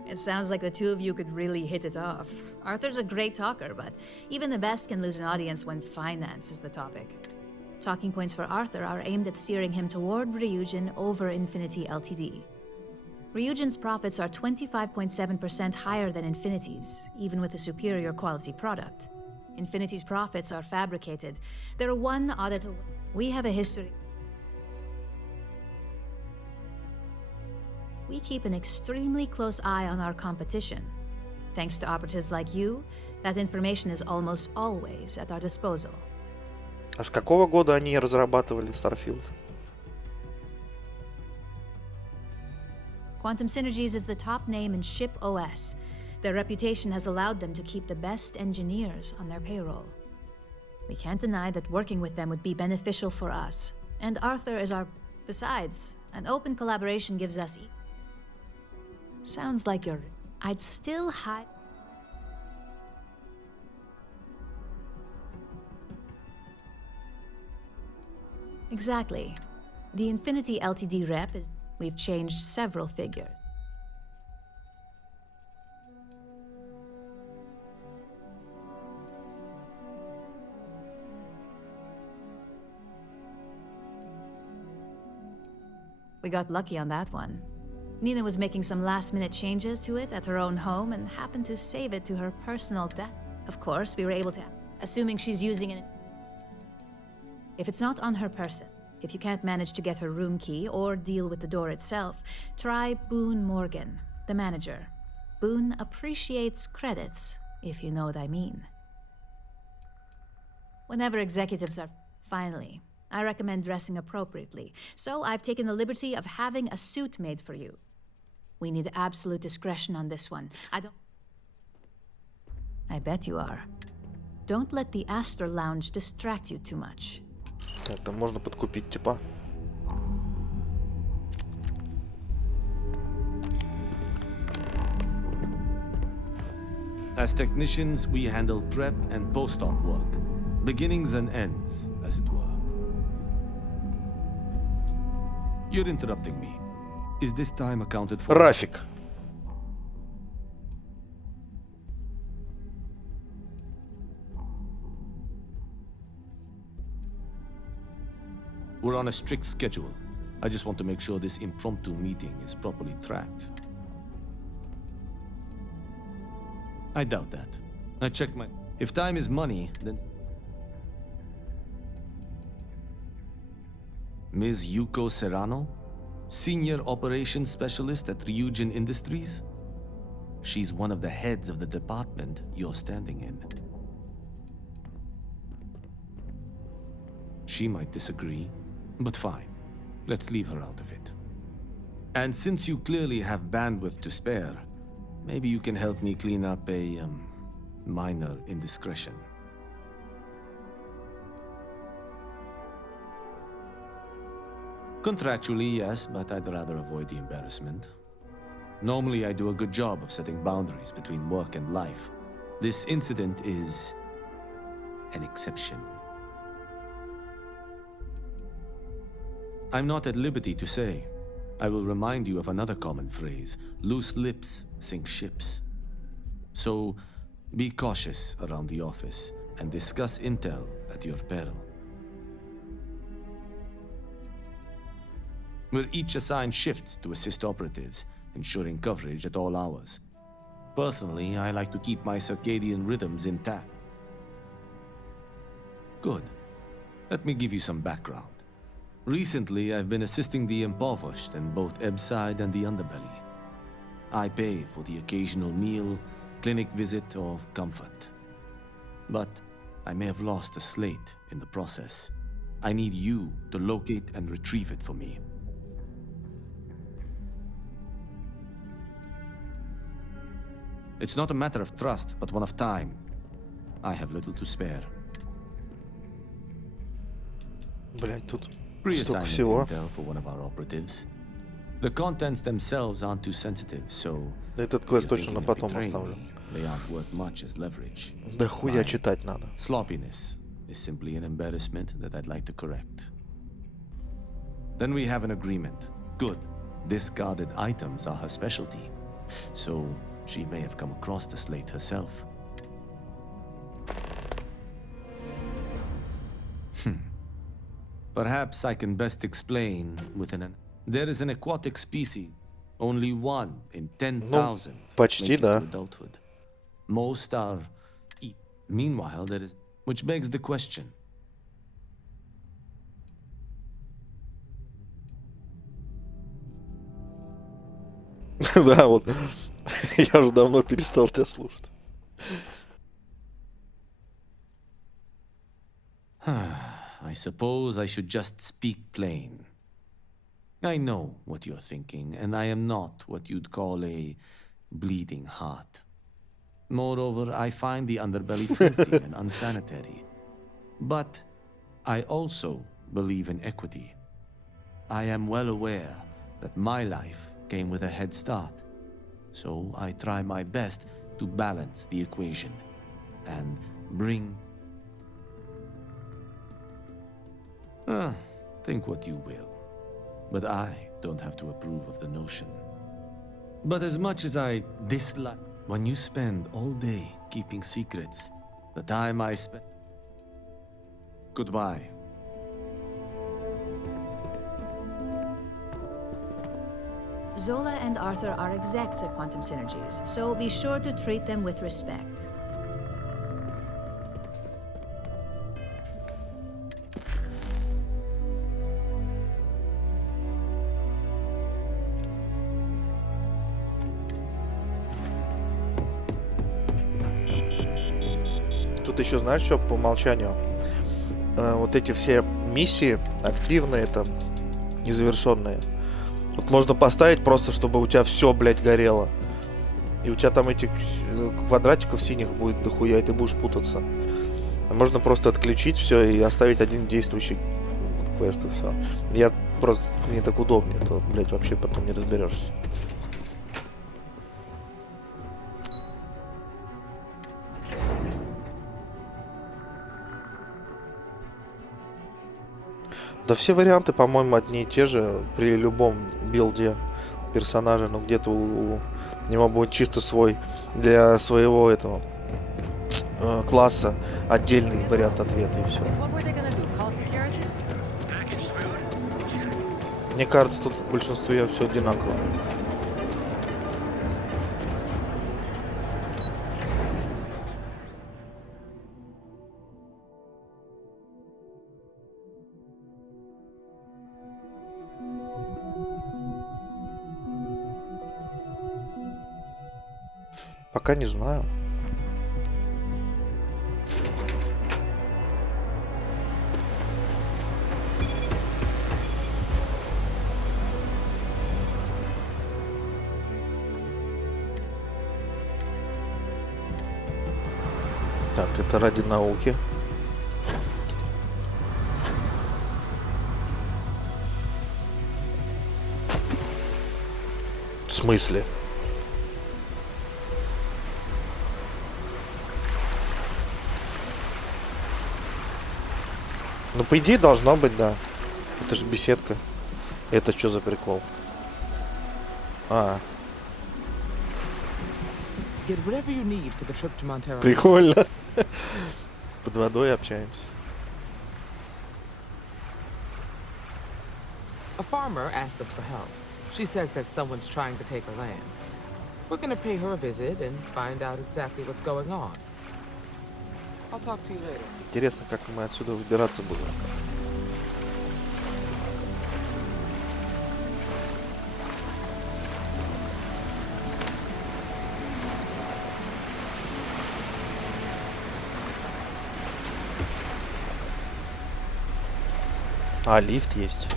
It sounds like the two of you could really hit it off. Arthur's a great talker, but even the best can lose an audience when finance is the topic. Talking points for Arthur are aimed at steering him toward Ryujin over Infinity Ltd. Ryujin's profits are 25.7% higher than Infinity's, even with a superior quality product. Infinity's profits are fabricated. They're one audit away. We have a history. We keep an extremely close eye on our competition. Thanks to operatives like you, that information is almost always at our disposal. А с какого года они разрабатывали Starfield? Quantum Synergies is the top name in ship OS. Their reputation has allowed them to keep the best engineers on their payroll. We can't deny that working with them would be beneficial for us. And Arthur is our... Besides, an open collaboration gives us... Sounds like you're... I'd still hide... Exactly. The Infinity LTD rep is... We've changed several figures. We got lucky on that one. Nina was making some last-minute changes to it at her own home and happened to save it to her personal debt. Of course, we were able to... Assuming she's using it... If it's not on her person, if you can't manage to get her room key or deal with the door itself, try Boone Morgan, the manager. Boone appreciates credits, if you know what I mean. Whenever executives are... Finally, I recommend dressing appropriately, so I've taken the liberty of having a suit made for you. We need absolute discretion on this one. I bet you are. Don't let the Astor Lounge distract you too much. Это можно подкупить типа. As technicians, we handle prep and post-op work. Beginnings and ends, as it were. You're interrupting me. Is this time accounted for? Рафик. We're on a strict schedule. I just want to make sure this impromptu meeting is properly tracked. I doubt that. I checked my... If time is money, then... Ms. Yuko Serrano? Senior Operations Specialist at Ryujin Industries? She's one of the heads of the department you're standing in. She might disagree, but fine. Let's leave her out of it. And since you clearly have bandwidth to spare, maybe you can help me clean up a, minor indiscretion. Contractually, yes, but I'd rather avoid the embarrassment. Normally, I do a good job of setting boundaries between work and life. This incident is an exception. I'm not at liberty to say. I will remind you of another common phrase: loose lips sink ships. So, be cautious around the office and discuss intel at your peril. We're each assigned shifts to assist operatives, ensuring coverage at all hours. Personally, I like to keep my circadian rhythms intact. Good. Let me give you some background. Recently, I've been assisting the impoverished in both Ebbside and the underbelly. I pay for the occasional meal, clinic visit, or comfort. But I may have lost a slate in the process. I need you to locate and retrieve it for me. It's not a matter of trust, but one of time. I have little to spare. Блять, тут столько Reassignment всего. intel for one of our operatives. The contents themselves aren't too sensitive, so Этот if квест you're точно thinking на of потом betraying оставлю. me, they aren't worth much as leverage. Да хуя My читать надо. sloppiness is simply an embarrassment that I'd like to correct. Then we have an agreement. Good. Discarded items are her specialty, so she may have come across the slate herself. Perhaps I can best explain with an... There is an aquatic species, only one in 10,000 почти, make it да. to adulthood. Most are... Meanwhile, there is... Which begs the question. Да, вот. Я уже давно перестал тебя слушать. I suppose I should just speak plain. I know what you're thinking, and I am not what you'd call a bleeding heart. Moreover, I find the underbelly filthy and unsanitary. But I also believe in equity. I am well aware that my life came with a head start, so I try my best to balance the equation and bring... think what you will. But I don't have to approve of the notion. But as much as I dislike... When you spend all day keeping secrets, the time I spend... Goodbye. Zola and Arthur are exacts at quantum synergies, so be sure to treat them with respect. Тут еще, знаешь, что по умолчанию? Вот эти все миссии активные там, незавершенные. Вот можно поставить просто, чтобы у тебя все, блядь, горело. И у тебя там этих квадратиков синих будет дохуя, и ты будешь путаться. А можно просто отключить все и оставить один действующий квест, и все. Я просто, мне так удобнее, то, блядь, вообще потом не разберешься. Да все варианты, по-моему, одни и те же при любом билде персонажа, но где-то у него будет чисто свой для своего этого класса отдельный вариант ответа, и все. Мне кажется, тут в большинстве все одинаково. Пока не знаю. Так, это ради науки. В смысле? Ну, по идее, должно быть, да. Это же беседка. Это что за прикол? Прикольно. Под водой общаемся. A farmer asked us for help. She says that someone's trying to take her land. We're gonna pay her a visit and find out exactly what's going on. I'll talk to you later. Интересно, как мы отсюда выбираться будем. А, лифт есть.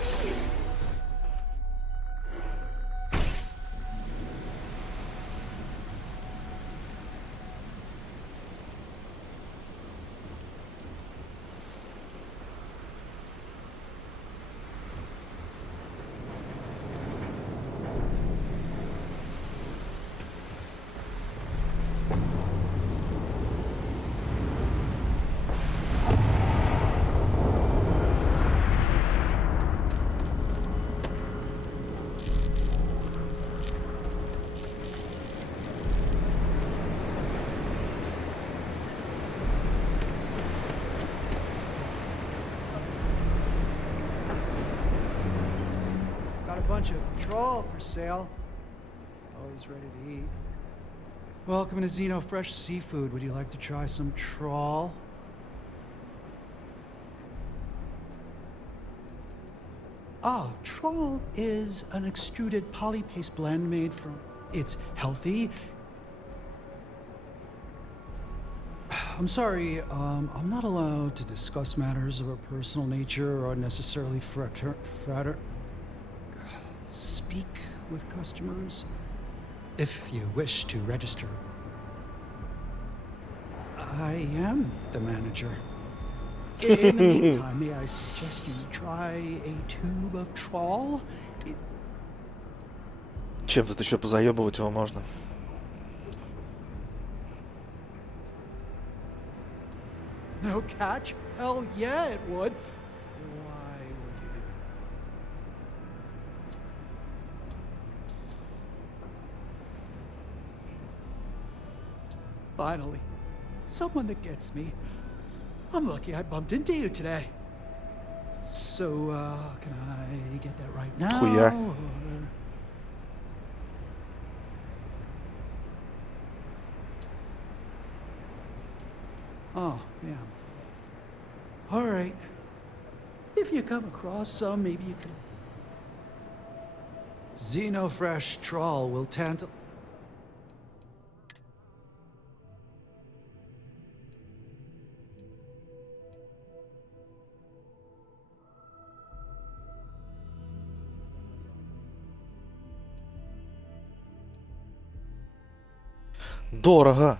Bunch of trawl for sale. Always ready to eat. Welcome to Xeno Fresh Seafood. Would you like to try some trawl? Ah, trawl is an extruded polypaste blend made from... It's healthy. I'm sorry, I'm not allowed to discuss matters of a personal nature or necessarily speak with customers if you wish to register. I am the manager. In the meantime, may I suggest you try a tube of trawl? Чем тут еще позаебывать его можно? No catch? Hell yeah, it would. Why would you do that? Finally, someone that gets me. I'm lucky I bumped into you today. So, can I get that right now? Хуя. Oh, damn. All right. If you come across some, maybe you can... Xenofresh trawl will tantal... Дорого.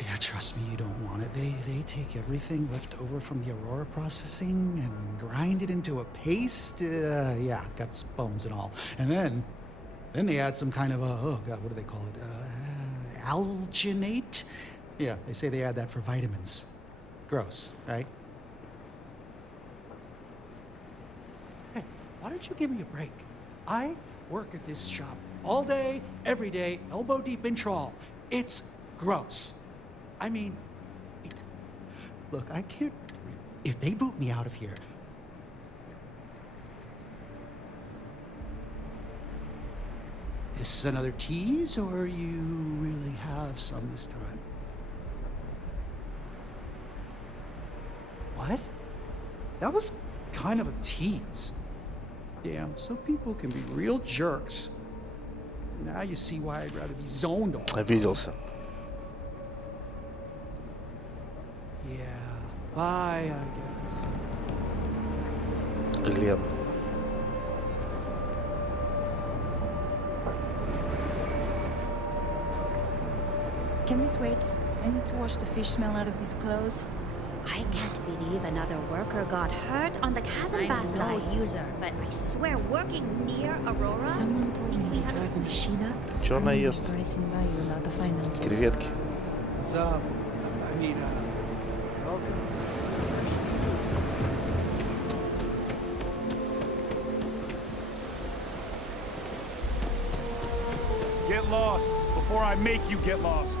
Yeah, trust me, you don't want it. They take everything left over from the Aurora processing and grind it into a paste. Yeah, guts, bones, and all. And then they add some kind of a, oh God, what do they call it? Alginate? Yeah, they say they add that for vitamins. Gross, right? Hey, why don't you give me a break? I work at this shop all day, every day, elbow deep in trawl. It's gross. I mean, look, I can't... If they boot me out of here... This another tease, or you really have some this time? What? That was kind of a tease. Damn, some people can be real jerks. Now you see why I'd rather be zoned all. Обиделся. Yeah, bye, I guess. Глен. Can this wait? I need to wash the fish smell out of these clothes. I can't believe another worker got hurt on the Kazanbas line. I'm no user, but I swear working near Aurora Someone told makes me me understand. there's a Machina Чё она ест? pricing value, not the finances. Креветки. What's up? I mean, welcome to Starfield. Get lost before I make you get lost.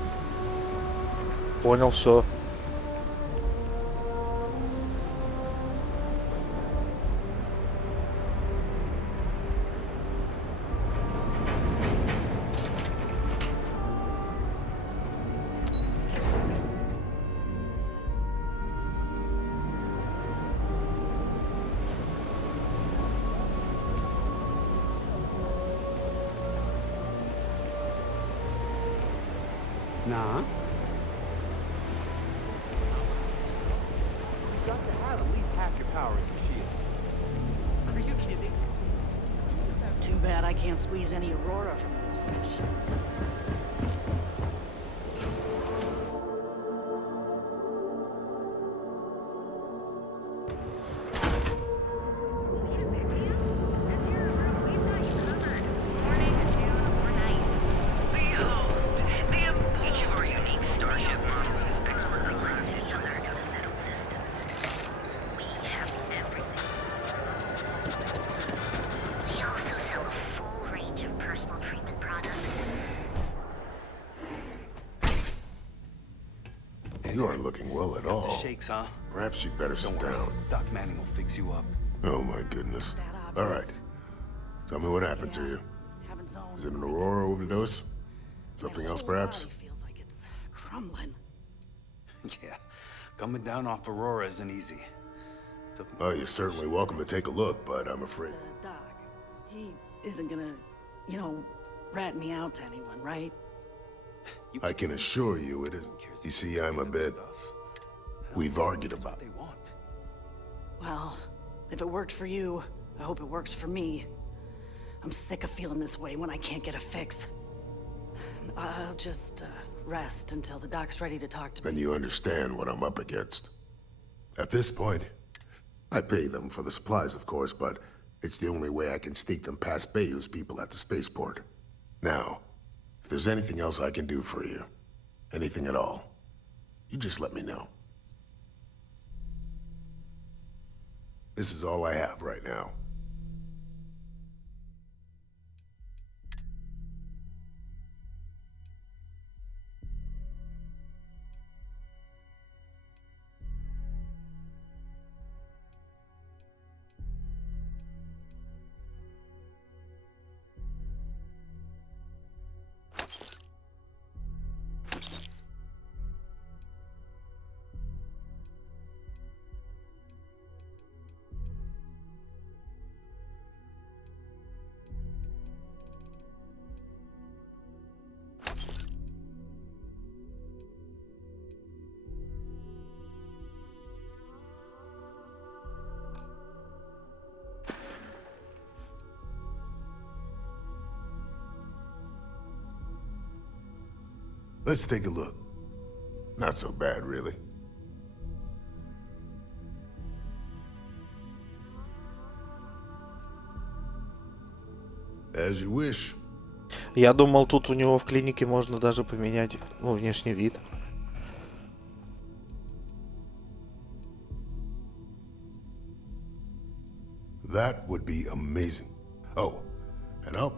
Понял, все. Nah. You've got to have at least half your power in your shields. Are you kidding? Too bad I can't squeeze any Aurora from this fish. You aren't looking well at all. The shakes, huh? Perhaps you'd better sit Don't worry. down. Doc Manning will fix you up. Oh my goodness. All right. Tell me what happened to you. zone. Is it an Aurora overdose? Something else, perhaps? Feels like it's crumbling. Yeah, coming down off Aurora isn't easy. Oh, you're certainly welcome to take a look, but I'm afraid... Doc, he isn't gonna, rat me out to anyone, right? I can assure you it isn't. You see, I'm a bit... We've argued about it. Well, if it worked for you, I hope it works for me. I'm sick of feeling this way when I can't get a fix. I'll just rest until the doc's ready to talk to me. Then you understand what I'm up against. At this point, I pay them for the supplies, of course, but it's the only way I can sneak them past Bayou's people at the spaceport. Now, if there's anything else I can do for you, anything at all, you just let me know. This is all I have right now. Let's take a look. Not so bad, really. As you wish. Я думал, тут у него в клинике можно даже поменять, внешний вид. That would be amazing. Oh, and up.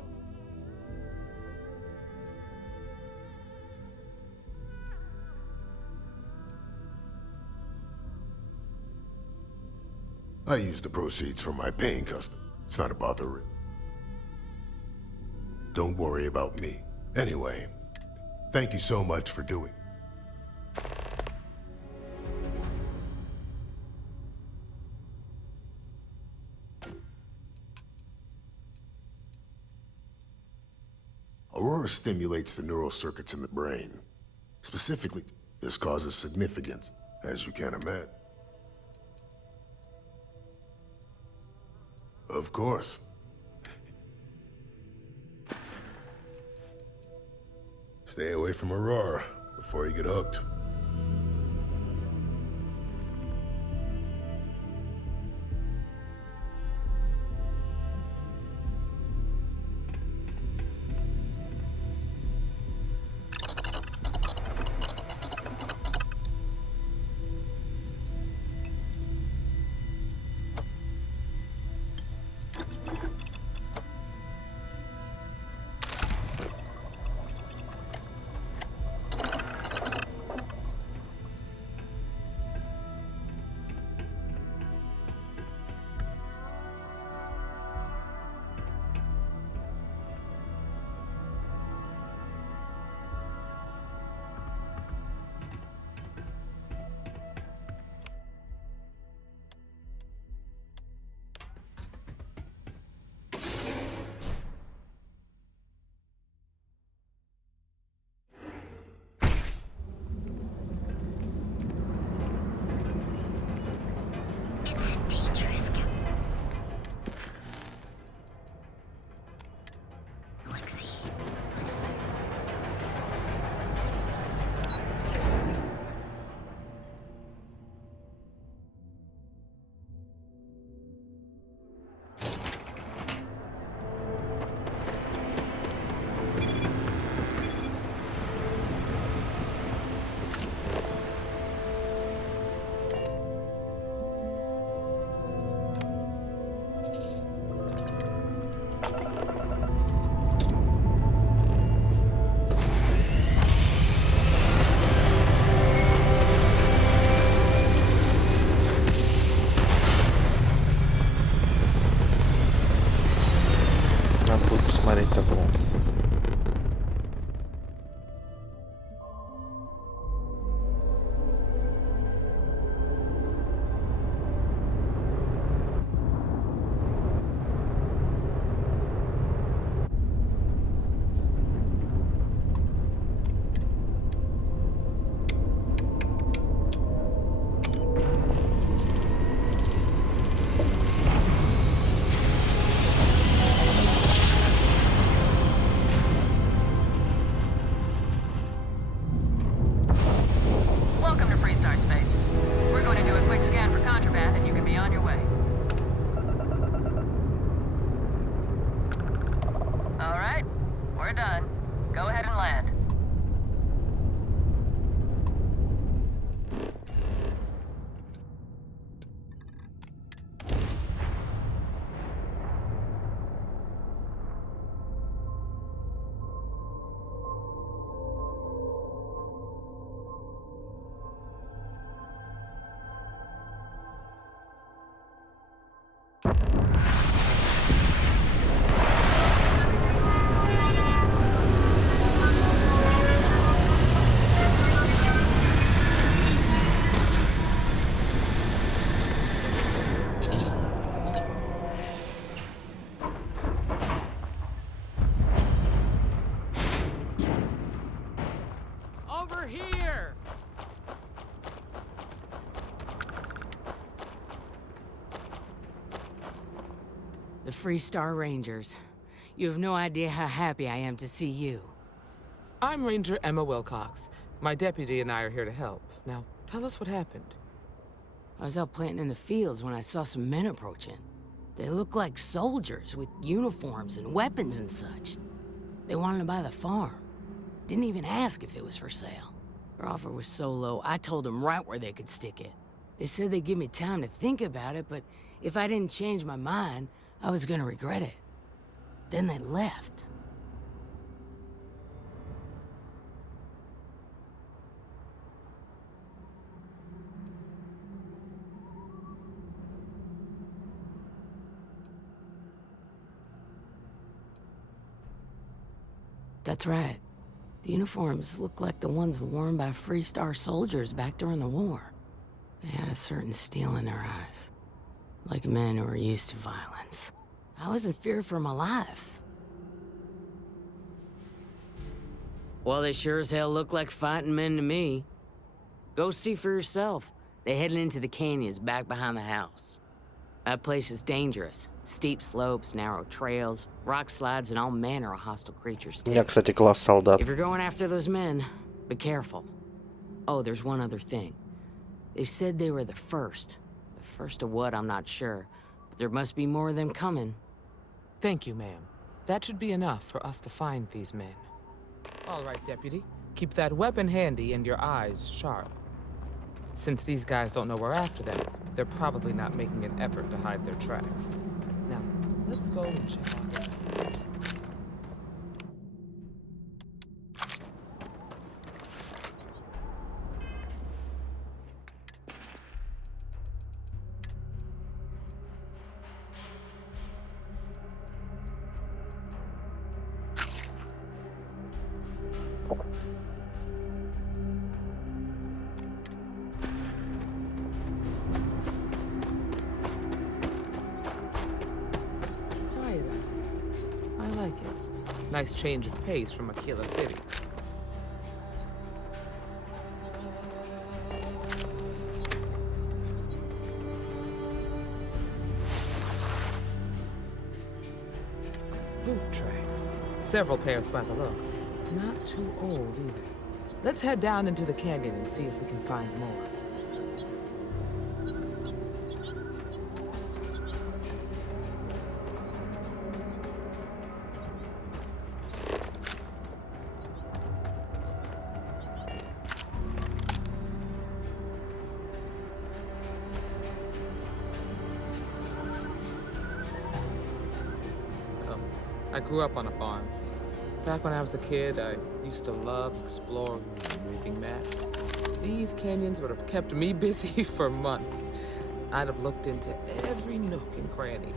I use the proceeds from my paying customer. It's not a bother. Don't worry about me. Anyway, thank you so much for doing. Aurora stimulates the neural circuits in the brain. Specifically, this causes significance, as you can imagine. Of course. Stay away from Aurora before you get hooked. Надо будет посмотреть такого. The Free Star Rangers. You have no idea how happy I am to see you. I'm Ranger Emma Wilcox. My deputy and I are here to help. Now, tell us what happened. I was out planting in the fields when I saw some men approaching. They looked like soldiers with uniforms and weapons and such. They wanted to buy the farm. Didn't even ask if it was for sale. Their offer was so low, I told them right where they could stick it. They said they'd give me time to think about it, but if I didn't change my mind, I was gonna regret it. Then they left. That's right. The uniforms look like the ones worn by Free Star soldiers back during the war. They had a certain steel in their eyes. Like men who are used to violence. I was in fear for my life. Well, they sure as hell look like fighting men to me. Go see for yourself. They headed into the canyons back behind the house. That place is dangerous. Steep slopes, narrow trails, rock slides, and all manner of hostile creatures У меня, кстати, класс солдат. If you're going after those men, be careful. Oh, there's one other thing. They said they were the first. The first of what, I'm not sure. But there must be more of them coming. Thank you, ma'am. That should be enough for us to find these men. All right, Deputy. Keep that weapon handy and your eyes sharp. Since these guys don't know we're after them, they're probably not making an effort to hide their tracks. Now, let's go and check on them. Nice change of pace from Aquila City. Boot tracks. Several pairs by the look. Not too old either. Let's head down into the canyon and see if we can find more. I grew up on a farm. Back when I was a kid, I used to love exploring and reading maps. These canyons would have kept me busy for months. I'd have looked into every nook and cranny.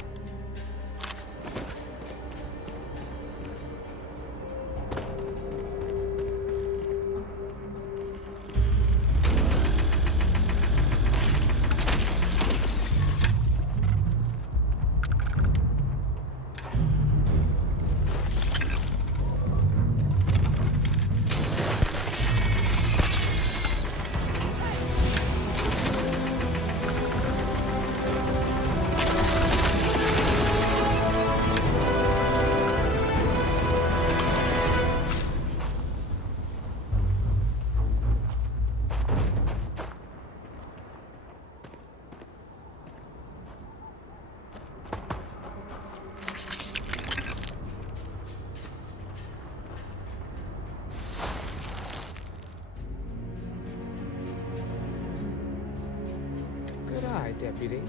Good eye, Deputy.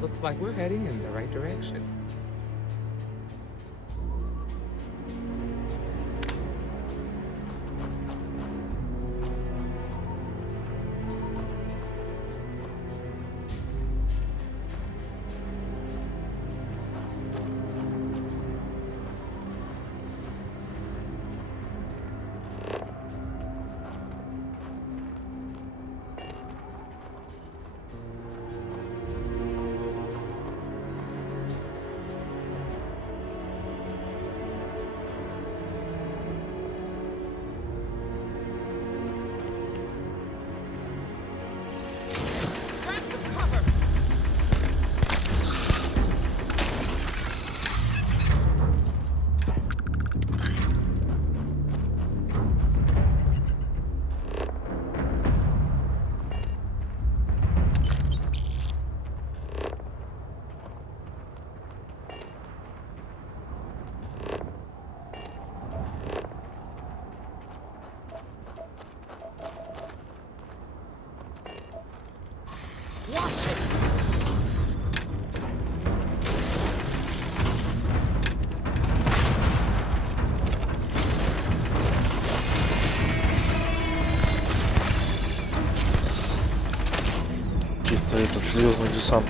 Looks like we're heading in the right direction. Звездный десант.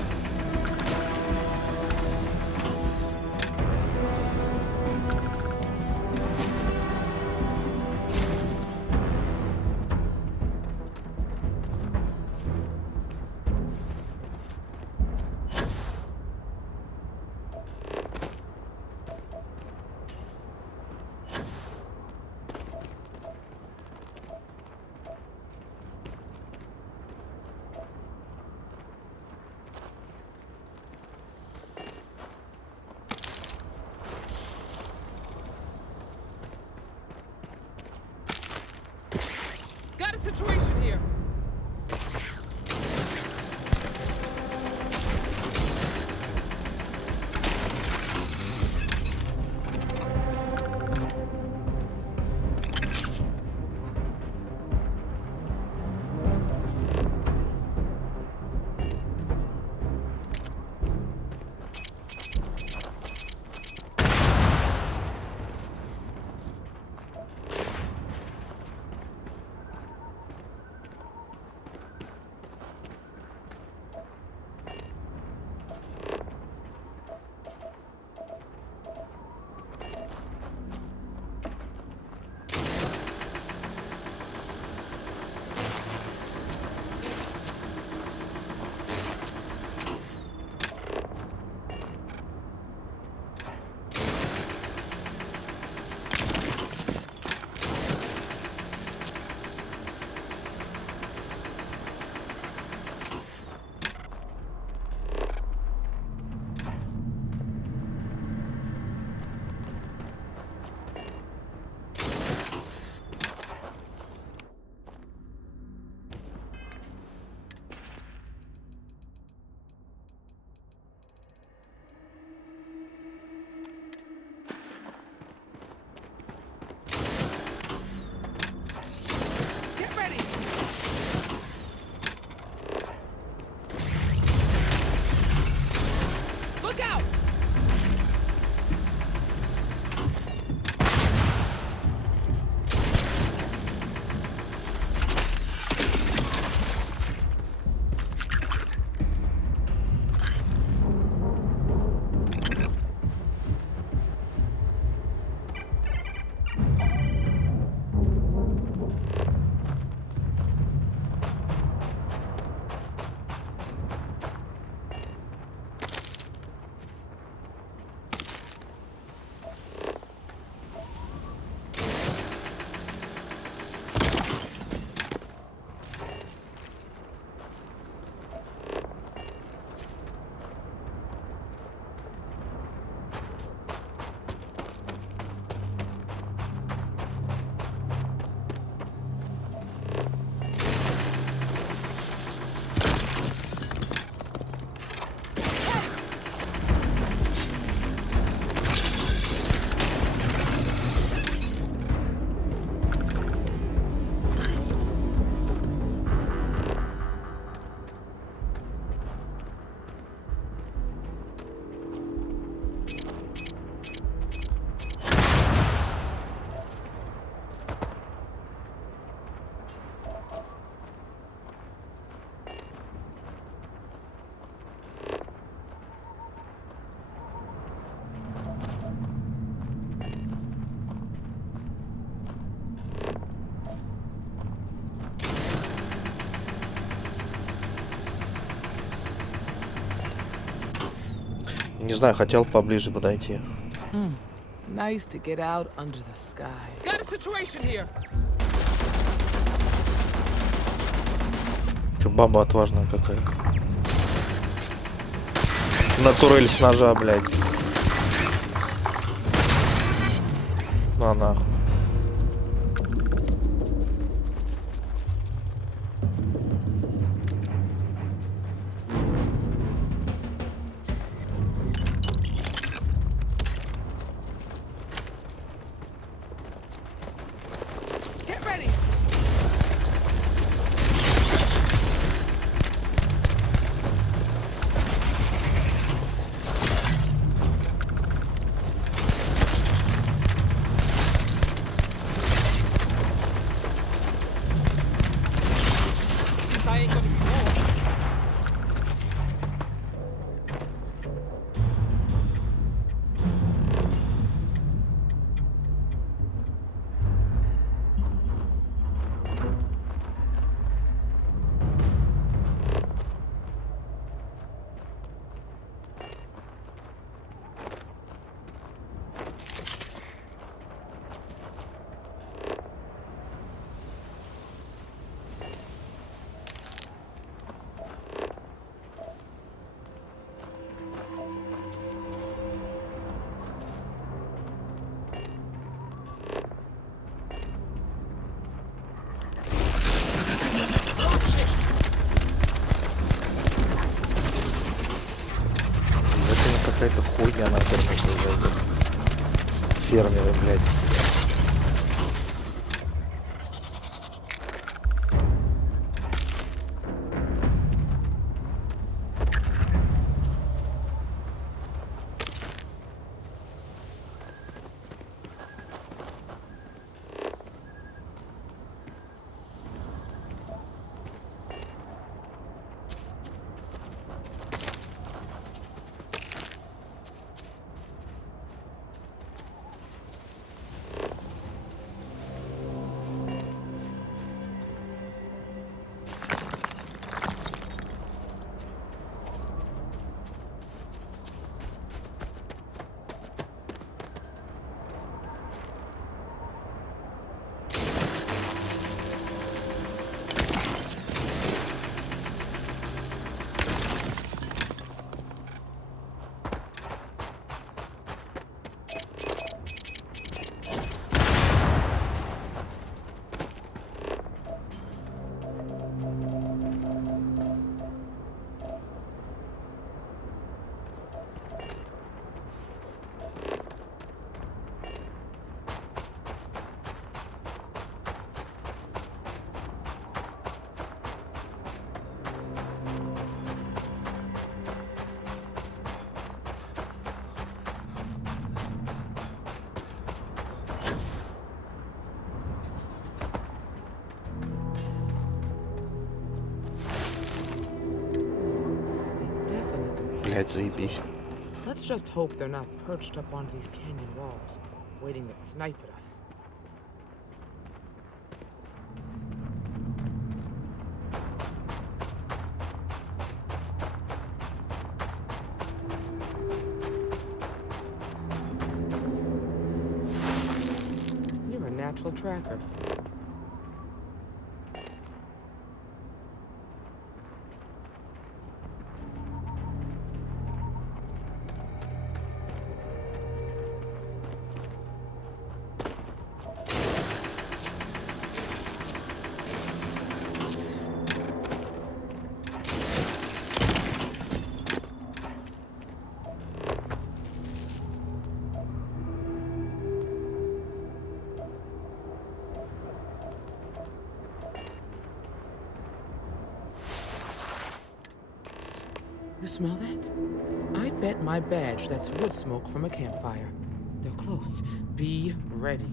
Got a situation here. Не знаю, хотел поближе подойти. Nice to get out under the sky. Got a situation here. Чё, баба отважная какая. Натурель с ножа, блядь. На нахуй. какая-то хуйня на интернете произойдет. Фермеры, блядь. Блять, заебись. Let's just hope they're not perched up on these canyon walls, waiting to snipe at us. You're a natural tracker. You smell that? I bet my badge that's wood smoke from a campfire. They're close. Be ready.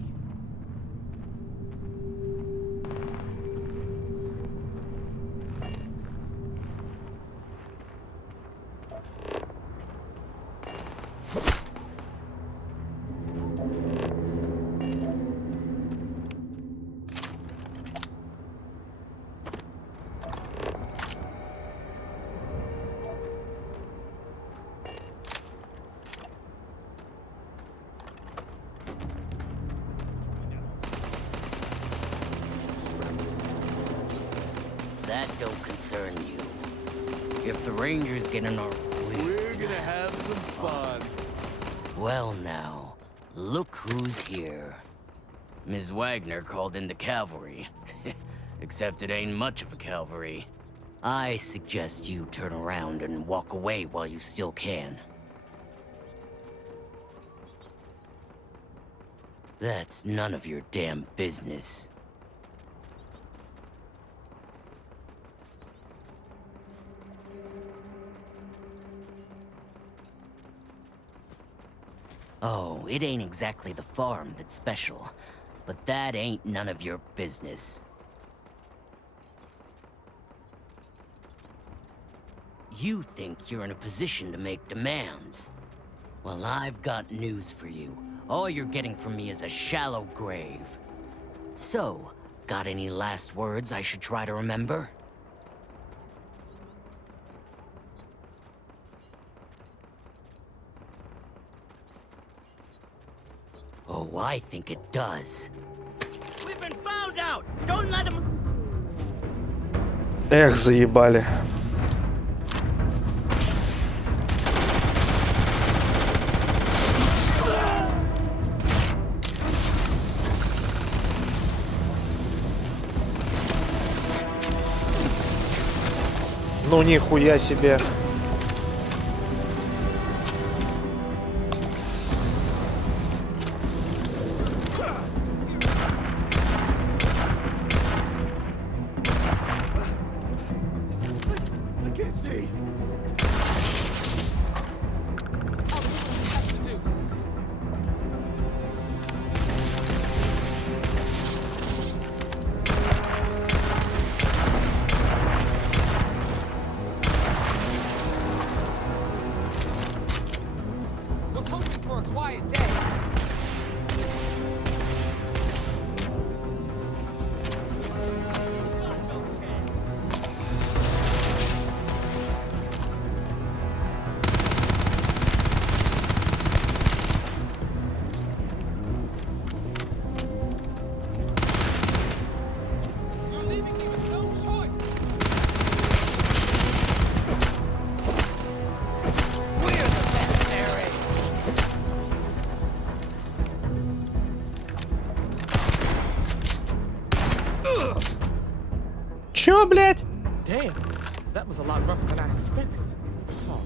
That don't concern you. If the Rangers get in our way, we're gonna have some fun. Well now, look who's here. Ms. Wagner called in the cavalry. Except it ain't much of a cavalry. I suggest you turn around and walk away while you still can. That's none of your damn business. Oh, it ain't exactly the farm that's special, but that ain't none of your business. You think you're in a position to make demands. Well, I've got news for you. All you're getting from me is a shallow grave. So, got any last words I should try to remember? Oh, I think it does. We've been found out! Don't let him... Эх, заебали. Ну нихуя себе. was hoping for a quiet day. Чё, блядь? Damn, that was a lot rougher than I expected. Let's talk.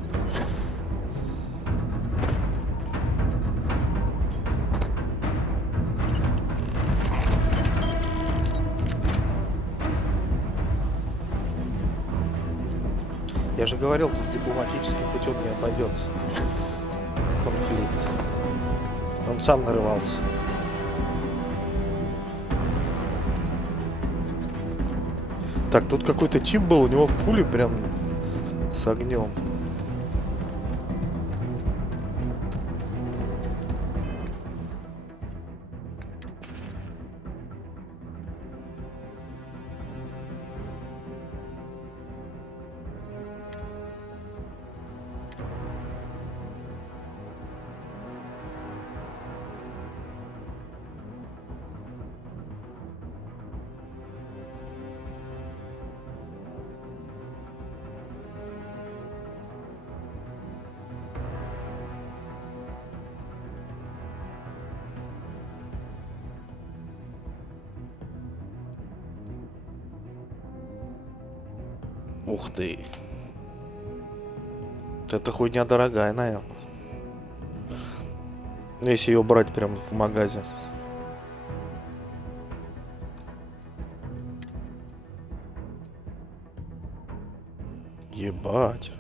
Я же говорил, тут дипломатическим путем не обойдется. Конфликт. Он сам нарывался. Так, тут какой-то тип был, у него пули прям с огнем. Ух ты. Эта хуйня дорогая, наверное. Если ее брать прямо в магазе. Ебать.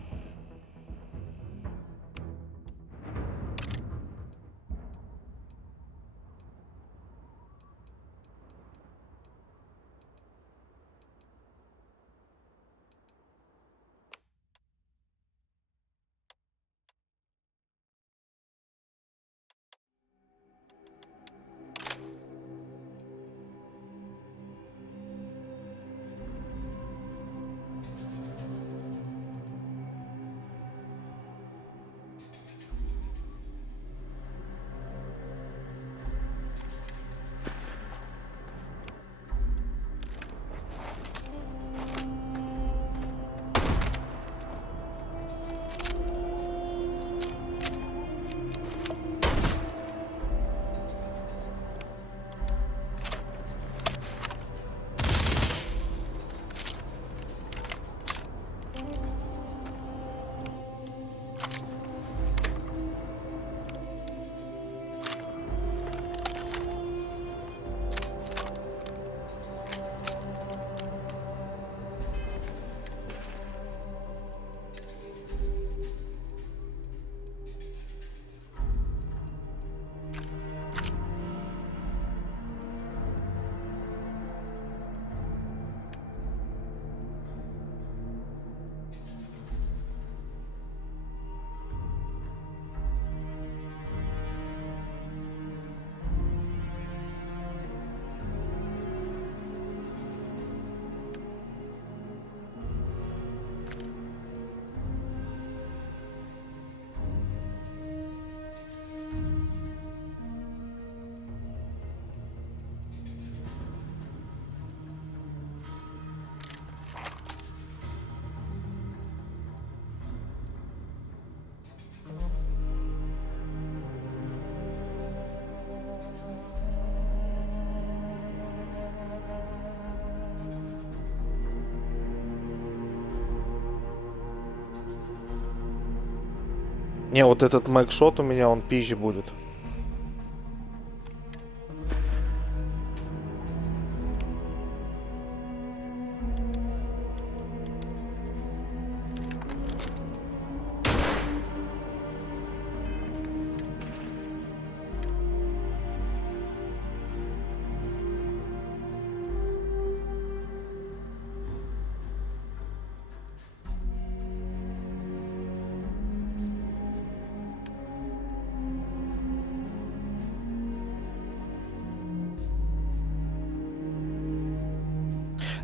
Не, вот этот мэгшот у меня, он пизже будет.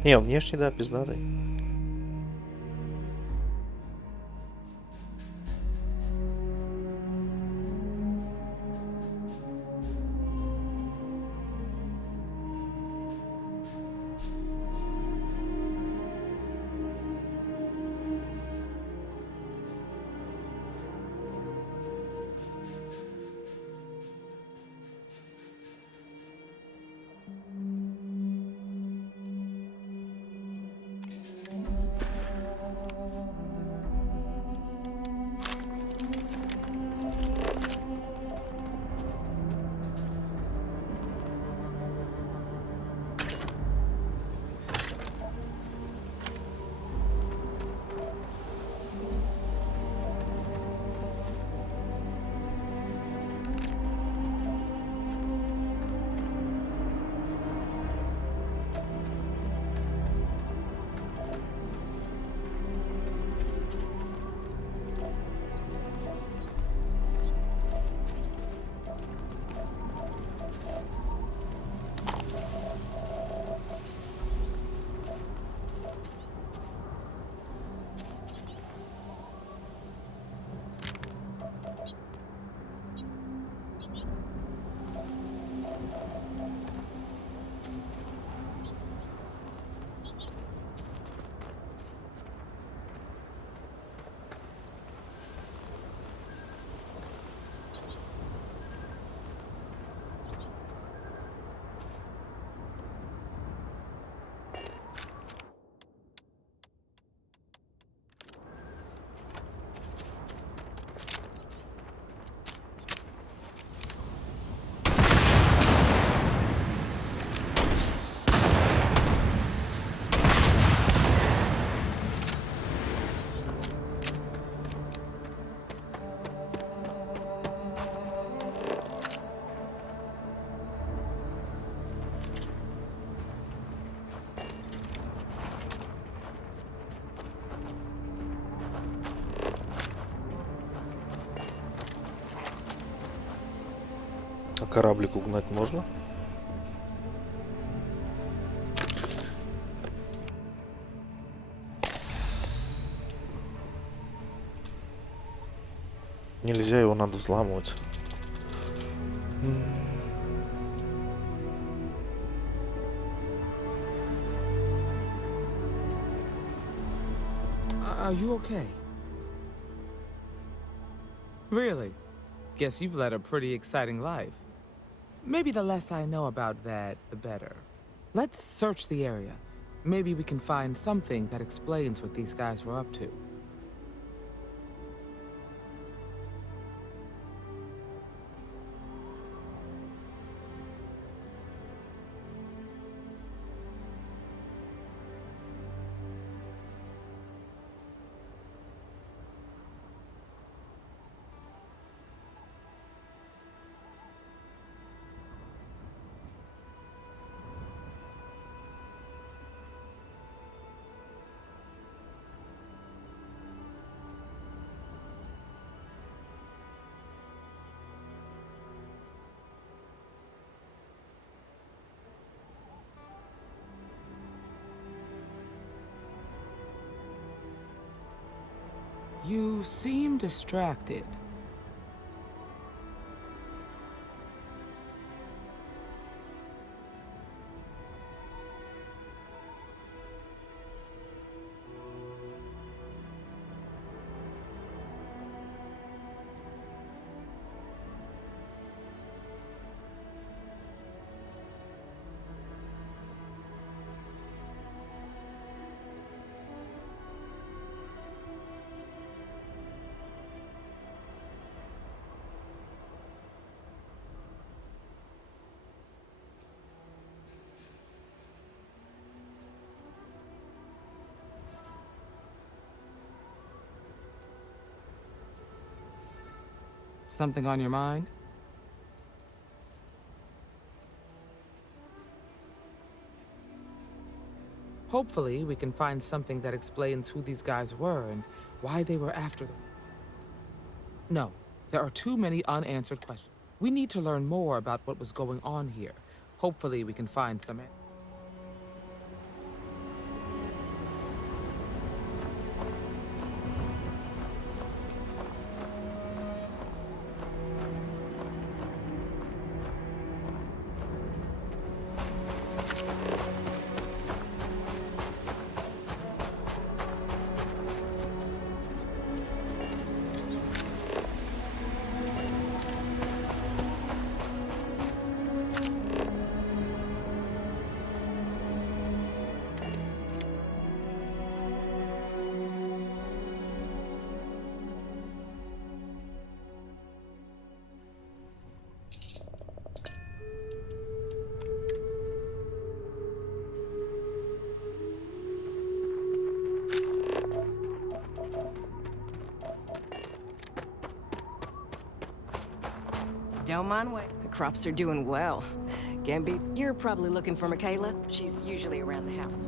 Не, он внешне, да, пиздатый. А кораблик угнать можно? Нельзя, его надо взламывать. Are you okay? Really? Guess you've led a pretty exciting life. Maybe the less I know about that, the better. Let's search the area. Maybe we can find something that explains what these guys were up to. You seem distracted. Something on your mind? Hopefully, we can find something that explains who these guys were and why they were after them. No, there are too many unanswered questions. We need to learn more about what was going on here. Hopefully, we can find some answers. Don't mind wait. The crops are doing well. Gambit, you're probably looking for Michaela. She's usually around the house.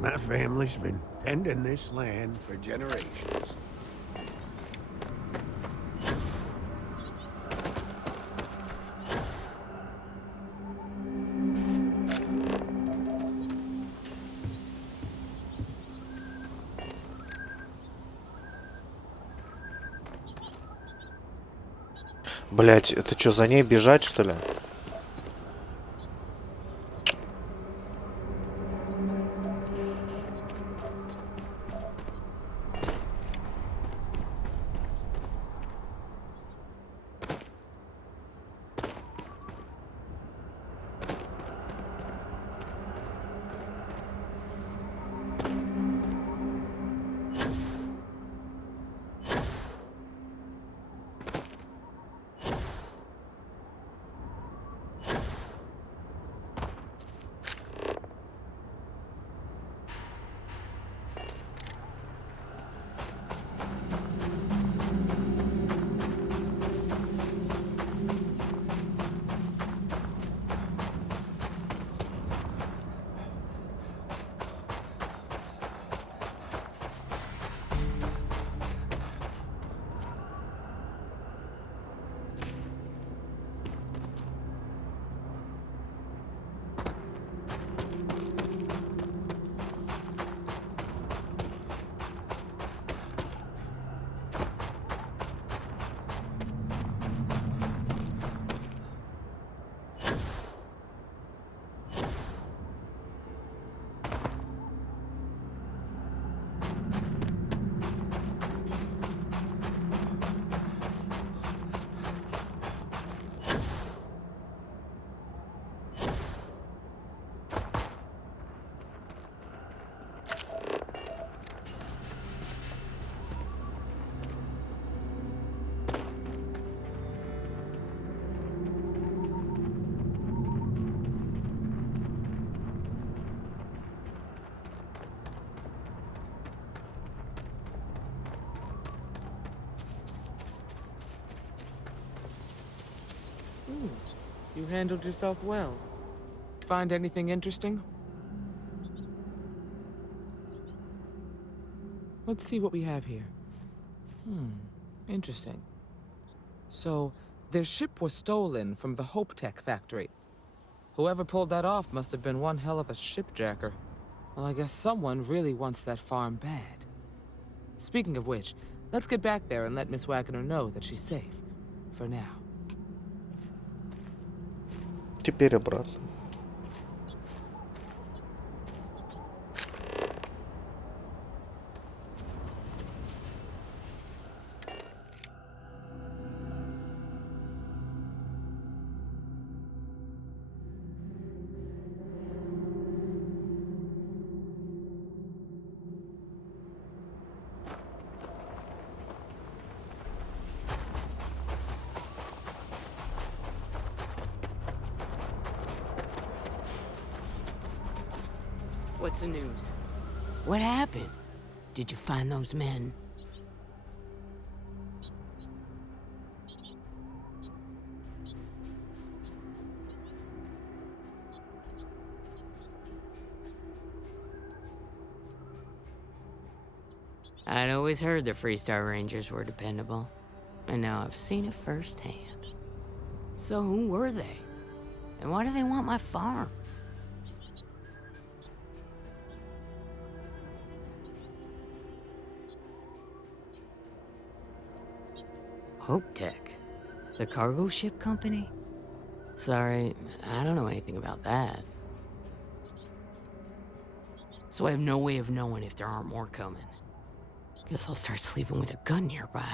My family's been tending this land for generations. Блять, это что, за ней бежать, что ли? You handled yourself well. Find anything interesting? Let's see what we have here. Interesting. So, their ship was stolen from the Hope Tech factory. Whoever pulled that off must have been one hell of a shipjacker. Well, I guess someone really wants that farm bad. Speaking of which, let's get back there and let Miss Wagner know that she's safe. For now. Теперь обратно. What's the news? What happened? Did you find those men? I'd always heard the Freestar Rangers were dependable, and now I've seen it firsthand. So who were they? And why do they want my farm? Hope Tech? The cargo ship company? Sorry, I don't know anything about that. So I have no way of knowing if there aren't more coming. Guess I'll start sleeping with a gun nearby.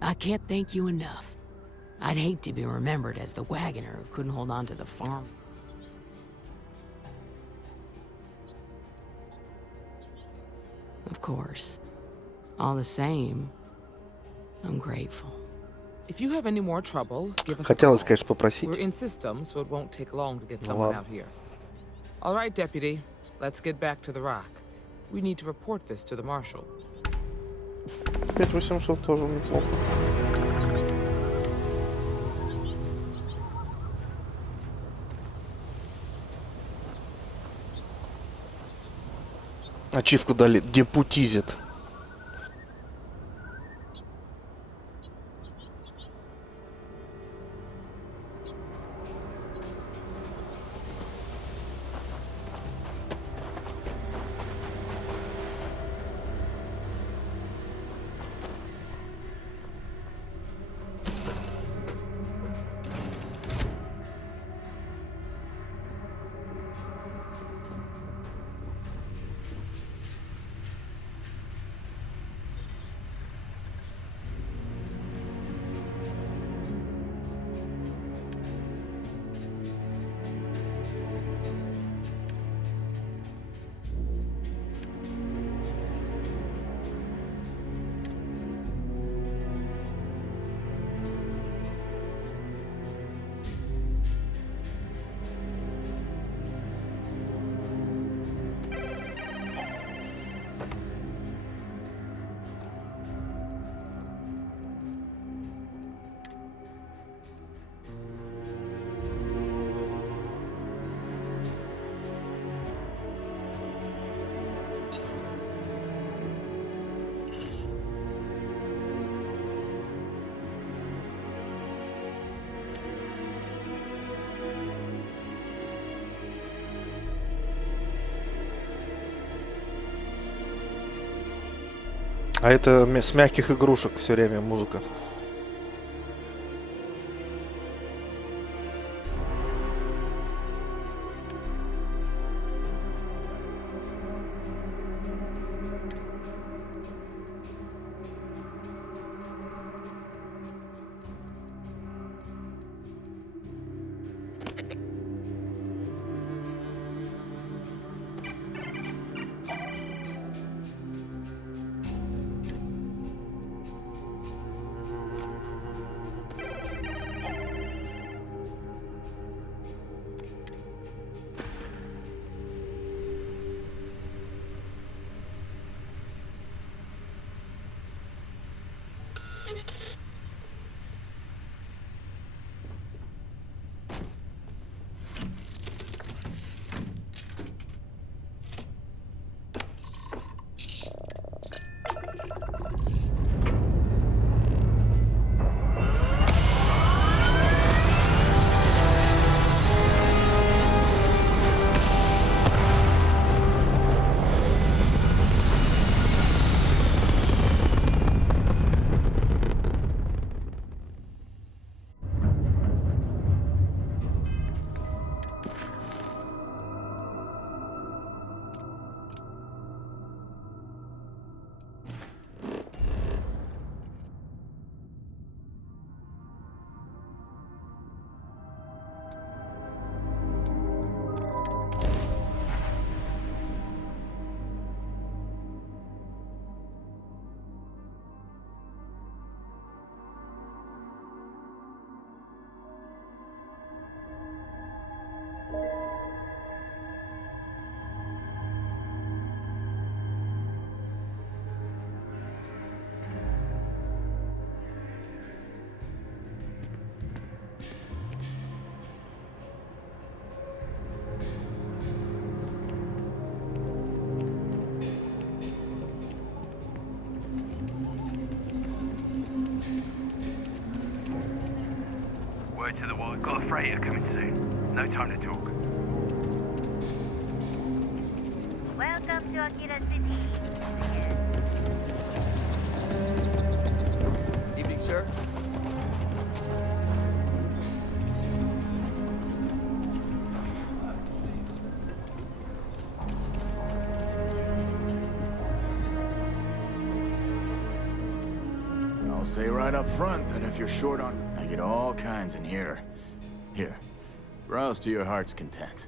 I can't thank you enough. I'd hate to be remembered as the wagoner who couldn't hold on to the farm. Of course. All the same, I'm grateful. If you have any more trouble, give us Хотелось, a call. конечно, попросить. We're in system, so it won't take long to get Ну someone ладно. out here. All right, Deputy. Let's get back to the rock. We need to report this to the Marshal. 5800 тоже неплохо. Ачивку дали. Депутизит. А это с мягких игрушек все время музыка. word to the wall. We've got a freighter coming soon. No time to talk. Welcome to Akira City. Evening, sir. I'll say right up front that if you're short on... I get all kinds in here. Here, browse to your heart's content.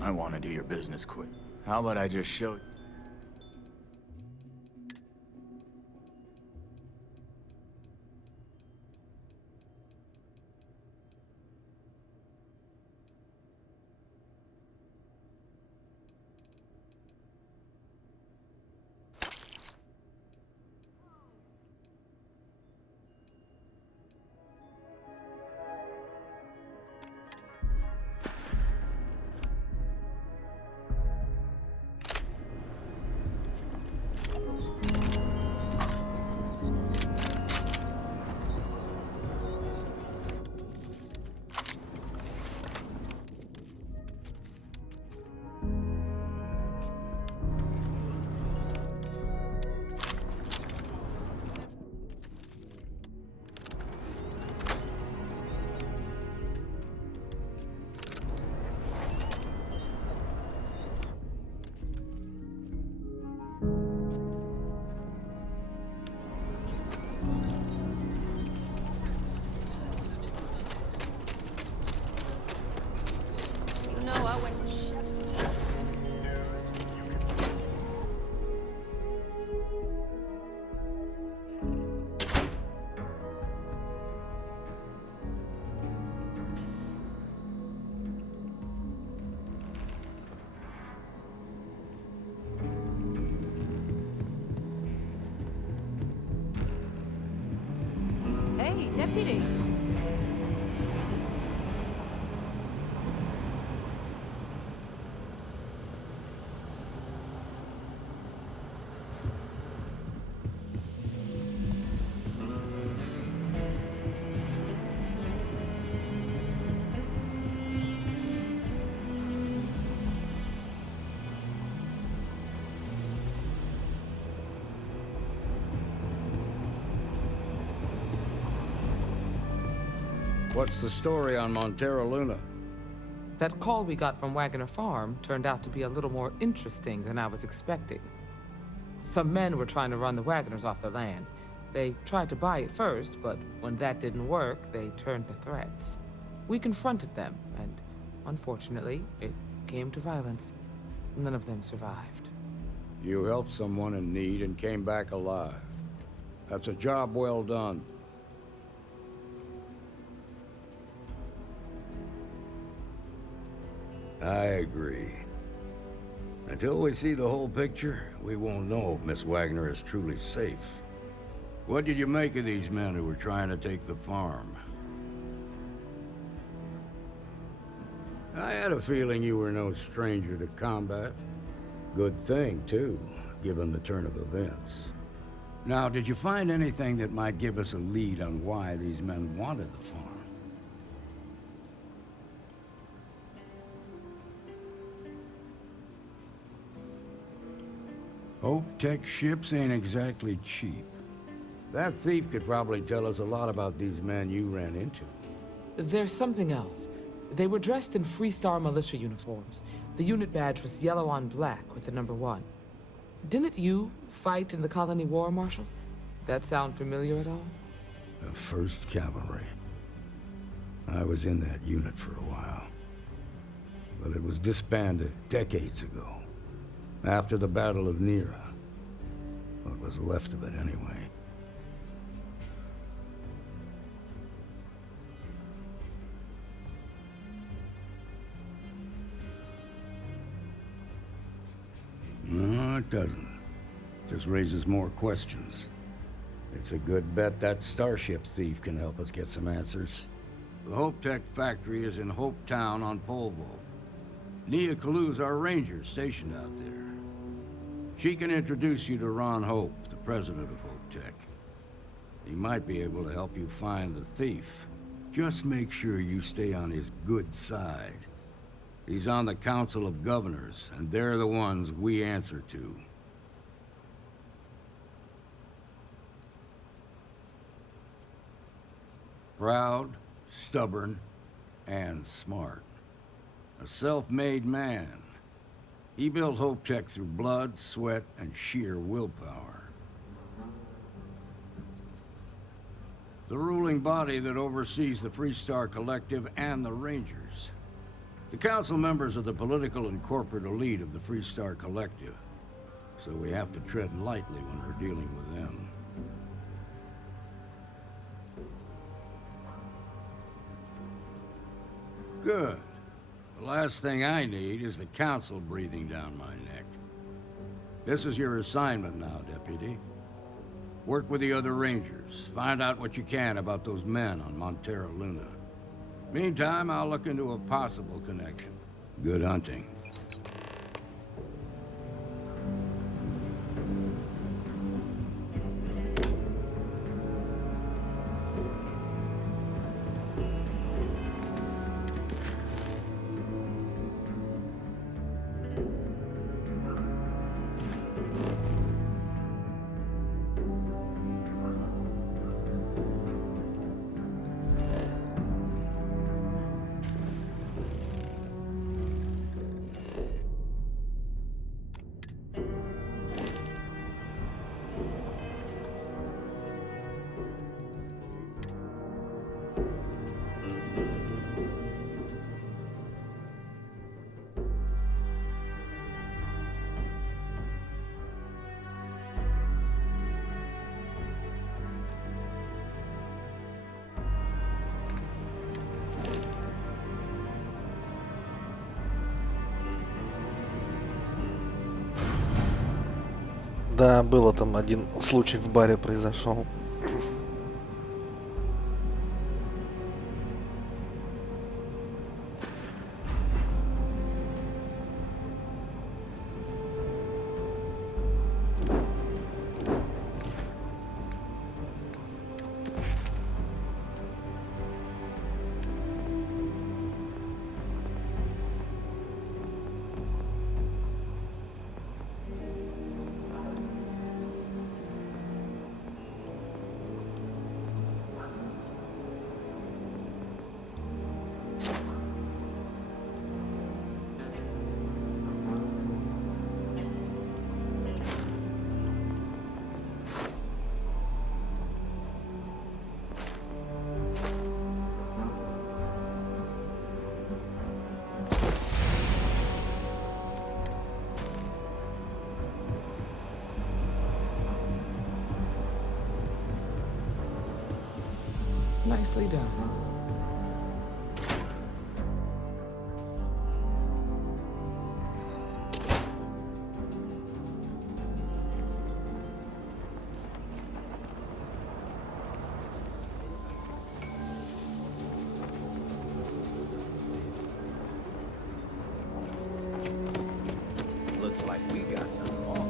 I want to do your business quick. How about I just show... You know I went to chef's. Hey, deputy. What's the story on Montero Luna? That call we got from Wagner Farm turned out to be a little more interesting than I was expecting. Some men were trying to run the Wagners off their land. They tried to buy it first, but when that didn't work, they turned to threats. We confronted them, and unfortunately, it came to violence. None of them survived. You helped someone in need and came back alive. That's a job well done. I agree. Until we see the whole picture, we won't know if Miss Wagner is truly safe. What did you make of these men who were trying to take the farm? I had a feeling you were no stranger to combat. Good thing, too, given the turn of events. Now, did you find anything that might give us a lead on why these men wanted the farm? Hope Tech ships ain't exactly cheap. That thief could probably tell us a lot about these men you ran into. There's something else. They were dressed in Freestar militia uniforms. The unit badge was yellow on black with the number 1. Didn't you fight in the Colony War, Marshal? That sound familiar at all? The 1st Cavalry. I was in that unit for a while. But it was disbanded decades ago. After the Battle of Nera. What was left of it, anyway. No, it doesn't. Just raises more questions. It's a good bet that starship thief can help us get some answers. The Hope Tech factory is in Hope Town on Polvo. Nia Kalu's our ranger stationed out there. She can introduce you to Ron Hope, the president of Hope Tech. He might be able to help you find the thief. Just make sure you stay on his good side. He's on the Council of Governors, and they're the ones we answer to. Proud, stubborn, and smart. A self-made man. He built Hope Tech through blood, sweat, and sheer willpower. The ruling body that oversees the Freestar Collective and the Rangers. The council members are the political and corporate elite of the Freestar Collective, so we have to tread lightly when we're dealing with them. Good. The last thing I need is the council breathing down my neck. This is your assignment now, Deputy. Work with the other Rangers. Find out what you can about those men on Montero Luna. Meantime, I'll look into a possible connection. Good hunting. Да, было там один случай в баре произошел. Nicely done. Looks like we got them all.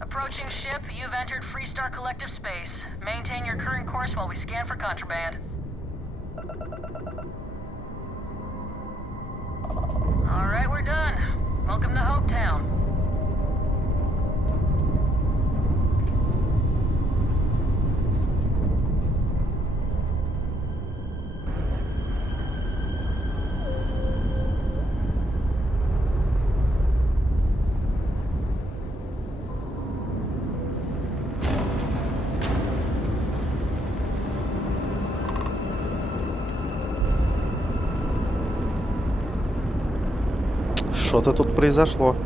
Approaching ship, you've entered Freestar Collective space. Maintain your current course while we scan for contraband. Alright, we're done. Welcome to Hopetown. Что-то тут произошло.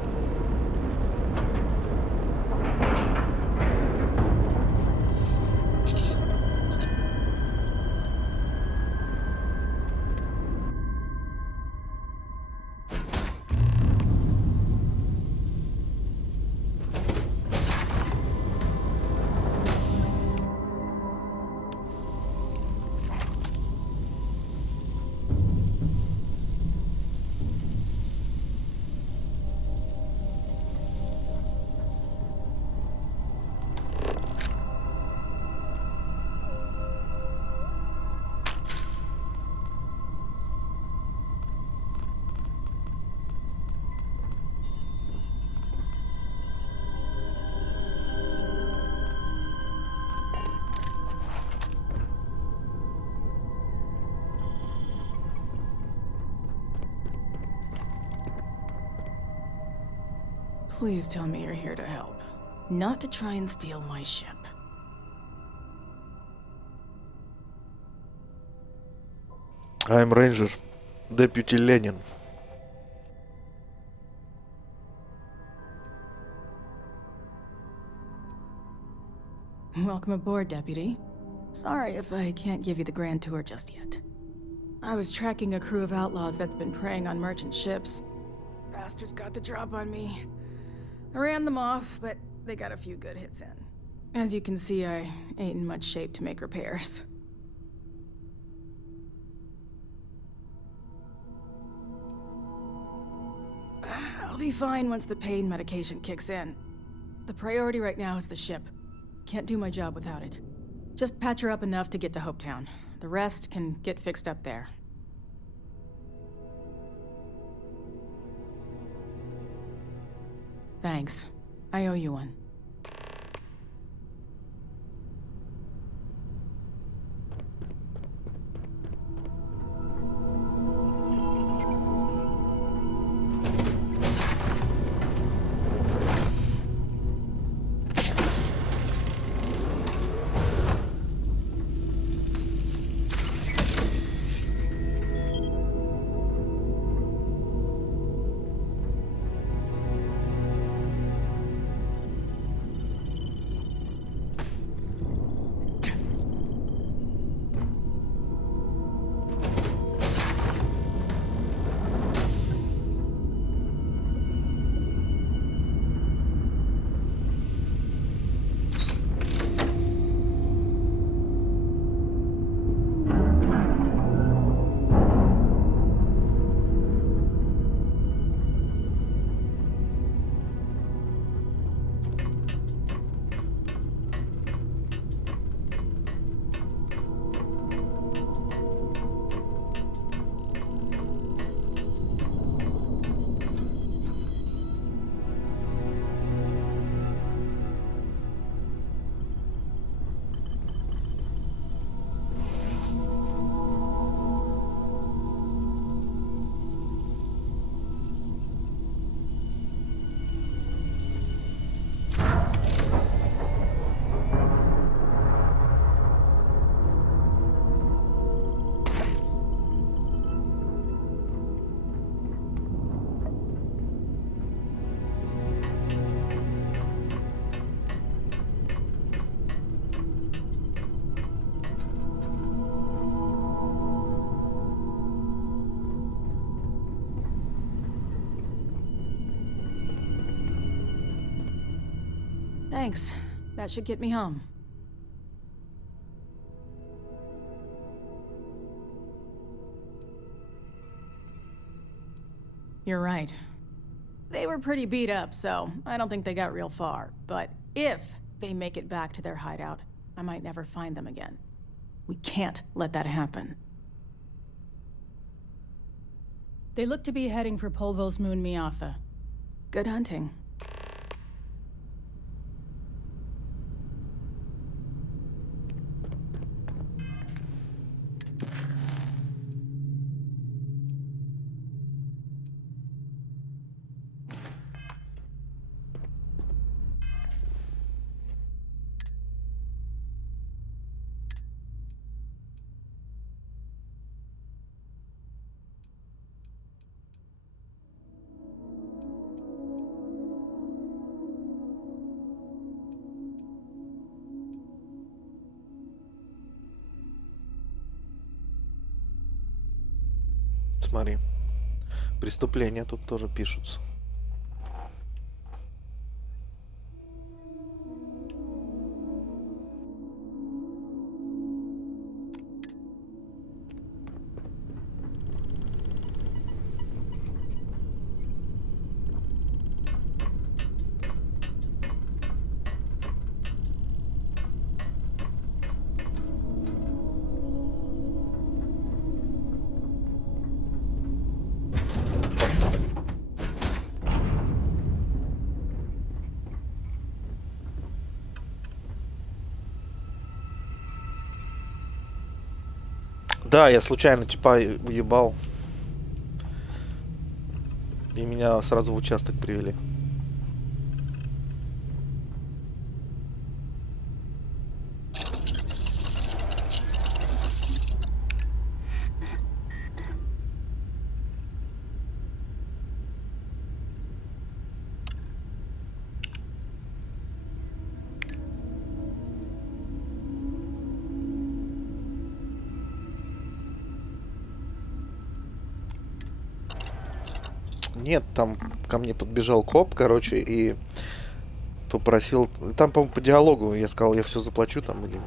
Please tell me you're here to help, not to try and steal my ship. I'm Ranger, Deputy Lenin. Welcome aboard, Deputy. Sorry if I can't give you the grand tour just yet. I was tracking a crew of outlaws that's been preying on merchant ships. Bastards got the drop on me. I ran them off, but they got a few good hits in. As you can see, I ain't in much shape to make repairs. I'll be fine once the pain medication kicks in. The priority right now is the ship. Can't do my job without it. Just patch her up enough to get to Hopetown. The rest can get fixed up there. Thanks. I owe you one. Thanks. That should get me home. You're right. They were pretty beat up, so I don't think they got real far. But if they make it back to their hideout, I might never find them again. We can't let that happen. They look to be heading for Polvo's moon Miatha. Good hunting. Смотри. Преступления тут тоже пишутся. Да, я случайно типа уебал. И меня сразу в участок привели. Нет, там ко мне подбежал коп, короче, и попросил... Там, по-моему, по диалогу я сказал, я все заплачу там, или...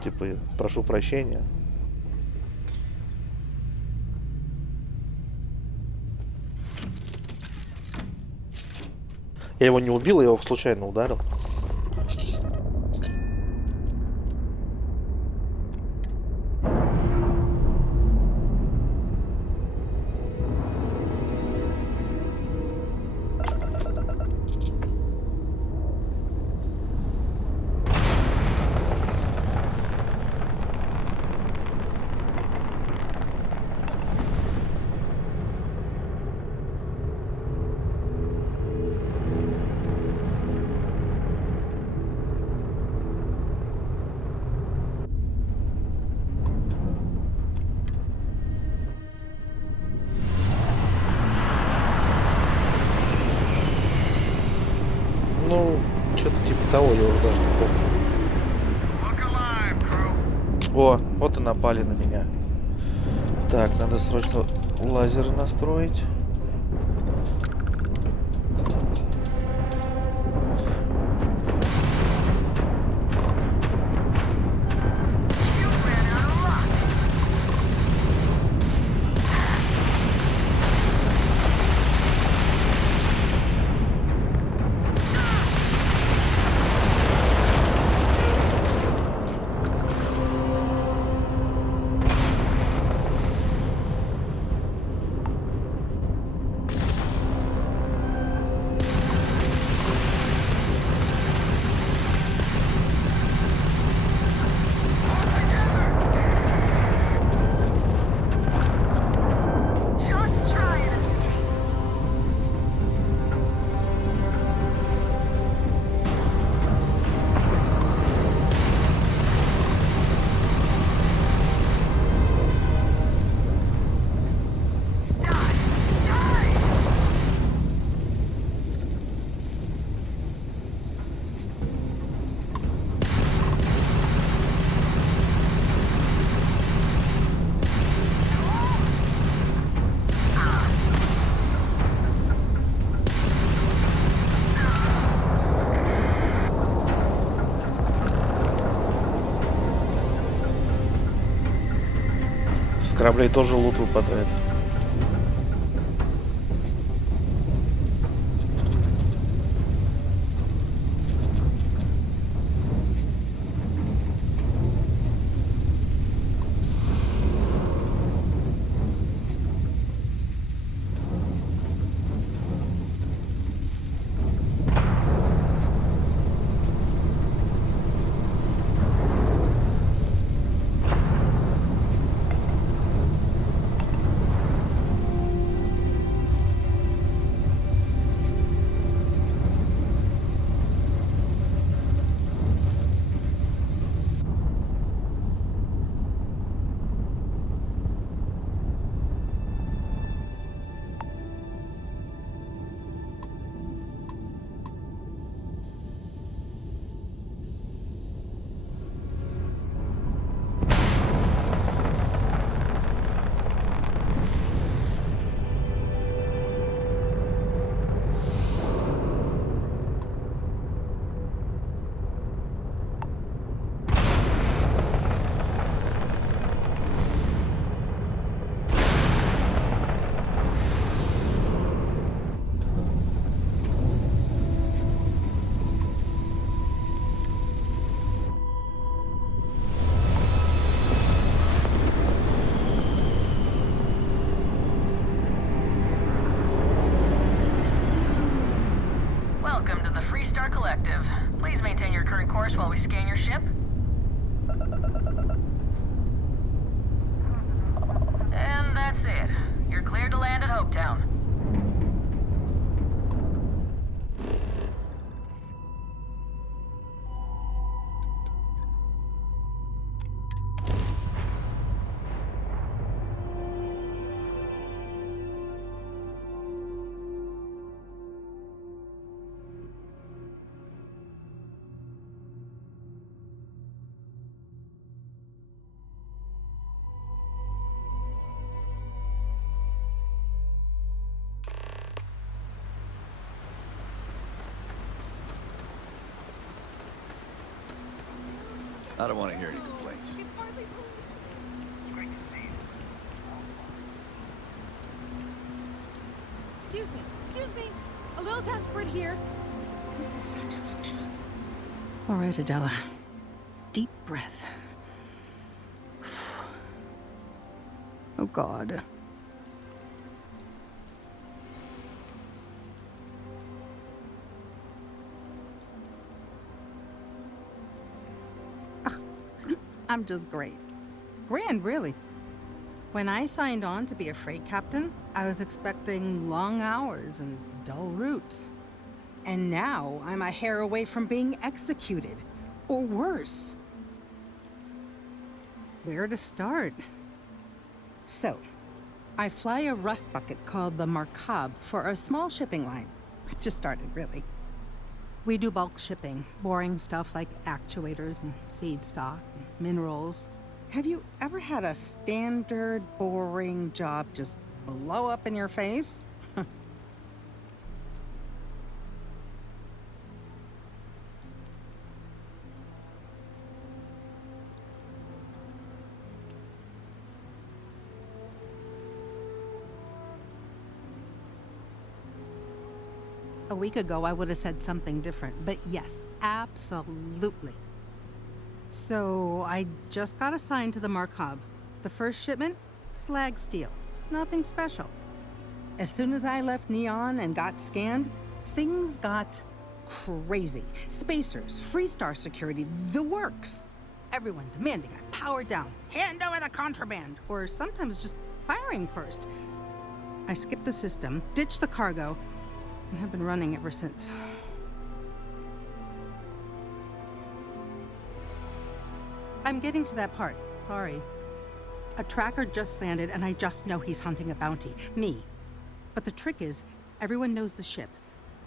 Типа, прошу прощения. Я его не убил, я его случайно ударил. Что-то типа того, я уже даже не помню. О, вот и напали на меня. Так, надо срочно лазеры настроить. кораблей тоже лут выпадает. Welcome to the Freestar Collective. Please maintain your current course while we scan your ship. And that's it. You're cleared to land at Hopetown. I don't want to hear any complaints. Excuse me. A little desperate here. This is such a long shot. All right, Adela. Deep breath. Oh, God. I'm just great. Grand, really. When I signed on to be a freight captain, I was expecting long hours and dull routes. And now I'm a hair away from being executed. Or worse. Where to start? So, I fly a rust bucket called the Markab for a small shipping line. Just started, really. We do bulk shipping, boring stuff like actuators and seed stock and minerals. Have you ever had a standard, boring job just blow up in your face? A week ago, I would have said something different, but yes, absolutely. So, I just got assigned to the Markab. The first shipment? Slag steel. Nothing special. As soon as I left Neon and got scanned, things got crazy. Spacers, Freestar security, the works. Everyone demanding I power down, hand over the contraband, or sometimes just firing first. I skipped the system, ditched the cargo, and have been running ever since. I'm getting to that part. Sorry. A tracker just landed, and I just know he's hunting a bounty. Me. But the trick is, everyone knows the ship.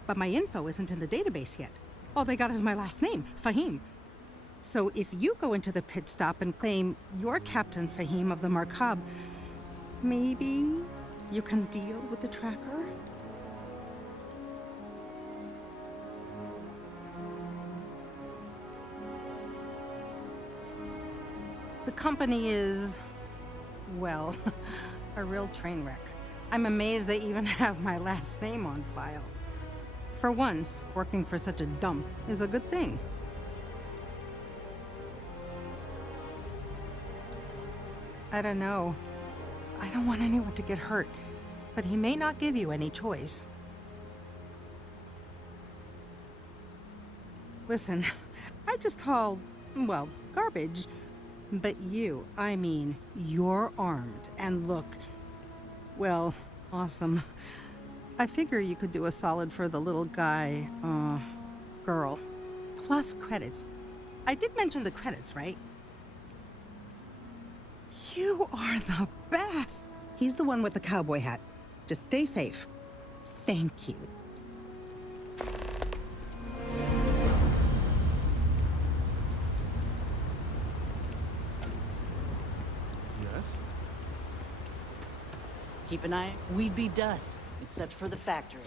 But my info isn't in the database yet. All they got is my last name, Fahim. So if you go into the pit stop and claim you're Captain Fahim of the Markab, maybe you can deal with the tracker? The company is well, a real train wreck. I'm amazed they even have my last name on file. For once, working for such a dump is a good thing. I don't know. I don't want anyone to get hurt, but he may not give you any choice. Listen, I just haul, well, garbage. But you, I mean, you're armed and look, well, awesome. I figure you could do a solid for the little guy, girl. Plus credits. I did mention the credits, right? You are the best! He's the one with the cowboy hat. Just stay safe. Thank you. Keep an eye. We'd be dust, except for the factory.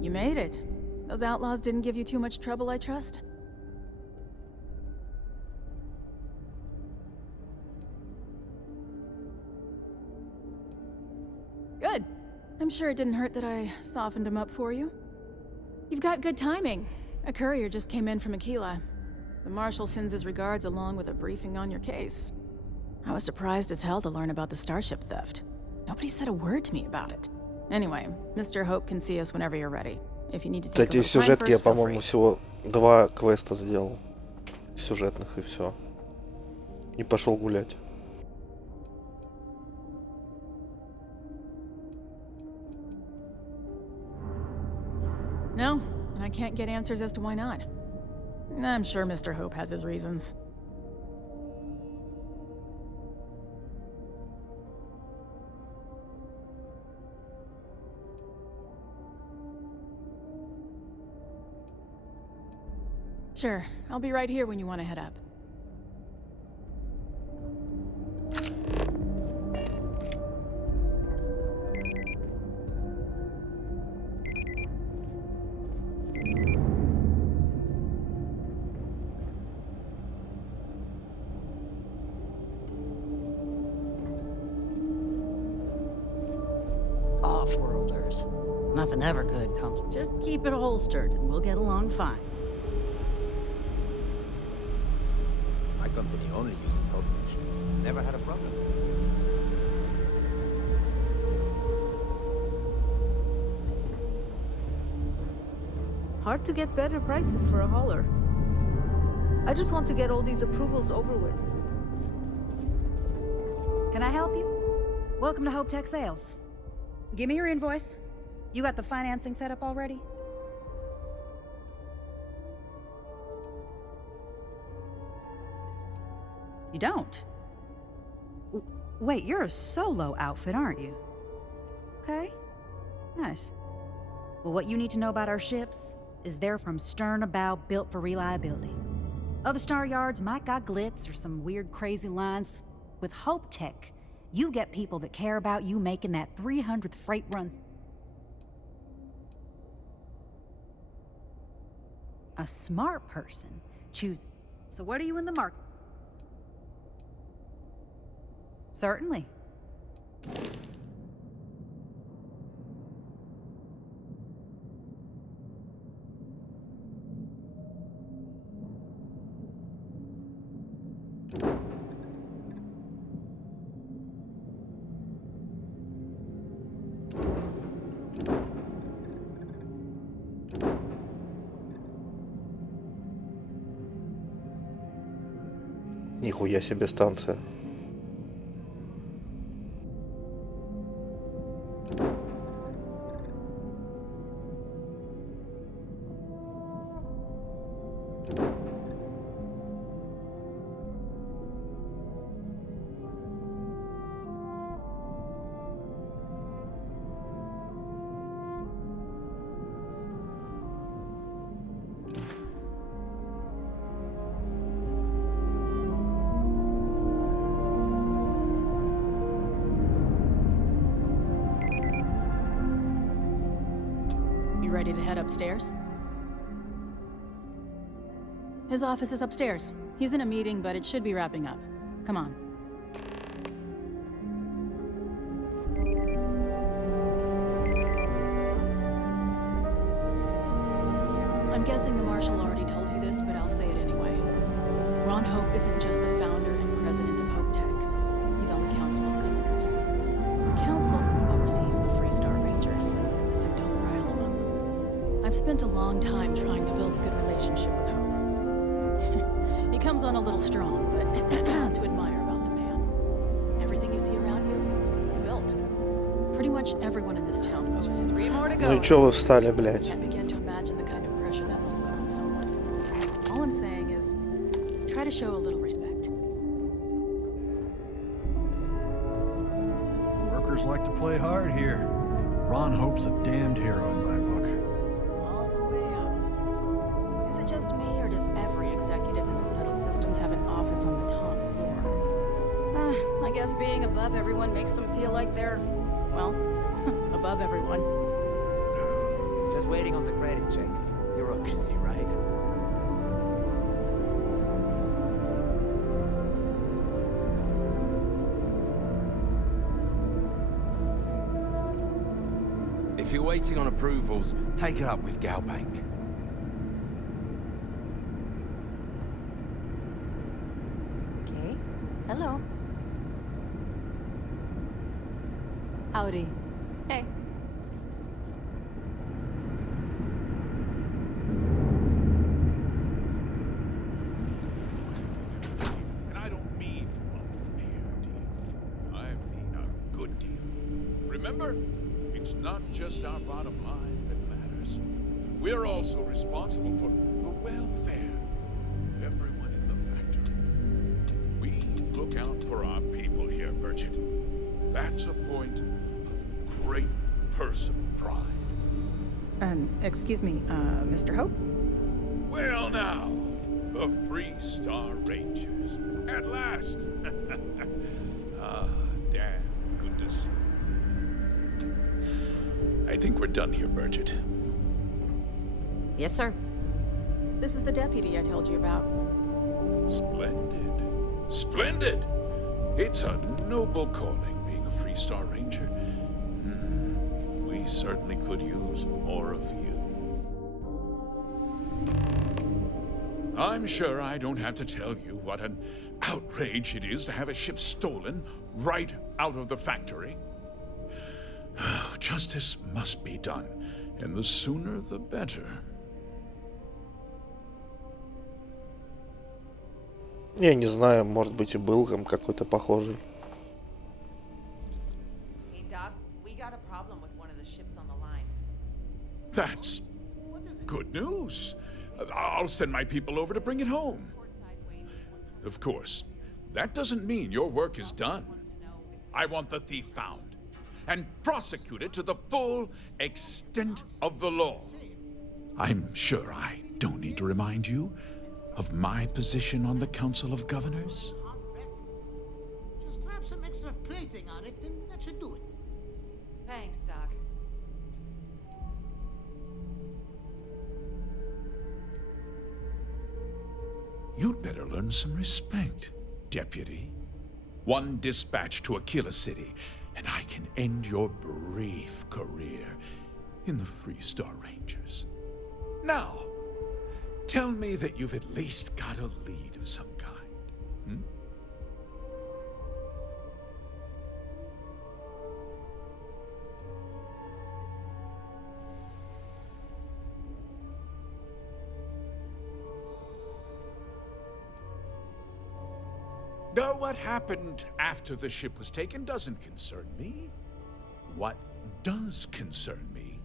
You made it. Those outlaws didn't give you too much trouble, I trust? Good. I'm sure it didn't hurt that I softened him up for you. You've got good timing. A courier just came in from Aquila. The Marshal sends his regards along with a briefing on your case. I was surprised as hell to learn about the starship theft. Nobody said a word to me about it. Anyway, Mr. Hope can see us whenever you're ready. If you need to take Кстати, a из little time сюжетки я, first, feel free. по-моему, всего 2 квеста сделал. Сюжетных и все. И пошел гулять. No, and I can't get answers as to why not. I'm sure Mr. Hope has his reasons. Sure, I'll be right here when you want to head up. Off-worlders. Nothing ever good comes. Just keep it holstered and we'll get along fine. My company only uses Hope machines. Never had a problem with it. Hard to get better prices for a hauler. I just want to get all these approvals over with. Can I help you? Welcome to Hope Tech Sales. Give me your invoice. You got the financing set up already? You don't? Wait, you're a solo outfit, aren't you? Okay. Nice. Well, what you need to know about our ships is they're from stern to bow, built for reliability. Other star yards might got glitz or some weird crazy lines. With Hope Tech, you get people that care about you making that 300th freight run. A smart person chooses. So what are you in the market? Certainly. Нихуя себе станция. ready to head upstairs? His office is upstairs. He's in a meeting, but it should be wrapping up. Come on. I'm guessing the Marshal already told you this, but I'll say it anyway. Ron Hope isn't just the founder and president of Hope Tech. He's on the Council of Governors. The Council oversees the Freestar Rangers, so don't rile him up. I've spent a long time trying to build a good relationship with Hope. He comes on a little strong, but there's a lot to admire about the man. Everything you see around you, he built. Pretty much everyone in this town owes him. 3 more to go. Ну и чё вы встали, блядь? Can't begin to imagine the kind of pressure that must put on someone. All I'm saying is, try to show a little respect. Workers like to play hard here. Ron Hope's a damned hero in my book. All the way up. Is it just me, or does every executive in the settled systems have an office on the top floor? I guess being above everyone makes them feel like they're, well, above everyone. Just waiting on the credit check. Bureaucracy, right? If you're waiting on approvals, take it up with Galbank. Okay. Hello. Howdy. Hey. And I don't mean a fair deal. I mean a good deal. Remember? It's not just our bottom line that matters. We're also responsible for the welfare of everyone in the factory. We look out for our people here, Bridget. That's a point of great personal pride. Excuse me, Mr. Hope? Well now, the Freestar Rangers. At last! Ah, damn, good to see you. I think we're done here, Bridget. Yes, sir. This is the deputy I told you about. Splendid. Splendid! It's a noble calling, being a Freestar Ranger. We certainly could use more of you. I'm sure I don't have to tell you what an outrage it is to have a ship stolen right out of the factory. Justice must be done, and the sooner the better. Я не знаю, может быть и был там какой-то похожий. Hey, Doc, we got a problem with one of the ships on the line. That's good news. I'll send my people over to bring it home. Of course, that doesn't mean your work is done. I want the thief found and prosecuted to the full extent of the law. I'm sure I don't need to remind you of my position on the Council of Governors. Just strap some extra plating on it, and that should do it. Thanks, Doc. You'd better learn some respect, Deputy. One dispatch to Aquila City, and I can end your brief career in the Freestar Rangers. Now, tell me that you've at least got a lead of some kind. Now, what happened after the ship was taken doesn't concern me. What does concern me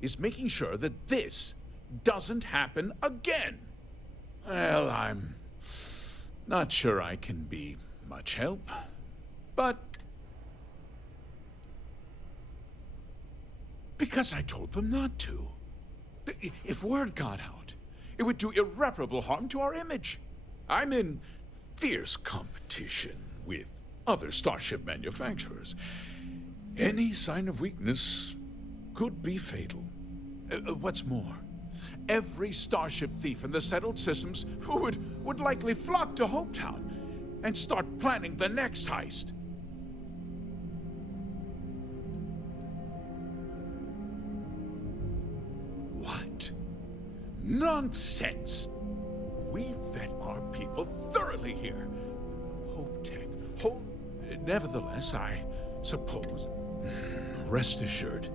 is making sure that this doesn't happen again. Well, I'm not sure I can be much help, but because I told them not to. If word got out, it would do irreparable harm to our image. I'm in fierce competition with other starship manufacturers. Any sign of weakness could be fatal. What's more, every starship thief in the settled systems would likely flock to Hopetown and start planning the next heist. What? Nonsense! We vet our people thoroughly here. Nevertheless, I suppose, rest assured,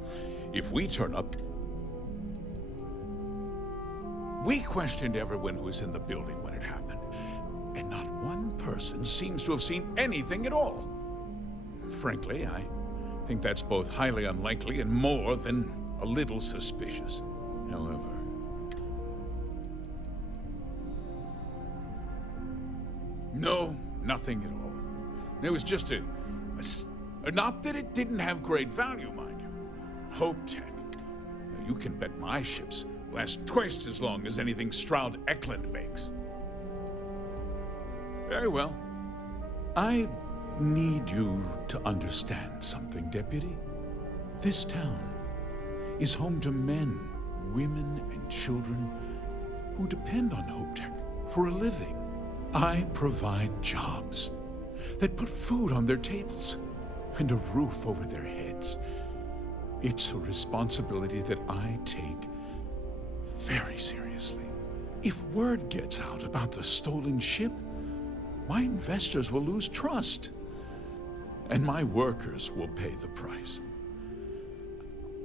if we turn up... We questioned everyone who was in the building when it happened, and not one person seems to have seen anything at all. Frankly, I think that's both highly unlikely and more than a little suspicious. However... No, nothing at all. It was just not that it didn't have great value, mind you. Hope Tech. You can bet my ships last twice as long as anything Stroud Eklund makes. Very well. I need you to understand something, Deputy. This town is home to men, women, and children who depend on Hope Tech for a living. I provide jobs that put food on their tables and a roof over their heads. It's a responsibility that I take very seriously. If word gets out about the stolen ship, my investors will lose trust, and my workers will pay the price.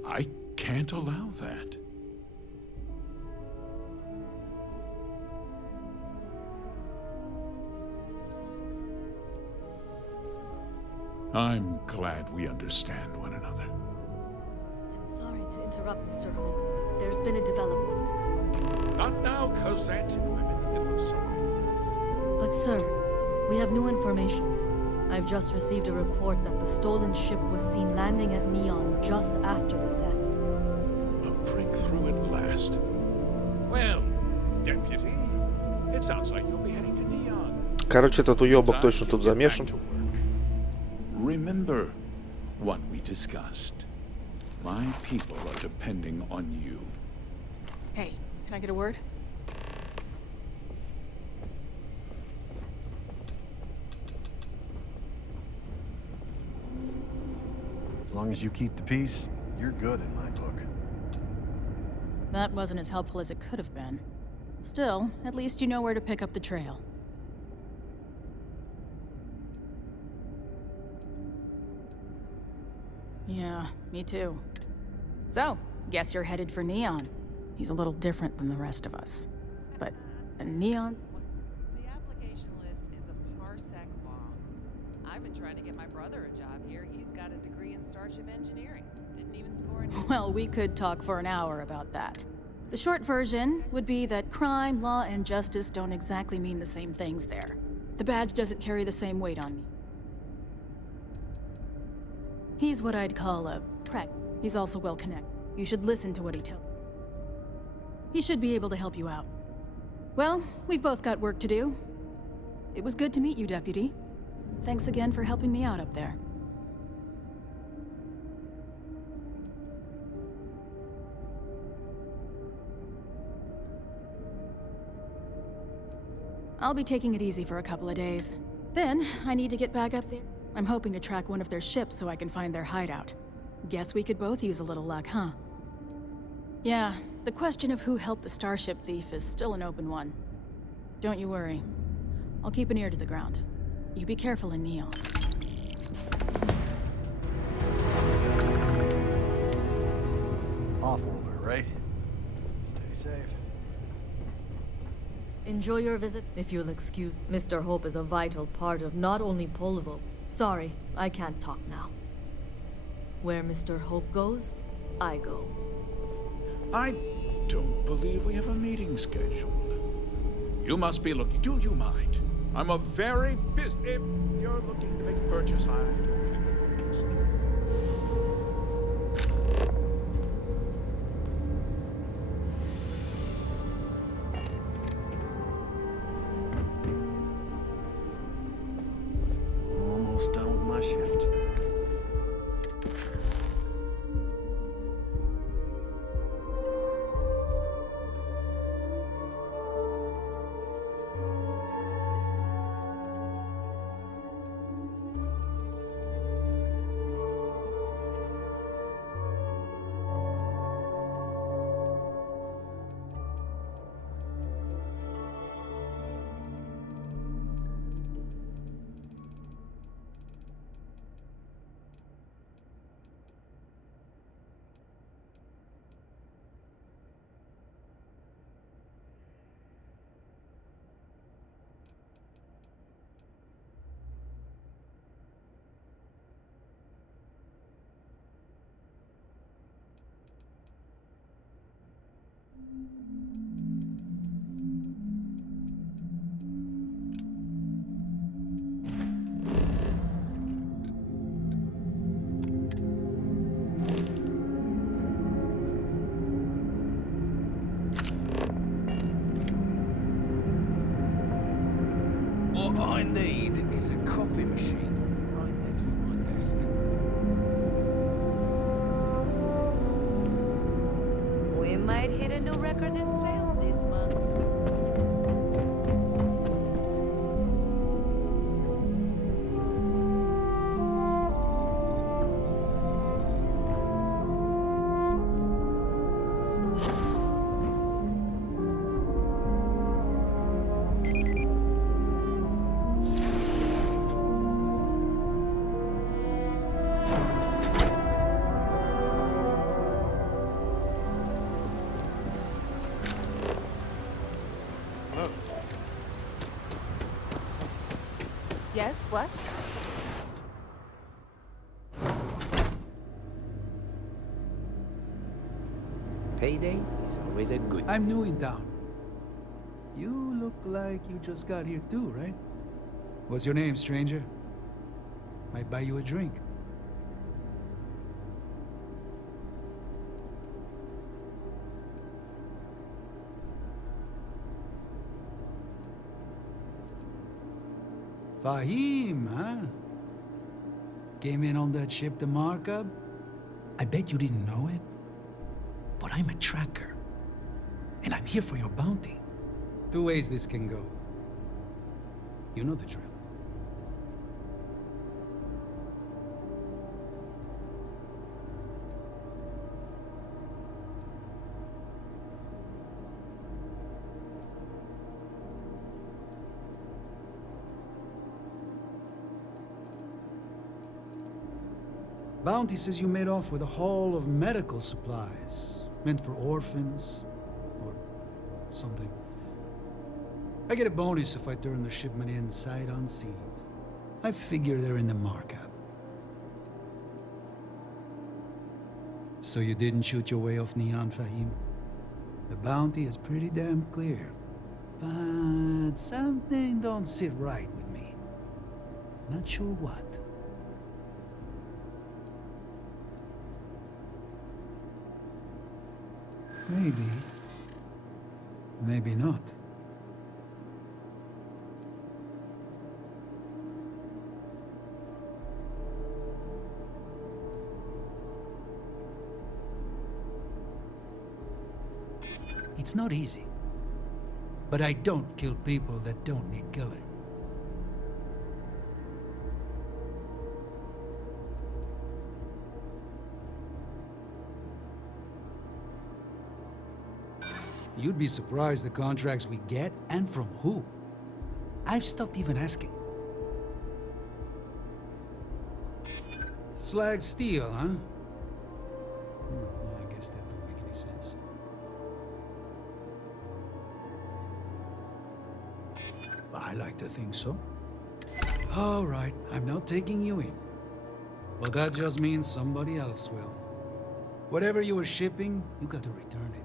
I can't allow that. I'm glad we understand one another. I'm sorry to interrupt, Mr. Hope, but there's been a development. Not now, Cosette. I'm in the middle of something. But sir, we have new information. I've just received a report that the stolen ship was seen landing at Neon just after the theft. A breakthrough at last. Well, Deputy, it sounds like you'll be heading to Neon. Короче, этот уёбок точно тут замешан. Remember what we discussed. My people are depending on you. Hey, can I get a word? As long as you keep the peace, you're good in my book. That wasn't as helpful as it could have been. Still, at least you know where to pick up the trail. Yeah, me too. So, guess you're headed for Neon. He's a little different than the rest of us. But a Neon... The application list is a parsec long. I've been trying to get my brother a job here. He's got a degree in starship engineering. Didn't even score any... Well, we could talk for an hour about that. The short version would be that crime, law, and justice don't exactly mean the same things there. The badge doesn't carry the same weight on me. He's what I'd call a preg. He's also well connected. You should listen to what he tells. He should be able to help you out. Well, we've both got work to do. It was good to meet you, Deputy. Thanks again for helping me out up there. I'll be taking it easy for a couple of days. Then, I need to get back up there. I'm hoping to track one of their ships so I can find their hideout. Guess we could both use a little luck, huh? Yeah, the question of who helped the starship thief is still an open one. Don't you worry. I'll keep an ear to the ground. You be careful in Neon. Off-worlder, right? Stay safe. Enjoy your visit, if you'll excuse. Mr. Hope is a vital part of not only Polival. Sorry, I can't talk now. Where Mr. Hope goes, I go. I don't believe we have a meeting scheduled. You must be looking... Do you mind? I'm a very busy... If you're looking to make a purchase, I don't have a purchase. Almost done with my shift. I need is a coffee machine right next to my desk. We might hit a new record in sales this month. Yes, what? Payday is always a good. I'm new in town. You look like you just got here too, right? What's your name, stranger? Might buy you a drink. Fahim, huh? Came in on that ship to Markup? I bet you didn't know it. But I'm a tracker. And I'm here for your bounty. Two ways this can go. You know the drill. Bounty says you made off with a haul of medical supplies, meant for orphans, or something. I get a bonus if I turn the shipment in sight unseen. I figure they're in the markup. So you didn't shoot your way off Neon, Fahim? The bounty is pretty damn clear. But something don't sit right with me. Not sure what. Maybe. Maybe not. It's not easy. But I don't kill people that don't need killing. You'd be surprised the contracts we get, and from who. I've stopped even asking. Slag steel, huh? Well, I guess that don't make any sense. I like to think so. All right, I'm not taking you in. But that just means somebody else will. Whatever you were shipping, you got to return it.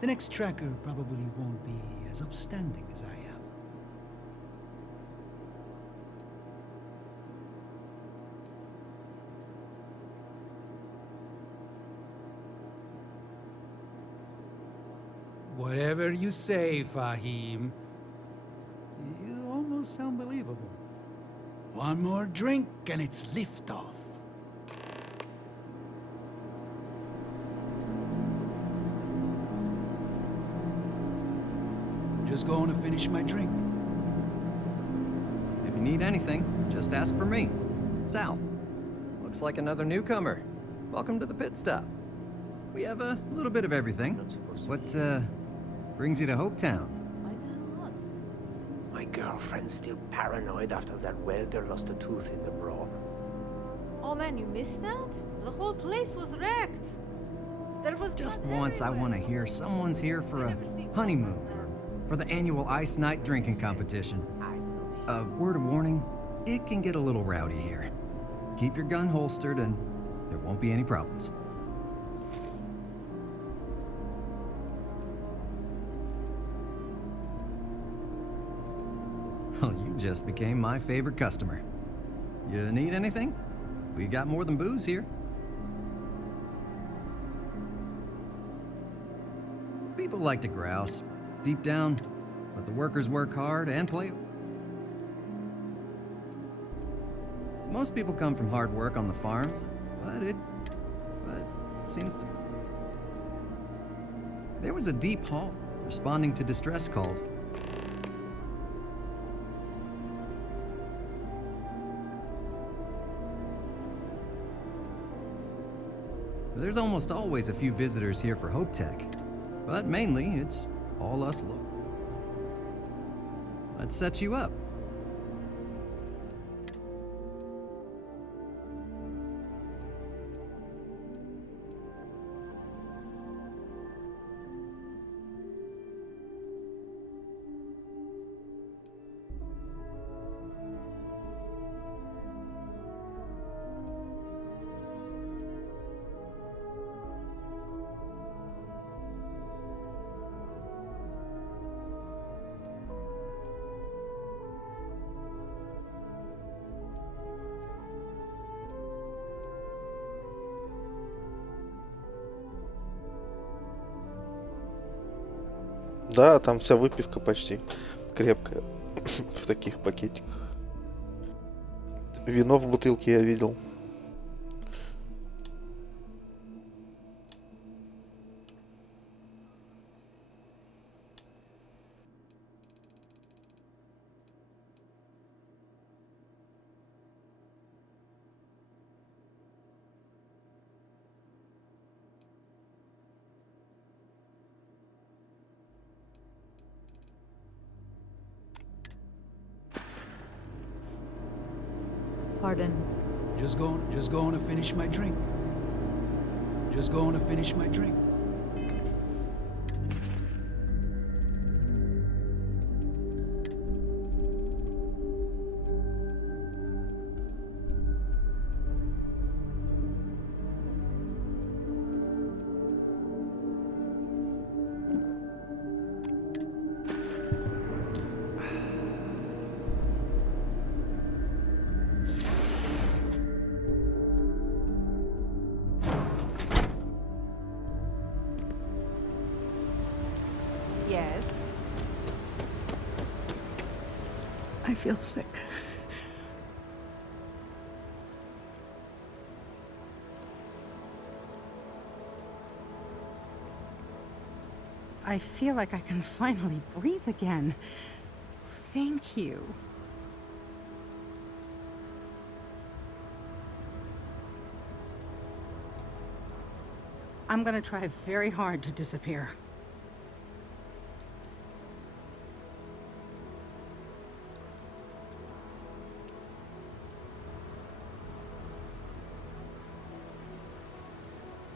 The next tracker probably won't be as upstanding as I am. Whatever you say, Fahim. You almost sound believable. One more drink and it's liftoff. Just going to finish my drink. If you need anything, just ask for me. Sal. Looks like another newcomer. Welcome to the pit stop. We have a little bit of everything. What, brings you to Hopetown? My girlfriend's still paranoid after that welder lost a tooth in the brawl. Oh man, you missed that? The whole place was wrecked. There was Just blood once I everywhere. want to hear someone's here for a honeymoon. For the annual Ice Night drinking competition. Word of warning, it can get a little rowdy here. Keep your gun holstered and there won't be any problems. Well, you just became my favorite customer. You need anything? We got more than booze here. People like to grouse. Deep down, but the workers work hard and play. Most people come from hard work on the farms, but it seems to... There was a deep hall, responding to distress calls. There's almost always a few visitors here for Hope Tech, but mainly it's all us locals. Let's set you up. Да, там вся выпивка почти крепкая в таких пакетиках. Вино в бутылке я видел. Pardon. Just going to finish my drink. Just going to finish my drink. Yes. I feel sick. I feel like I can finally breathe again. Thank you. I'm gonna try very hard to disappear.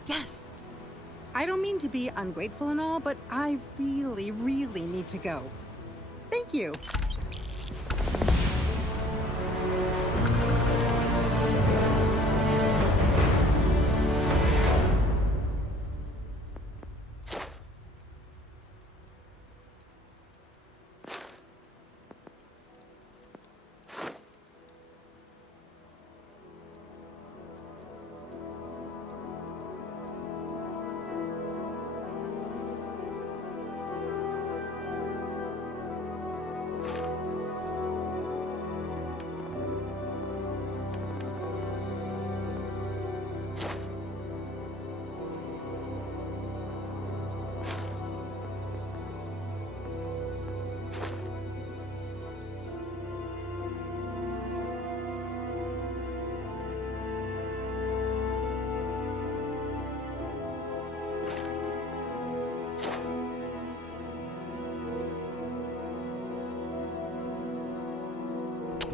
Yes! I don't mean to be ungrateful and all, but I really, really need to go. Thank you.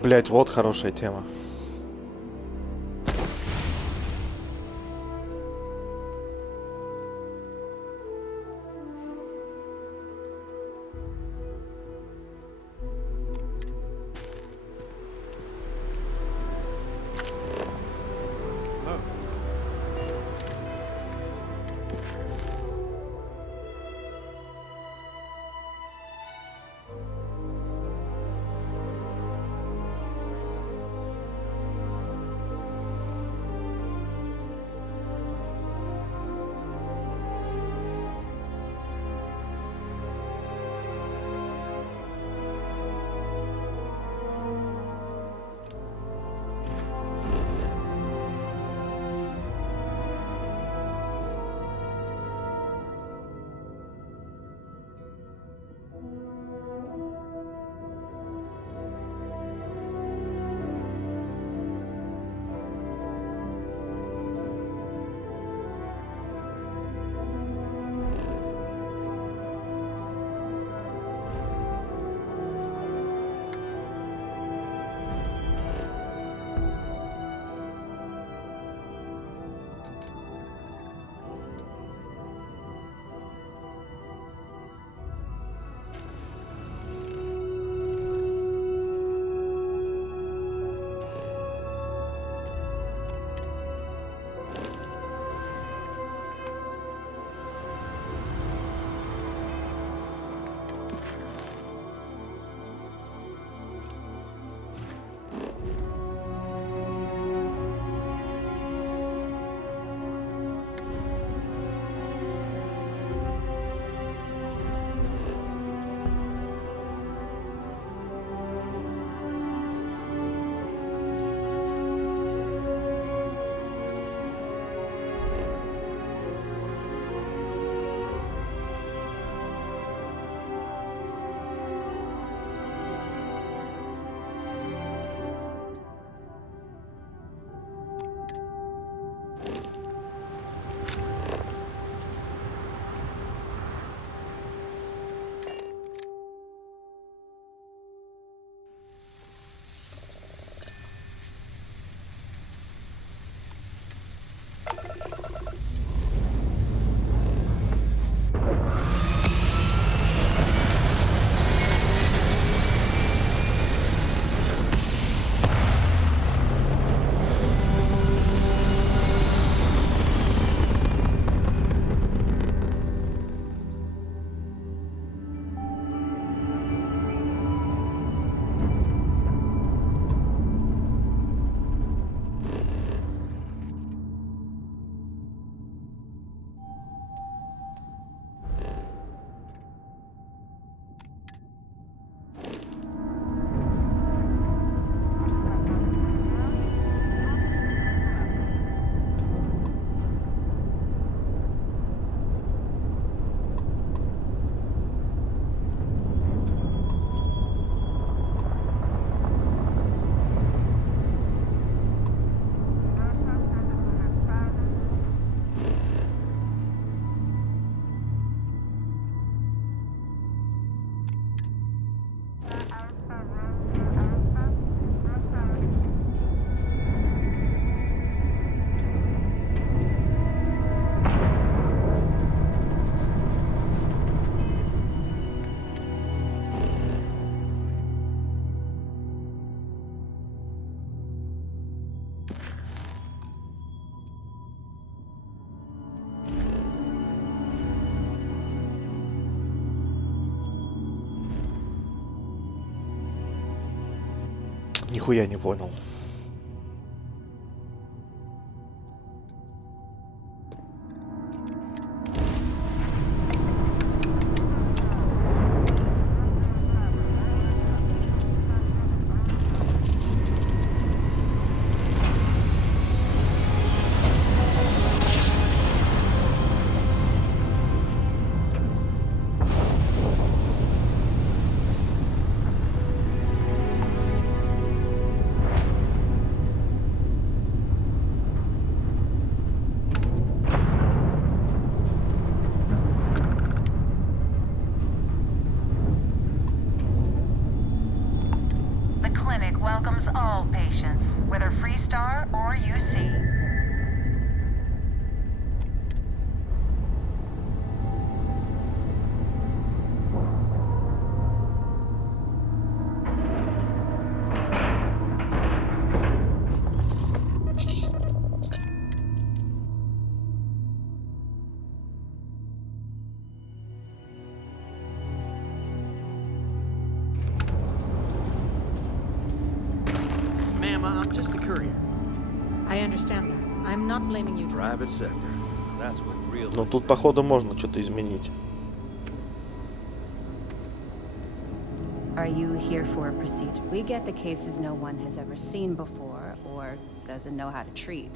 Блять, вот хорошая тема. Нихуя не понял. The clinic welcomes all patients, whether Freestar or UC. Ma'am, I'm just a courier. I understand that. I'm not blaming you. Private sector. That's what real. Но тут, походу, можно что-то изменить. Are you here for a procedure? We get the cases no one has ever seen before or doesn't know how to treat.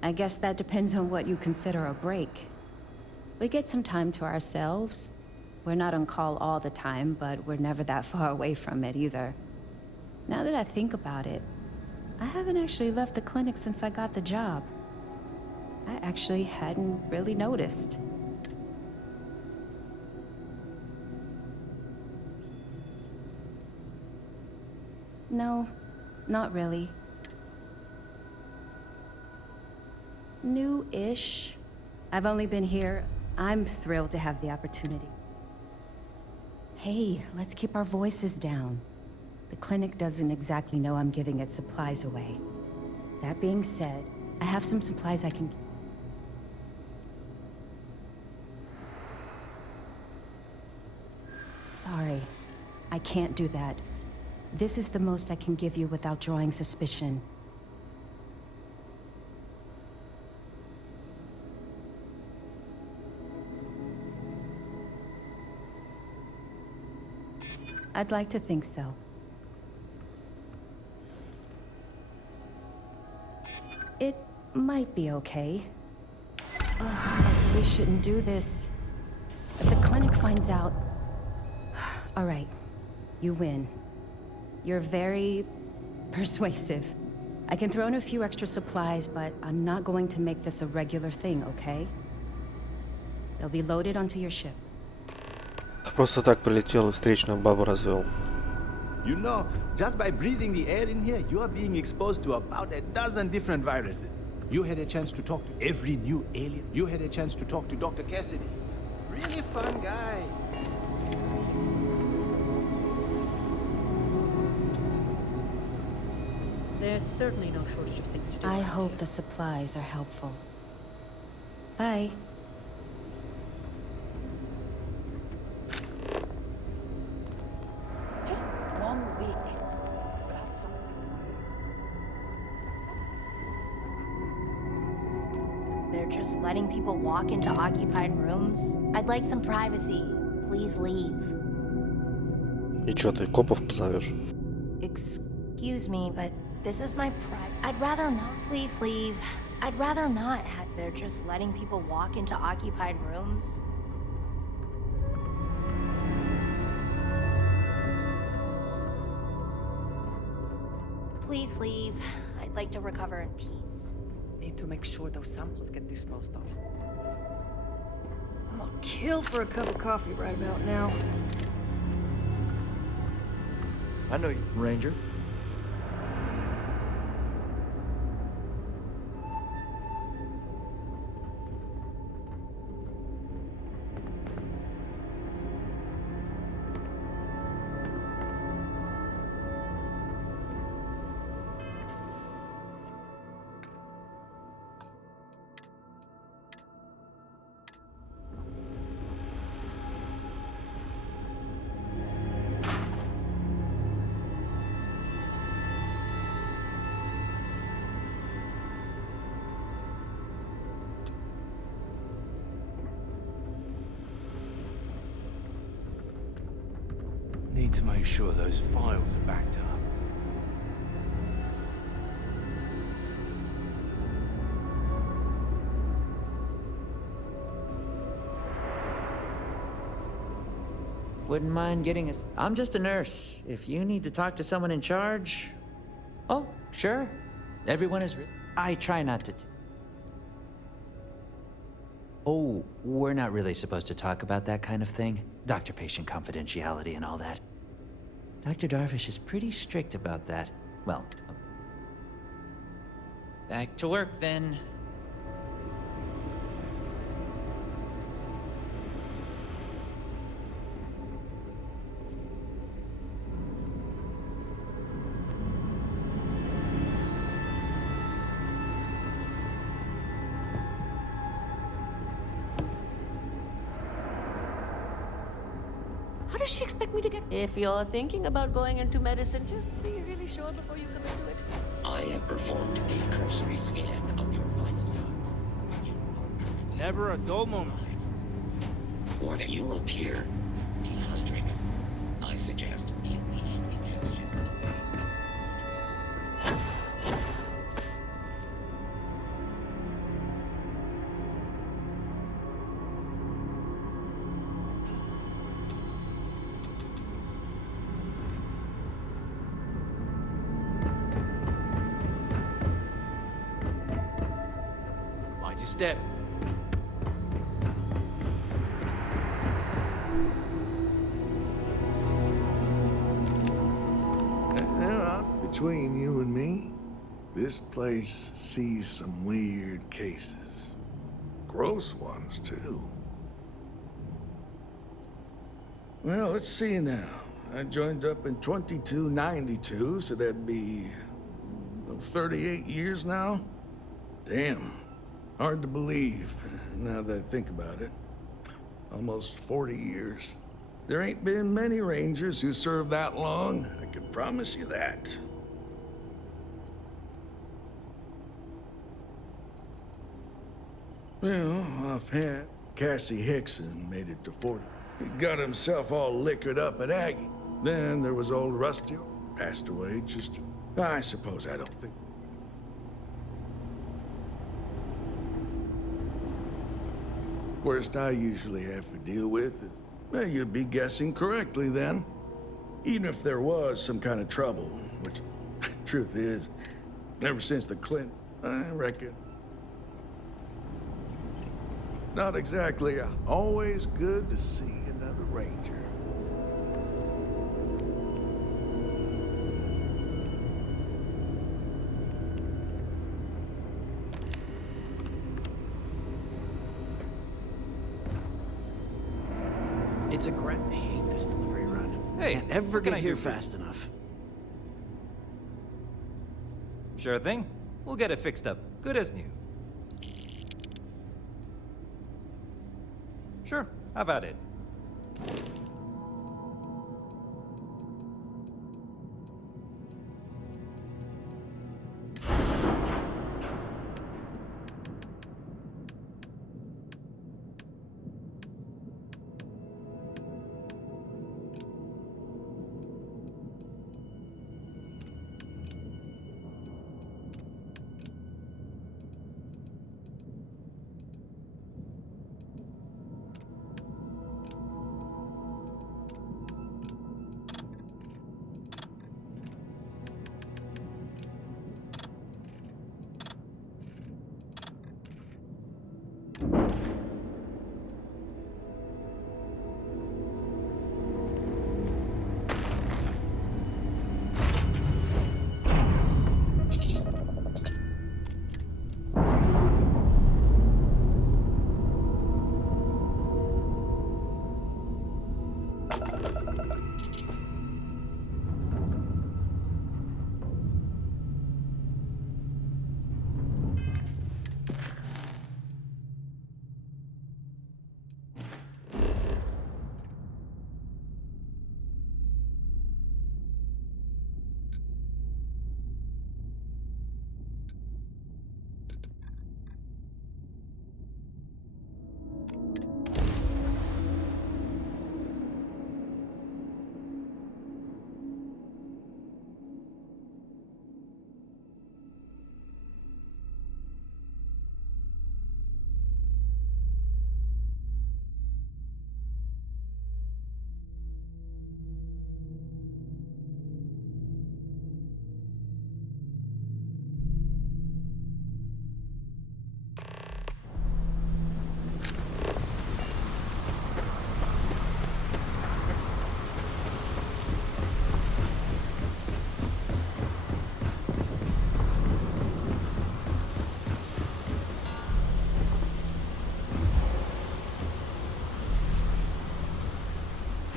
I guess that depends on what you consider a break. We get some time to ourselves. We're not on call all the time, but we're never that far away from it either. Now that I think about it, I haven't actually left the clinic since I got the job. I actually hadn't really noticed. No, not really. New-ish. I've only been here. I'm thrilled to have the opportunity. Hey, let's keep our voices down. The clinic doesn't exactly know I'm giving its supplies away. That being said, I have some supplies I can... Sorry, I can't do that. This is the most I can give you without drawing suspicion. I'd like to think so. It might be okay. Ugh, I really shouldn't do this. If the clinic finds out... All right, you win. You're very persuasive. I can throw in a few extra supplies, but I'm not going to make this a regular thing, okay? They'll be loaded onto your ship. Просто так прилетел и встречную бабу развел. You know, just by breathing the air in here, you are being exposed to about a dozen different viruses. You had a chance to talk to every new alien. You had a chance to talk to Dr. Cassidy. Really fun guy. There's certainly no shortage of things to do. I hope the supplies are helpful. Bye. Just 1 week without something weird. They're just letting people walk into occupied rooms. I'd like some privacy. Please leave. И чё, ты копов позовешь? Excuse me, but this is my private. I'd rather not. Please leave. I'd rather not. They're just letting people walk into occupied rooms. Please leave. I'd like to recover in peace. Need to make sure those samples get disposed of. I'll kill for a cup of coffee right about now. I know you, Ranger. need to make sure those files are backed up. Wouldn't mind getting us. I'm just a nurse. If you need to talk to someone in charge. Oh, sure. Everyone is. I try not to. Oh, we're not really supposed to talk about that kind of thing. Doctor-patient confidentiality and all that. Dr. Darvish is pretty strict about that. Well, back to work then. How does she expect me to get... If you're thinking about going into medicine, just be really sure before you commit to it. I have performed a cursory scan of your vital signs. Never a dull moment. Or you appear dehydrated. I suggest immediate ingestion of Mind your step. Between you and me, this place sees some weird cases. Gross ones, too. Well, let's see now. I joined up in 2292, so that'd be 38 years now? Damn. Hard to believe, now that I think about it. Almost 40 years. There ain't been many Rangers who served that long, I can promise you that. Well, offhand, Cassie Hickson made it to 40. He got himself all liquored up at Aggie. Then there was old Rusty, passed away just... I suppose I don't think... Worst I usually have to deal with is... Well, you'd be guessing correctly then. Even if there was some kind of trouble, which, truth is, ever since the Clinton, I reckon. Not exactly always good to see another Ranger. It's a grind. I hate this delivery run. Hey, Can't ever what can get I here do for you? fast enough. Sure thing. We'll get it fixed up. Good as new. Sure, how about it?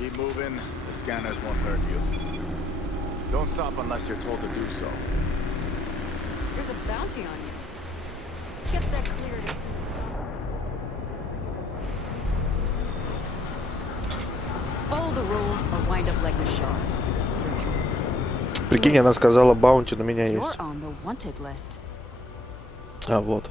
Keep moving. The scanners won't hurt you. Don't stop unless you're told to do so. There's a bounty on you. Get that cleared as soon as possible. Follow the rules or wind up like a shark. Your choice. Прикинь, она сказала, баунти на меня You're есть. on the wanted list. А, вот.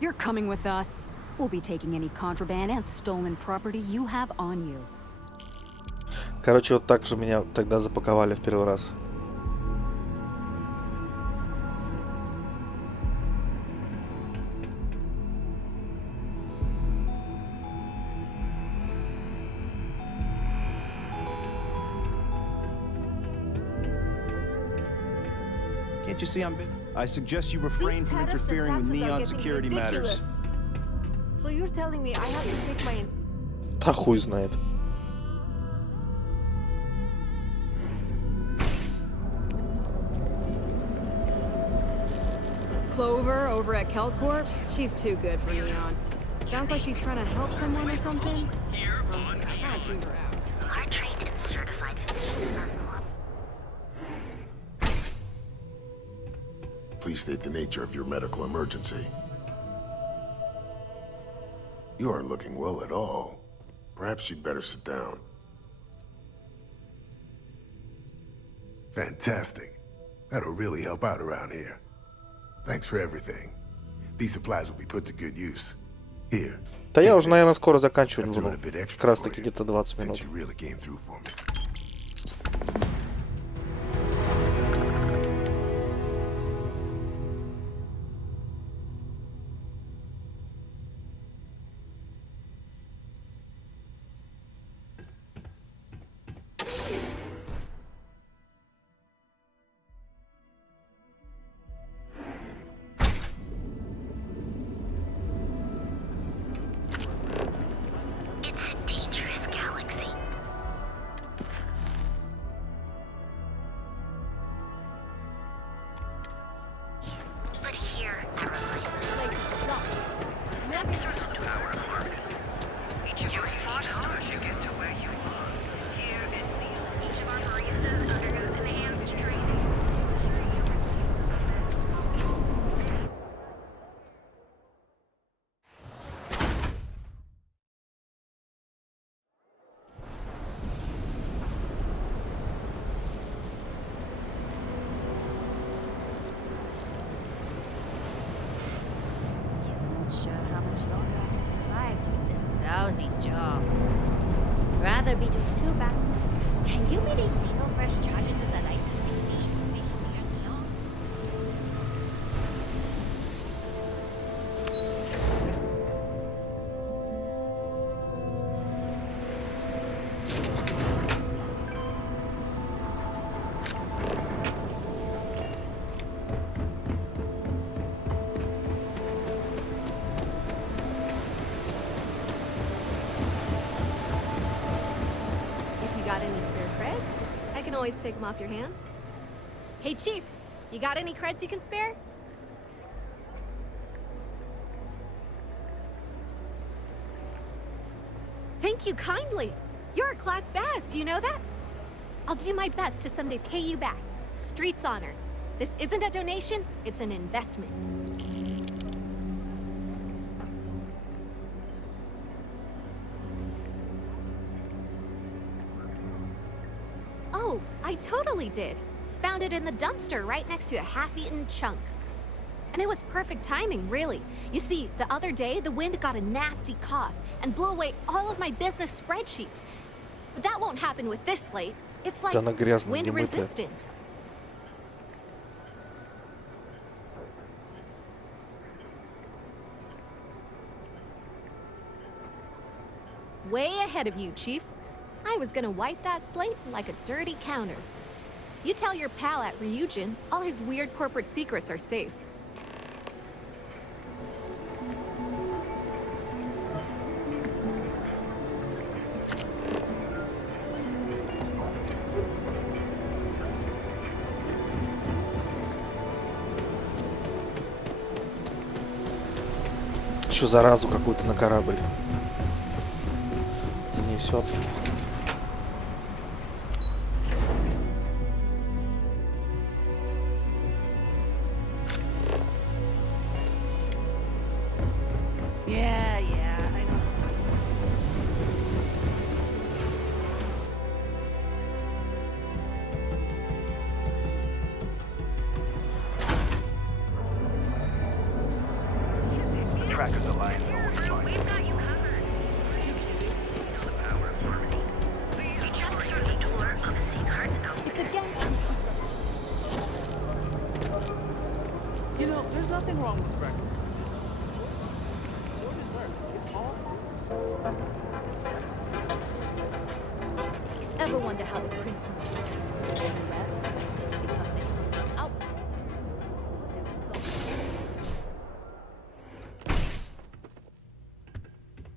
You're coming with us. We'll be taking any contraband and stolen property you have on you. Короче, вот так же меня тогда запаковали в первый раз. Can't you see I'm busy? I suggest you refrain from interfering with Neon security matters. So you're telling me I have to take my... Да хуй знает. Clover over at Kelcorp? She's too good for Neon. Sounds like she's trying to help someone or something. Honestly, I gotta tune her out. I trained and certified. Please state the nature of your medical emergency. You aren't looking well at all. Perhaps you'd better sit down. Fantastic. That'll really help out around here. Thanks for everything. These supplies will be put to good use. Here. Да я уже, наверное, скоро заканчивать буду. Как раз таки где-то 20 минут. You really came through for me. Sure how much longer I can survive doing this lousy job. Rather be doing two back. Can you believe Zeno Fresh charges us a licensing fee to fish near Neon? Always take them off your hands. Hey, Chief, you got any creds you can spare? Thank you kindly. You're a class bass, you know that? I'll do my best to someday pay you back. Street's honor. This isn't a donation, it's an investment. Oh, I totally did. Found it in the dumpster right next to a half-eaten chunk. And it was perfect timing, really. You see, the other day, the wind got a nasty cough and blew away all of my business spreadsheets. But that won't happen with this slate. It's like wind-resistant. Way ahead of you, Chief. I was gonna wipe that slate like a dirty counter. You tell your pal at Ryujin, all his weird corporate secrets are safe. еще заразу какую-то на корабль занесет. Yeah, I know. Trackers Alliance always fine. We've got you covered. We just took a tour of a scene hard to know. If the gangster... You know, there's nothing wrong with breakfast. Or dessert. It's all Ever wonder how the Crimson treats to live everywhere? It's because they have them out.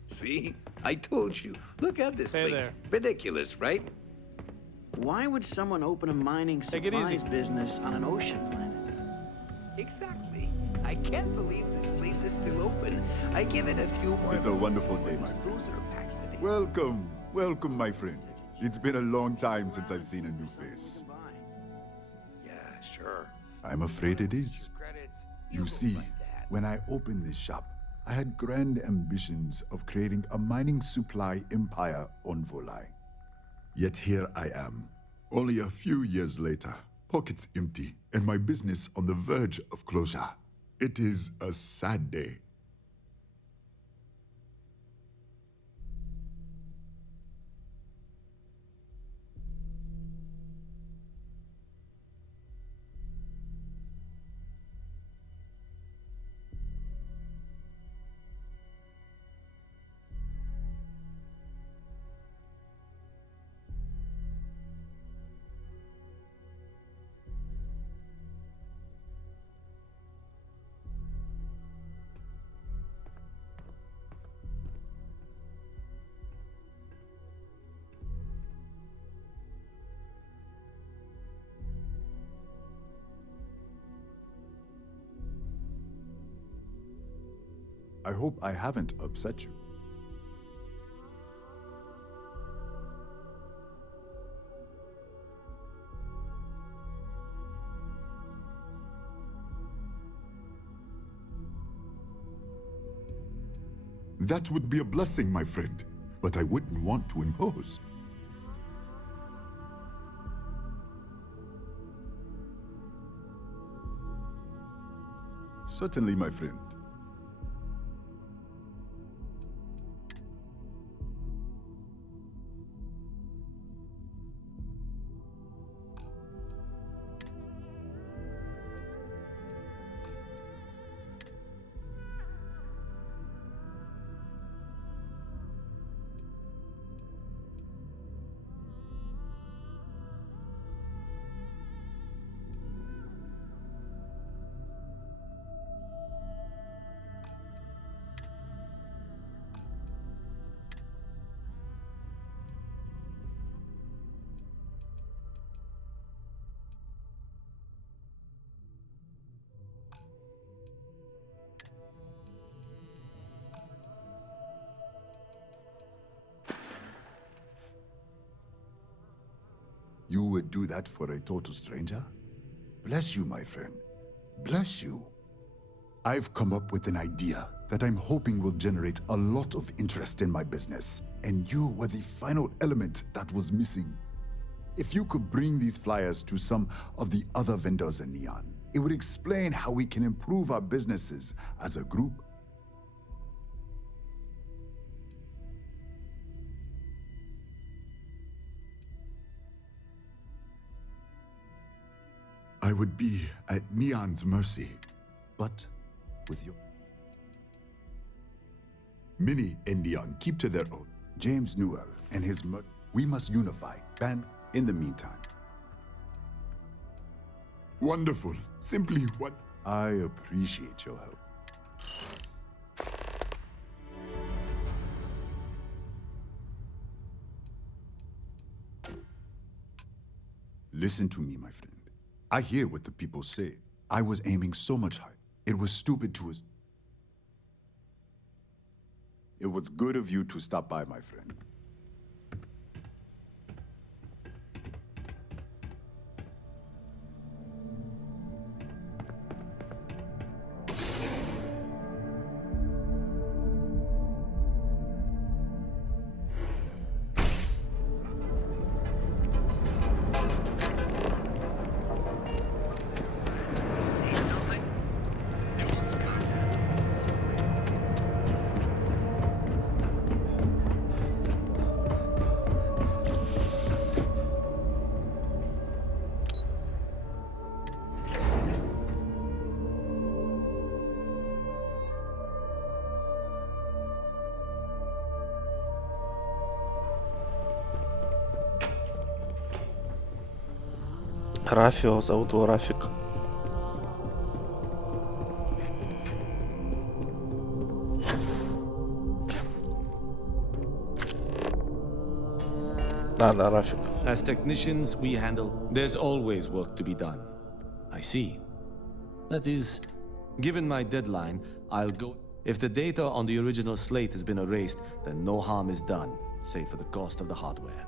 See? I told you. Look at this Hey place. there. Ridiculous, right? Why would someone open a mining Take it easy. supplies business on an ocean planet? Exactly. I can't believe this place is still open. I give it a few more It's a months wonderful before day, this my loser packs it in. Welcome, welcome, my friend. It's been a long time since I've seen a new face. Yeah, sure. I'm afraid it is. You see, when I opened this shop, I had grand ambitions of creating a mining supply empire on Volai. Yet here I am, only a few years later, pockets empty, and my business on the verge of closure. It is a sad day. I hope I haven't upset you. That would be a blessing, my friend, but I wouldn't want to impose. Certainly, my friend. You would do that for a total stranger? Bless you, my friend. Bless you. I've come up with an idea that I'm hoping will generate a lot of interest in my business, and you were the final element that was missing. If you could bring these flyers to some of the other vendors in Neon, it would explain how we can improve our businesses as a group. I would be at Neon's mercy, but with your... Minnie and Neon keep to their own. James Newell and his we must unify, and in the meantime. Wonderful. Simply what... I appreciate your help. Listen to me, my friend. I hear what the people say. I was aiming so much higher. It was stupid to us. It was good of you to stop by, my friend. Рафио, зовут его Рафик. Да, Рафик. As technicians, we handle. There's always work to be done. I see. That is, given my deadline, I'll go. If the data on the original slate has been erased, then no harm is done, save for the cost of the hardware.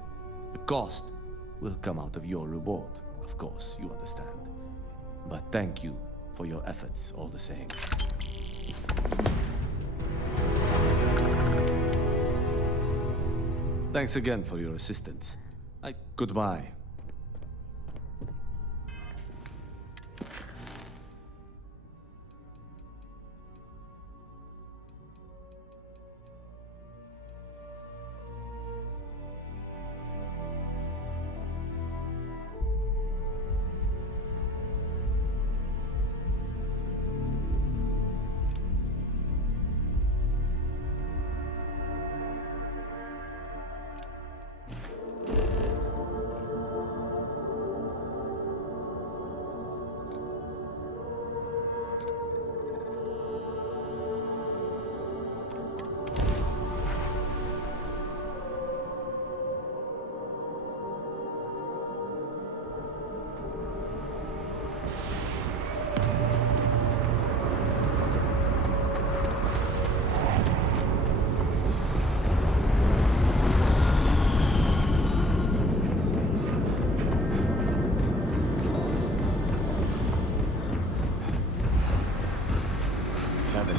The cost will come out of your reward, of course, you understand. But thank you for your efforts all the same. Thanks again for your assistance. Goodbye.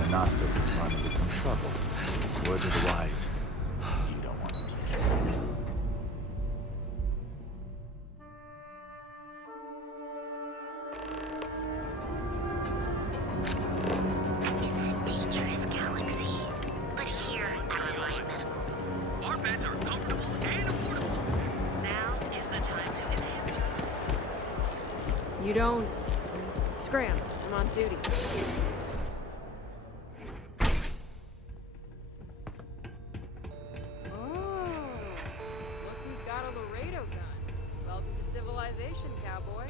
Anastas is run into some trouble. Word to the wise. You don't want a piece of it. You don't... Scram, I'm on duty. Cowboy.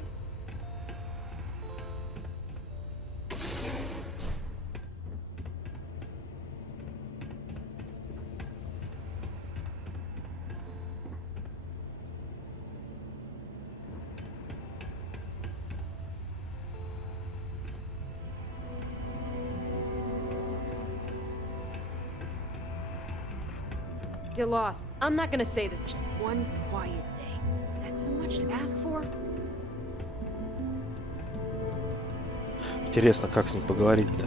Get lost. I'm not gonna say this. Just one quiet day. That too much to ask for? Интересно, как с ним поговорить-то?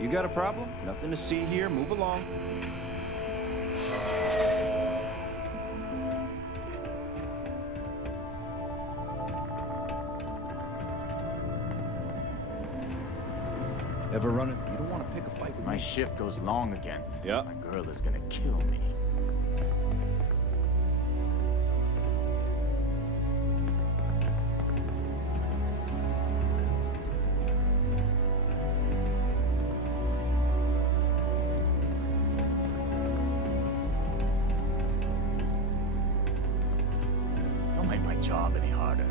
You got a problem? Nothing to see here. Move along. Ever running? You don't want to pick a fight with My me. shift goes long again. Yeah. My girl is gonna kill me. Don't make my job any harder.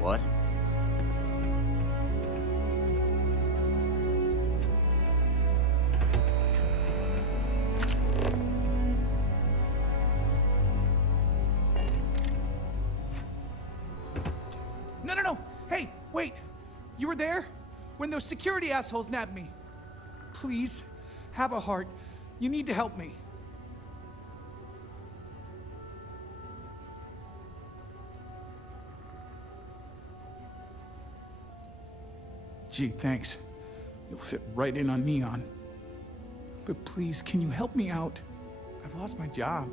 What? No. Hey, wait. You were there? When those security assholes nabbed me. Please, have a heart. You need to help me. Gee, thanks. You'll fit right in on Neon. But please, can you help me out? I've lost my job.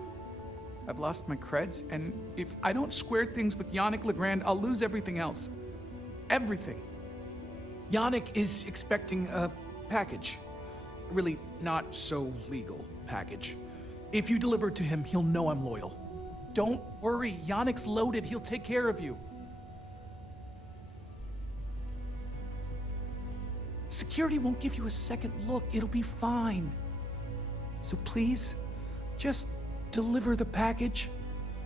I've lost my creds, and if I don't square things with Yannick Legrand, I'll lose everything else. Everything. Yannick is expecting a package. A really not so legal package. If you deliver it to him, he'll know I'm loyal. Don't worry, Yannick's loaded. He'll take care of you. Security won't give you a second look. It'll be fine. So please, just deliver the package.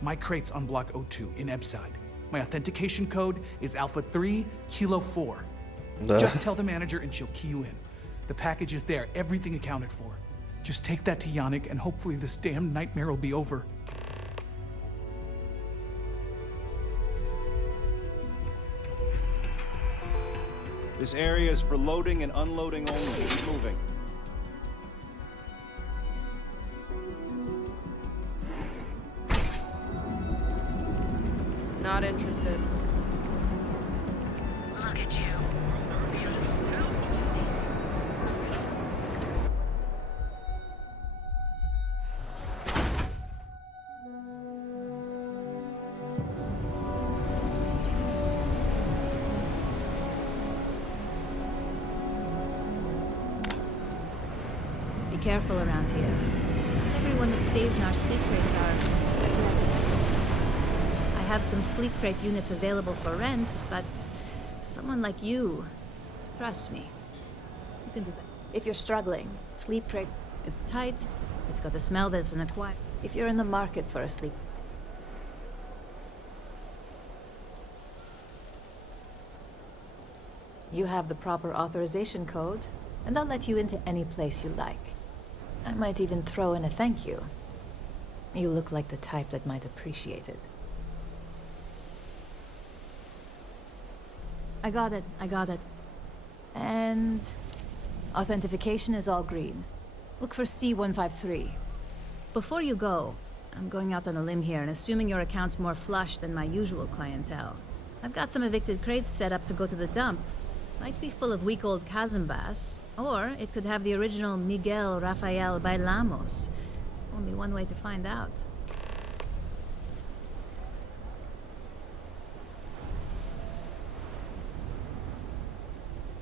My crate's on Block 02 in Ebside. My authentication code is Alpha 3 Kilo 4. Just tell the manager and she'll key you in. The package is there, everything accounted for. Just take that to Yannick and hopefully this damn nightmare will be over. This area is for loading and unloading only. Keep moving. Not interested. Look at you. Be careful around here. Not everyone that stays in our sleep crates are. I have some sleep crate units available for rent, but someone like you, trust me, you can do that. If you're struggling, sleep crate, it's tight, it's got a smell that's an acquired. If you're in the market for a sleep, you have the proper authorization code, and I'll let you into any place you like. I might even throw in a thank you. You look like the type that might appreciate it. I got it. And authentication is all green. Look for C153. Before you go, I'm going out on a limb here and assuming your account's more flush than my usual clientele. I've got some evicted crates set up to go to the dump. Might be full of week-old Kazambas, or it could have the original Miguel Rafael Bailamos. Only one way to find out.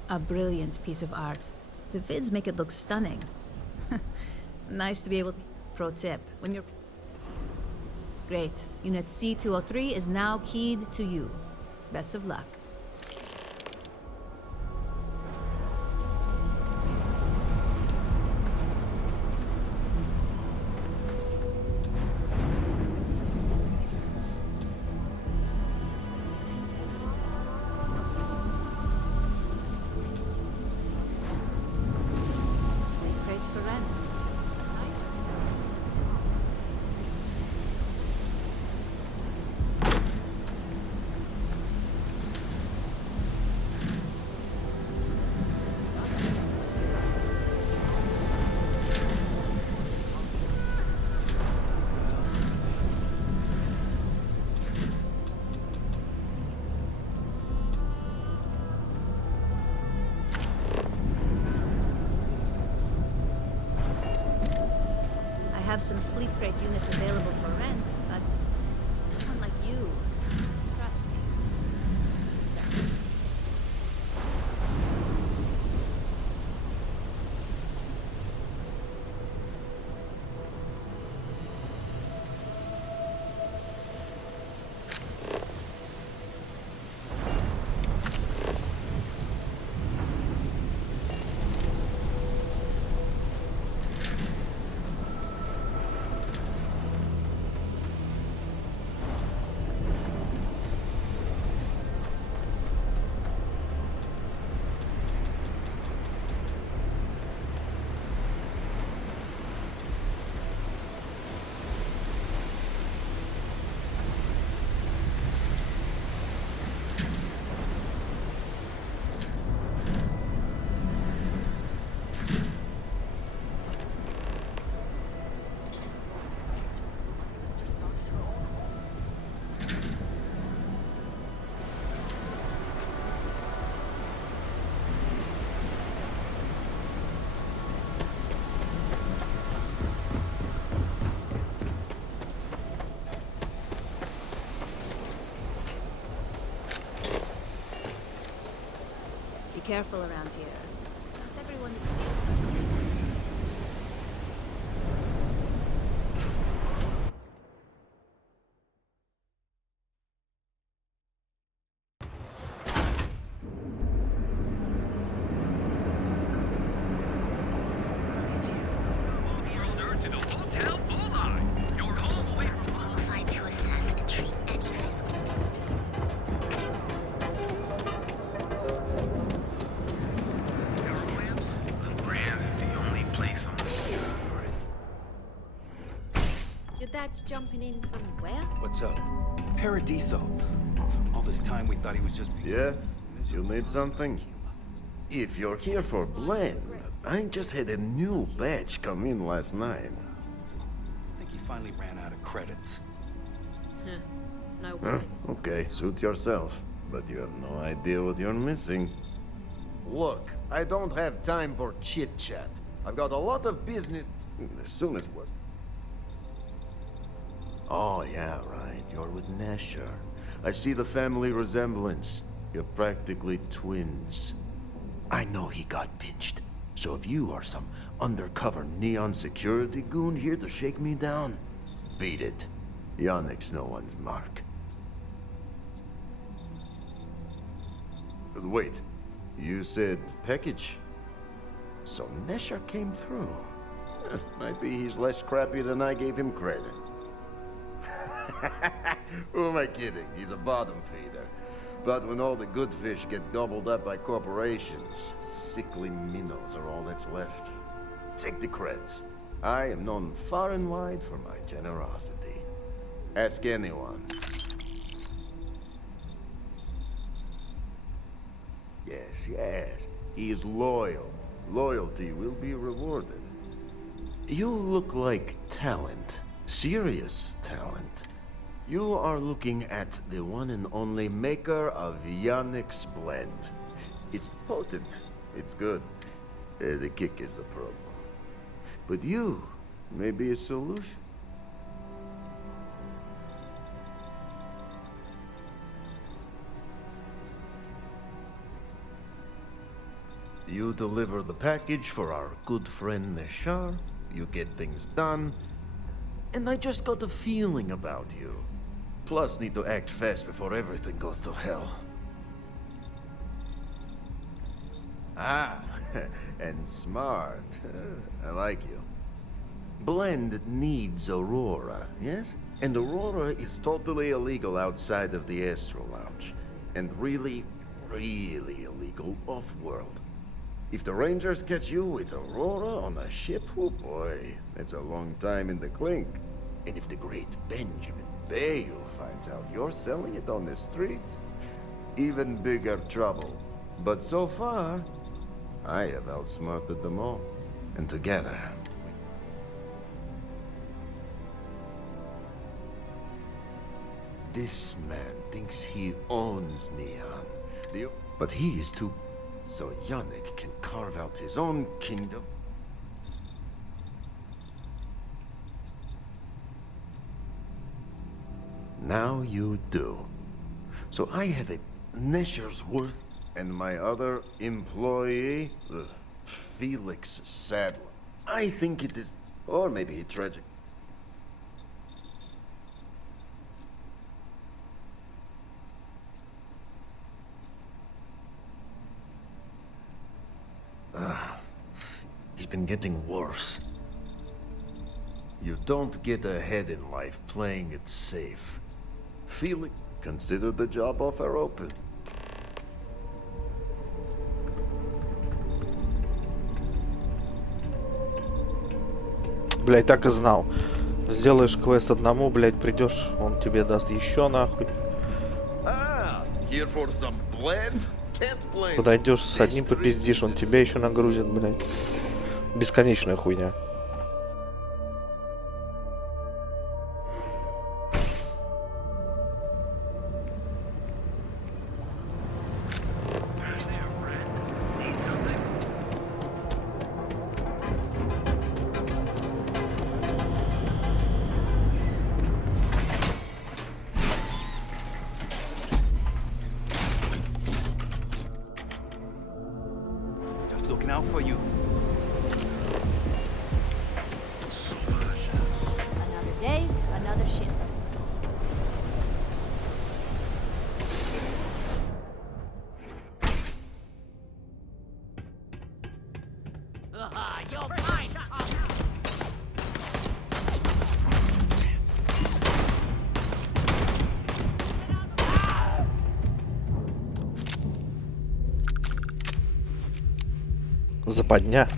A brilliant piece of art. The vids make it look stunning. Nice to be able to... Pro tip, when you're... Great. Unit C203 is now keyed to you. Best of luck. Sleep crates for rent. It's tight. I have some sleep crate units available for rent, but someone like you, trust me. careful around here. Not everyone is safe. Your dad's jumping in from where? What's up? Paradiso. All this time we thought he was just... Yeah? You need something? If you're here for blend, I just had a new batch come in last night. I think he finally ran out of credits. No Huh? worries. Okay, suit yourself. But you have no idea what you're missing. Look, I don't have time for chit-chat. I've got a lot of business as soon as what? Oh, yeah, right. You're with Nesher. I see the family resemblance. You're practically twins. I know he got pinched. So if you are some undercover neon security goon here to shake me down, beat it. Yannick's no one's mark. Wait, you said package? So Nesher came through. Might be he's less crappy than I gave him credit. Who am I kidding? He's a bottom feeder. But when all the good fish get gobbled up by corporations, sickly minnows are all that's left. Take the creds. I am known far and wide for my generosity. Ask anyone. Yes. He is loyal. Loyalty will be rewarded. You look like talent. Serious talent. You are looking at the one and only maker of Yannick's blend. It's potent. It's good. The kick is the problem. But you may be a solution. You deliver the package for our good friend Neshar, you get things done, and I just got a feeling about you. Plus, need to act fast before everything goes to hell. Ah, and smart. I like you. Blend needs Aurora, yes? And Aurora is totally illegal outside of the Astro Lounge. And really, really illegal off-world. If the Rangers catch you with Aurora on a ship, oh boy, that's a long time in the clink. And if the great Benjamin Bayou finds out you're selling it on the streets, even bigger trouble. But so far, I have outsmarted them all. And together, this man thinks he owns Neon. But he is too... So Yannick can carve out his own kingdom. Now you do. So I have a Nesher's worth, and my other employee, Felix Sadler. I think it is, or maybe tragic. He's been getting worse. You don't get ahead in life playing it safe. Felix, consider the job offer open. Блять, так и знал. Сделаешь квест одному, блять, придешь, он тебе даст еще нахуй. Подойдешь с одним попиздишь, он тебя еще нагрузит, блять. Бесконечная хуйня. out for you. Another day, another shift. You're mine! Западня.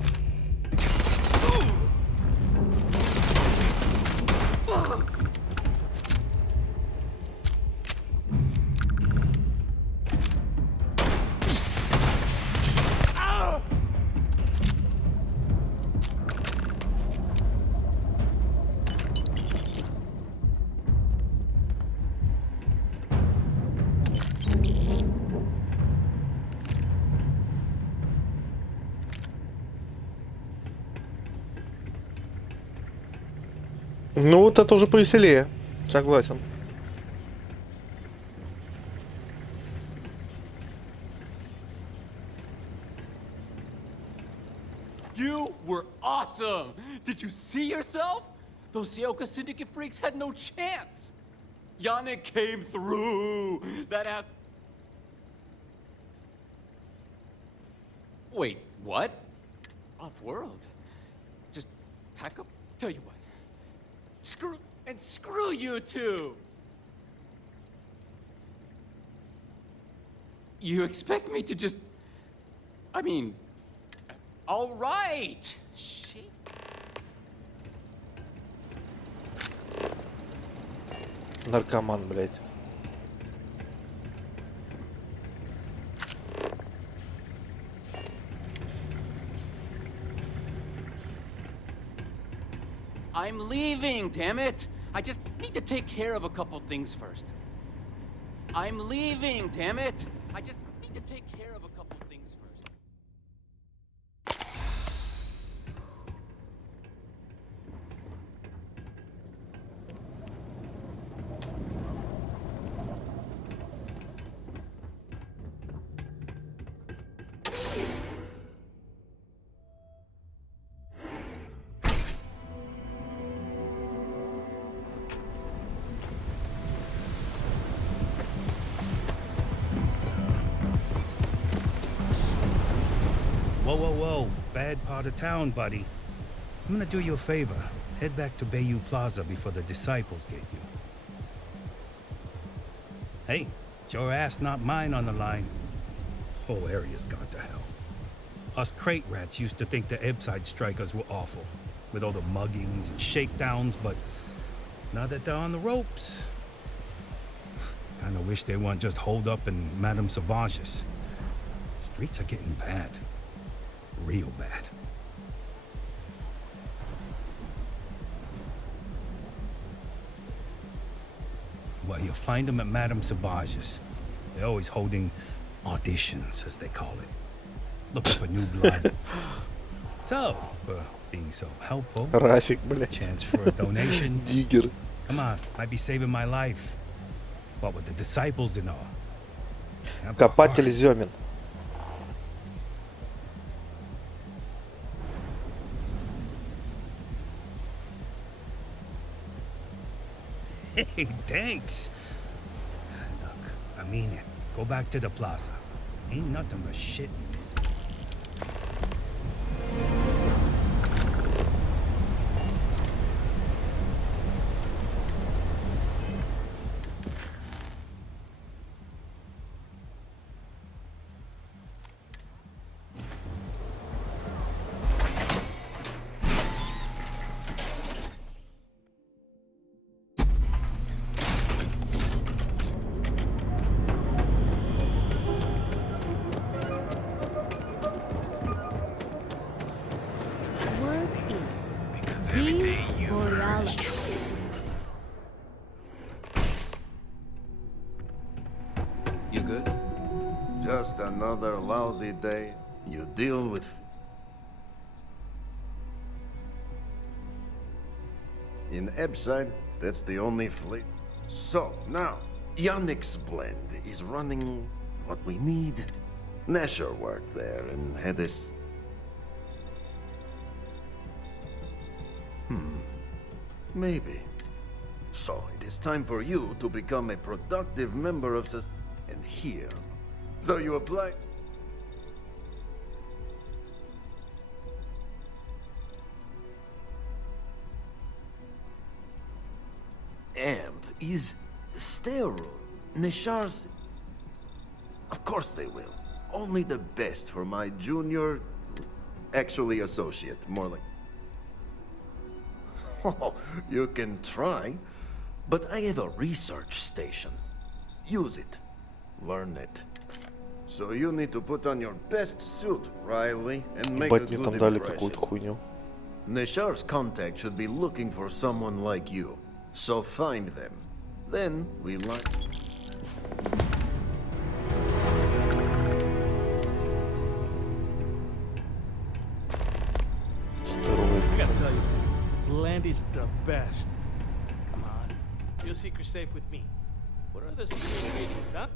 Ну, вот это уже повеселее. Согласен. You were awesome! Did you see yourself? Those Sioka Syndicate freaks had no chance! Yannick came through! That ass... Wait, what? Off-world? Just pack up? Tell you what. Screw you two! You expect me to just... I mean... All right! Shit. Наркоман, блядь. I'm leaving, damn it! I just need to take care of a couple things first. I'm leaving, damn it! I just need to take care of a couple things first. Whoa, whoa, whoa. Bad part of town, buddy. I'm gonna do you a favor. Head back to Bayou Plaza before the disciples get you. Hey, it's your ass, not mine on the line. Whole area's gone to hell. Us crate rats used to think the Ebside strikers were awful, with all the muggings and shakedowns, but now that they're on the ropes, kinda wish they weren't just holed up in Madame Sauvage's. Streets are getting bad. Real bad. Well, you'll find them at Madame Sauvage's. They're always holding auditions, as they call it. Looking for new blood. So, for being so helpful, Рафик, блядь. chance for a donation. Диггер. Come on, might be saving my life. What with the disciples and all. Копатель зёмен. Hey, thanks. Look, I mean it. Go back to the plaza. Ain't nothing but shit in this. You good? Just another lousy day. You deal with... In Ebside, that's the only fleet. So, now, Yannick's blend is running what we need. Nasher worked there and had this Maybe. So, it is time for you to become a productive member of society. And here. So you apply. Amp is sterile. Nishar's. Of course they will. Only the best for my junior. Actually, associate. More like. Oh, you can try. But I have a research station. Use it. Learn it. So you need to put on your best suit, Riley, and make a Ебать, мне good там дали impression. какую-то хуйню. Nishar's contact should be looking for someone like you. So find them. Then we like. I gotta tell you, land is the best. Come on, your secret's safe with me. What are the secret ingredients, huh?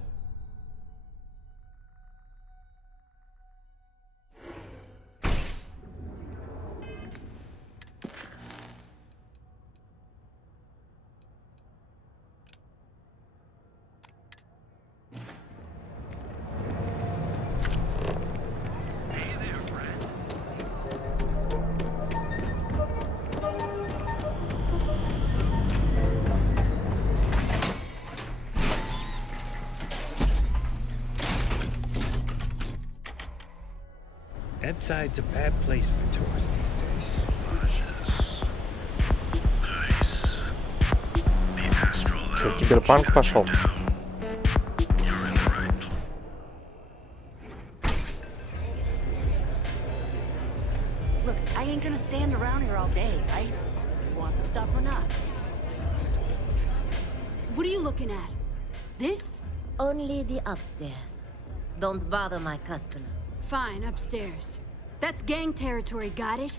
Epside's a bad place for tourists these days. Что, киберпанк пошел? Look, I ain't gonna stand around here all day, right? You want the stuff or not? What are you looking at? This? Only the upstairs. Don't bother my customer. Fine, upstairs. That's gang territory, got it?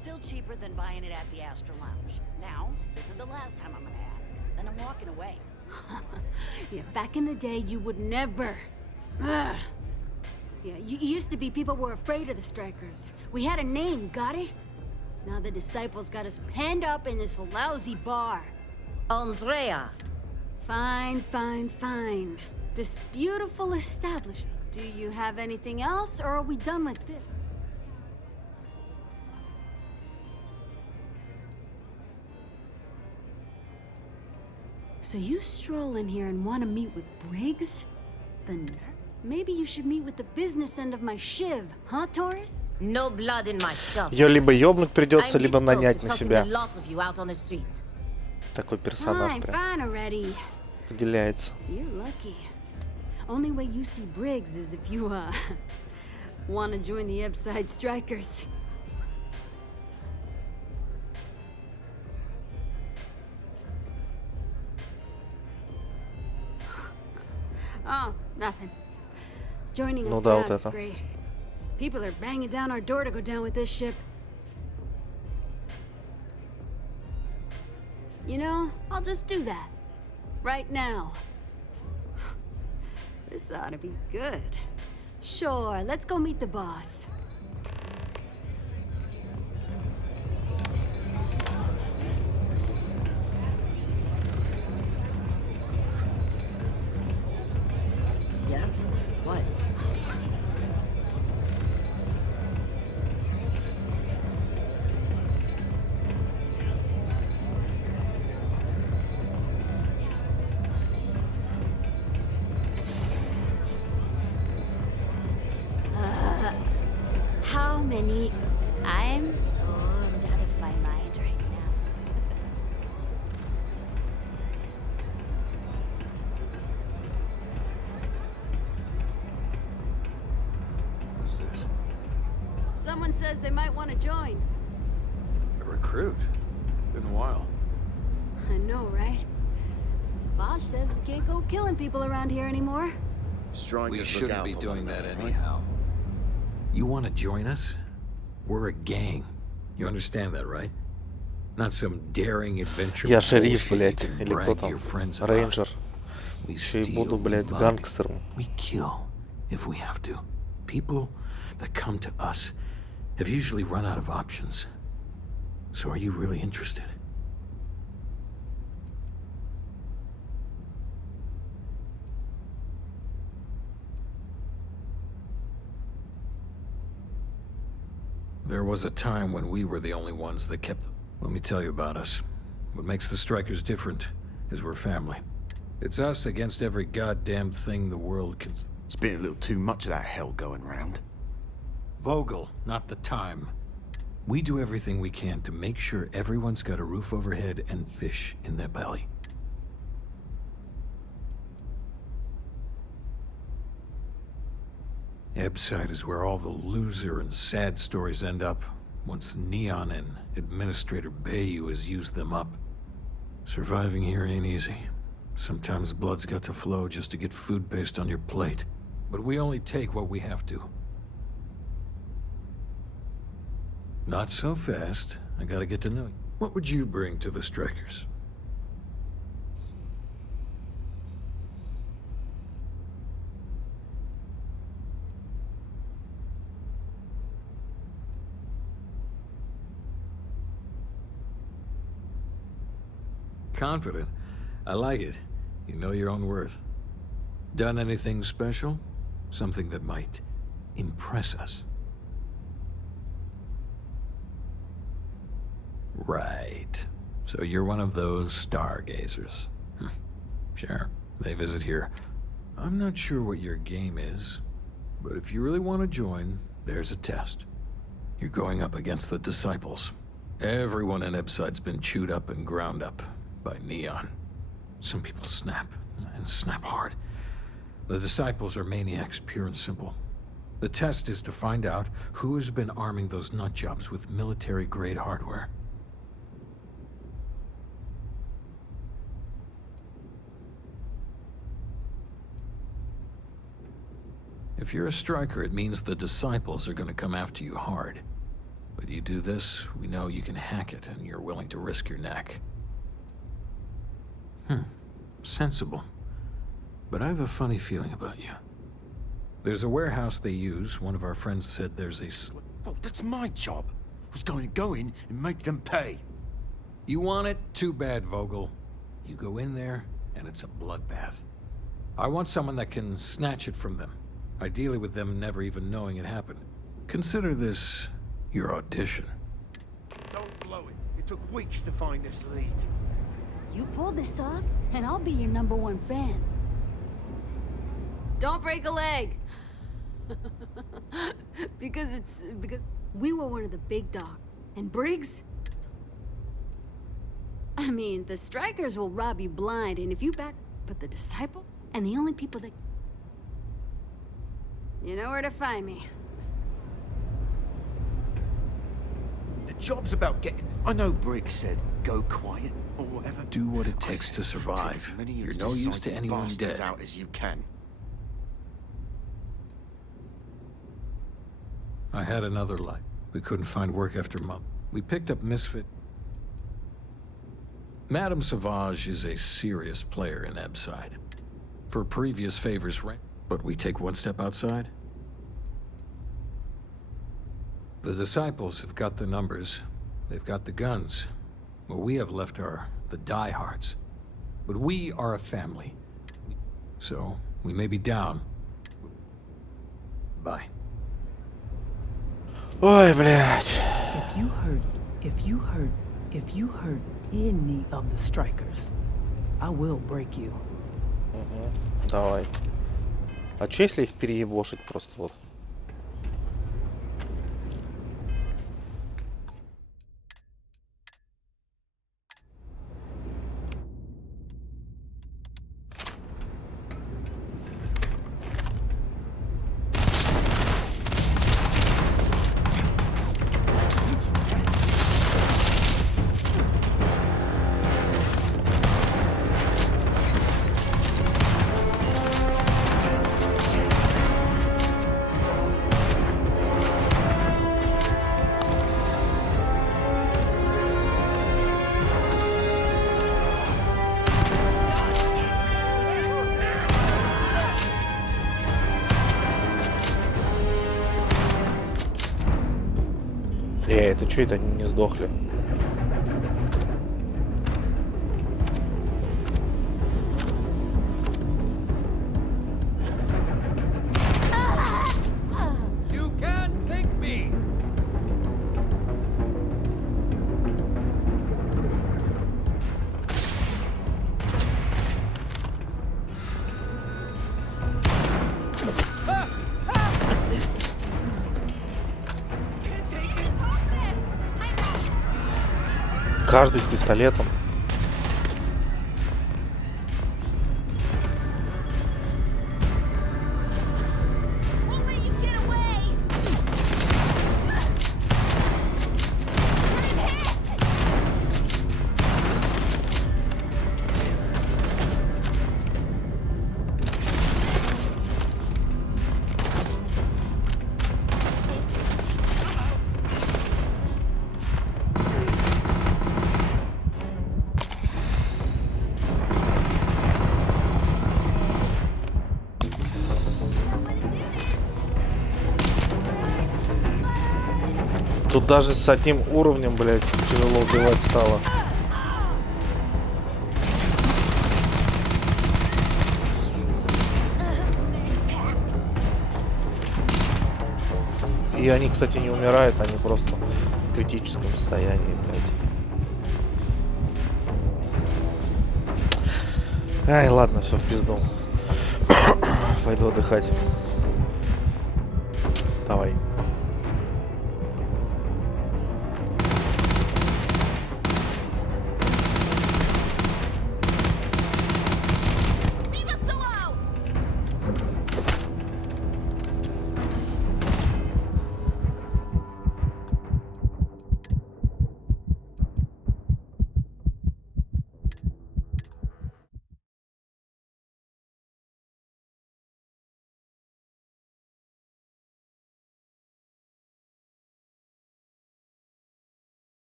Still cheaper than buying it at the Astra Lounge. Now, this is the last time I'm gonna ask. Then I'm walking away. Yeah, back in the day, you would never. Ugh. Yeah, you used to be people were afraid of the strikers. We had a name, got it? Now the disciples got us penned up in this lousy bar. Andrea! Fine, fine, fine. This beautiful establishment. Do you have anything else, or are we done with this? So you stroll in here and want to meet with Briggs? The nerve. Maybe you should meet with the business end of my shiv, huh, Taurus? No blood in my shop. Ее либо ёбнуть придется, либо нанять на A себя. lot of you out on the street. Такой персонаж Fine, прям fine already. выделяется. You're lucky. Only way you see Briggs is if you, want to join the Epside Strikers. Oh, nothing. Joining us now is great. People are banging down our door to go down with this ship. You know, I'll just do that. Right now. This ought to be good. Sure, let's go meet the boss. Yes? What? How many? I'm so out of my mind right now. What's this? Someone says they might want to join. A recruit? Been a while. I know, right? Savage says we can't go killing people around here anymore. We shouldn't be doing that anyhow. You want to join us? We're a gang. You understand that, right? Not some daring adventure. Я шериф, блядь, или кто там, рейнджер. Еще и буду, блядь, гангстером. We kill if we have to. People that come to us have usually run out of options. So are you really interested? There was a time when we were the only ones that kept them. Let me tell you about us. What makes the Strikers different is we're family. It's us against every goddamn thing the world can... It's been a little too much of that hell going round. Vogel, not the time. We do everything we can to make sure everyone's got a roof overhead and fish in their belly. Ebside is where all the loser and sad stories end up, once Neon and Administrator Bayou has used them up. Surviving here ain't easy. Sometimes blood's got to flow just to get food based on your plate. But we only take what we have to. Not so fast. I gotta get to know you. What would you bring to the Strikers? Confident. I like it. You know your own worth. Done anything special? Something that might impress us? Right. So you're one of those stargazers. Sure, they visit here. I'm not sure what your game is, but if you really want to join, there's a test. You're going up against the Disciples. Everyone in Ebside's been chewed up and ground up by Neon. Some people snap, and snap hard. The Disciples are maniacs, pure and simple. The test is to find out who has been arming those nutjobs with military-grade hardware. If you're a Striker, it means the Disciples are gonna come after you hard. But you do this, we know you can hack it, and you're willing to risk your neck. Sensible. But I have a funny feeling about you. There's a warehouse they use. One of our friends said there's a Oh, that's my job. I was going to go in and make them pay. You want it? Too bad, Vogel. You go in there, and it's a bloodbath. I want someone that can snatch it from them. Ideally with them never even knowing it happened. Consider this your audition. Don't blow it. It took weeks to find this lead. You pulled this off, and I'll be your #1 fan. Don't break a leg! because we were one of the big dogs. And Briggs? I mean, the Strikers will rob you blind, and if you back... But the Disciple? And the only people that... You know where to find me. The job's about getting... I know Briggs said, go quiet, or whatever. Do what it takes to survive. You're no use to anyone dead. Out as you can. I had another life. We couldn't find work after month. We picked up Misfit. Madame Sauvage is a serious player in Ebside. For previous favors, right? But we take one step outside. The Disciples have got the numbers. They've got the guns. What we have left are the diehards. But we are a family. So, we may be down. Bye. Ой, блядь. If you hurt any of the Strikers, I will break you. Давай. А чё если их переебошить просто вот? Это что это они не сдохли? Каждый с пистолетом. Тут даже с одним уровнем, блядь, тяжело убивать стало. И они, кстати, не умирают, они просто в критическом состоянии, блядь. Ай, ладно, все в пизду. Пойду отдыхать. Давай.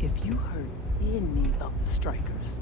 If you hurt any of the strikers,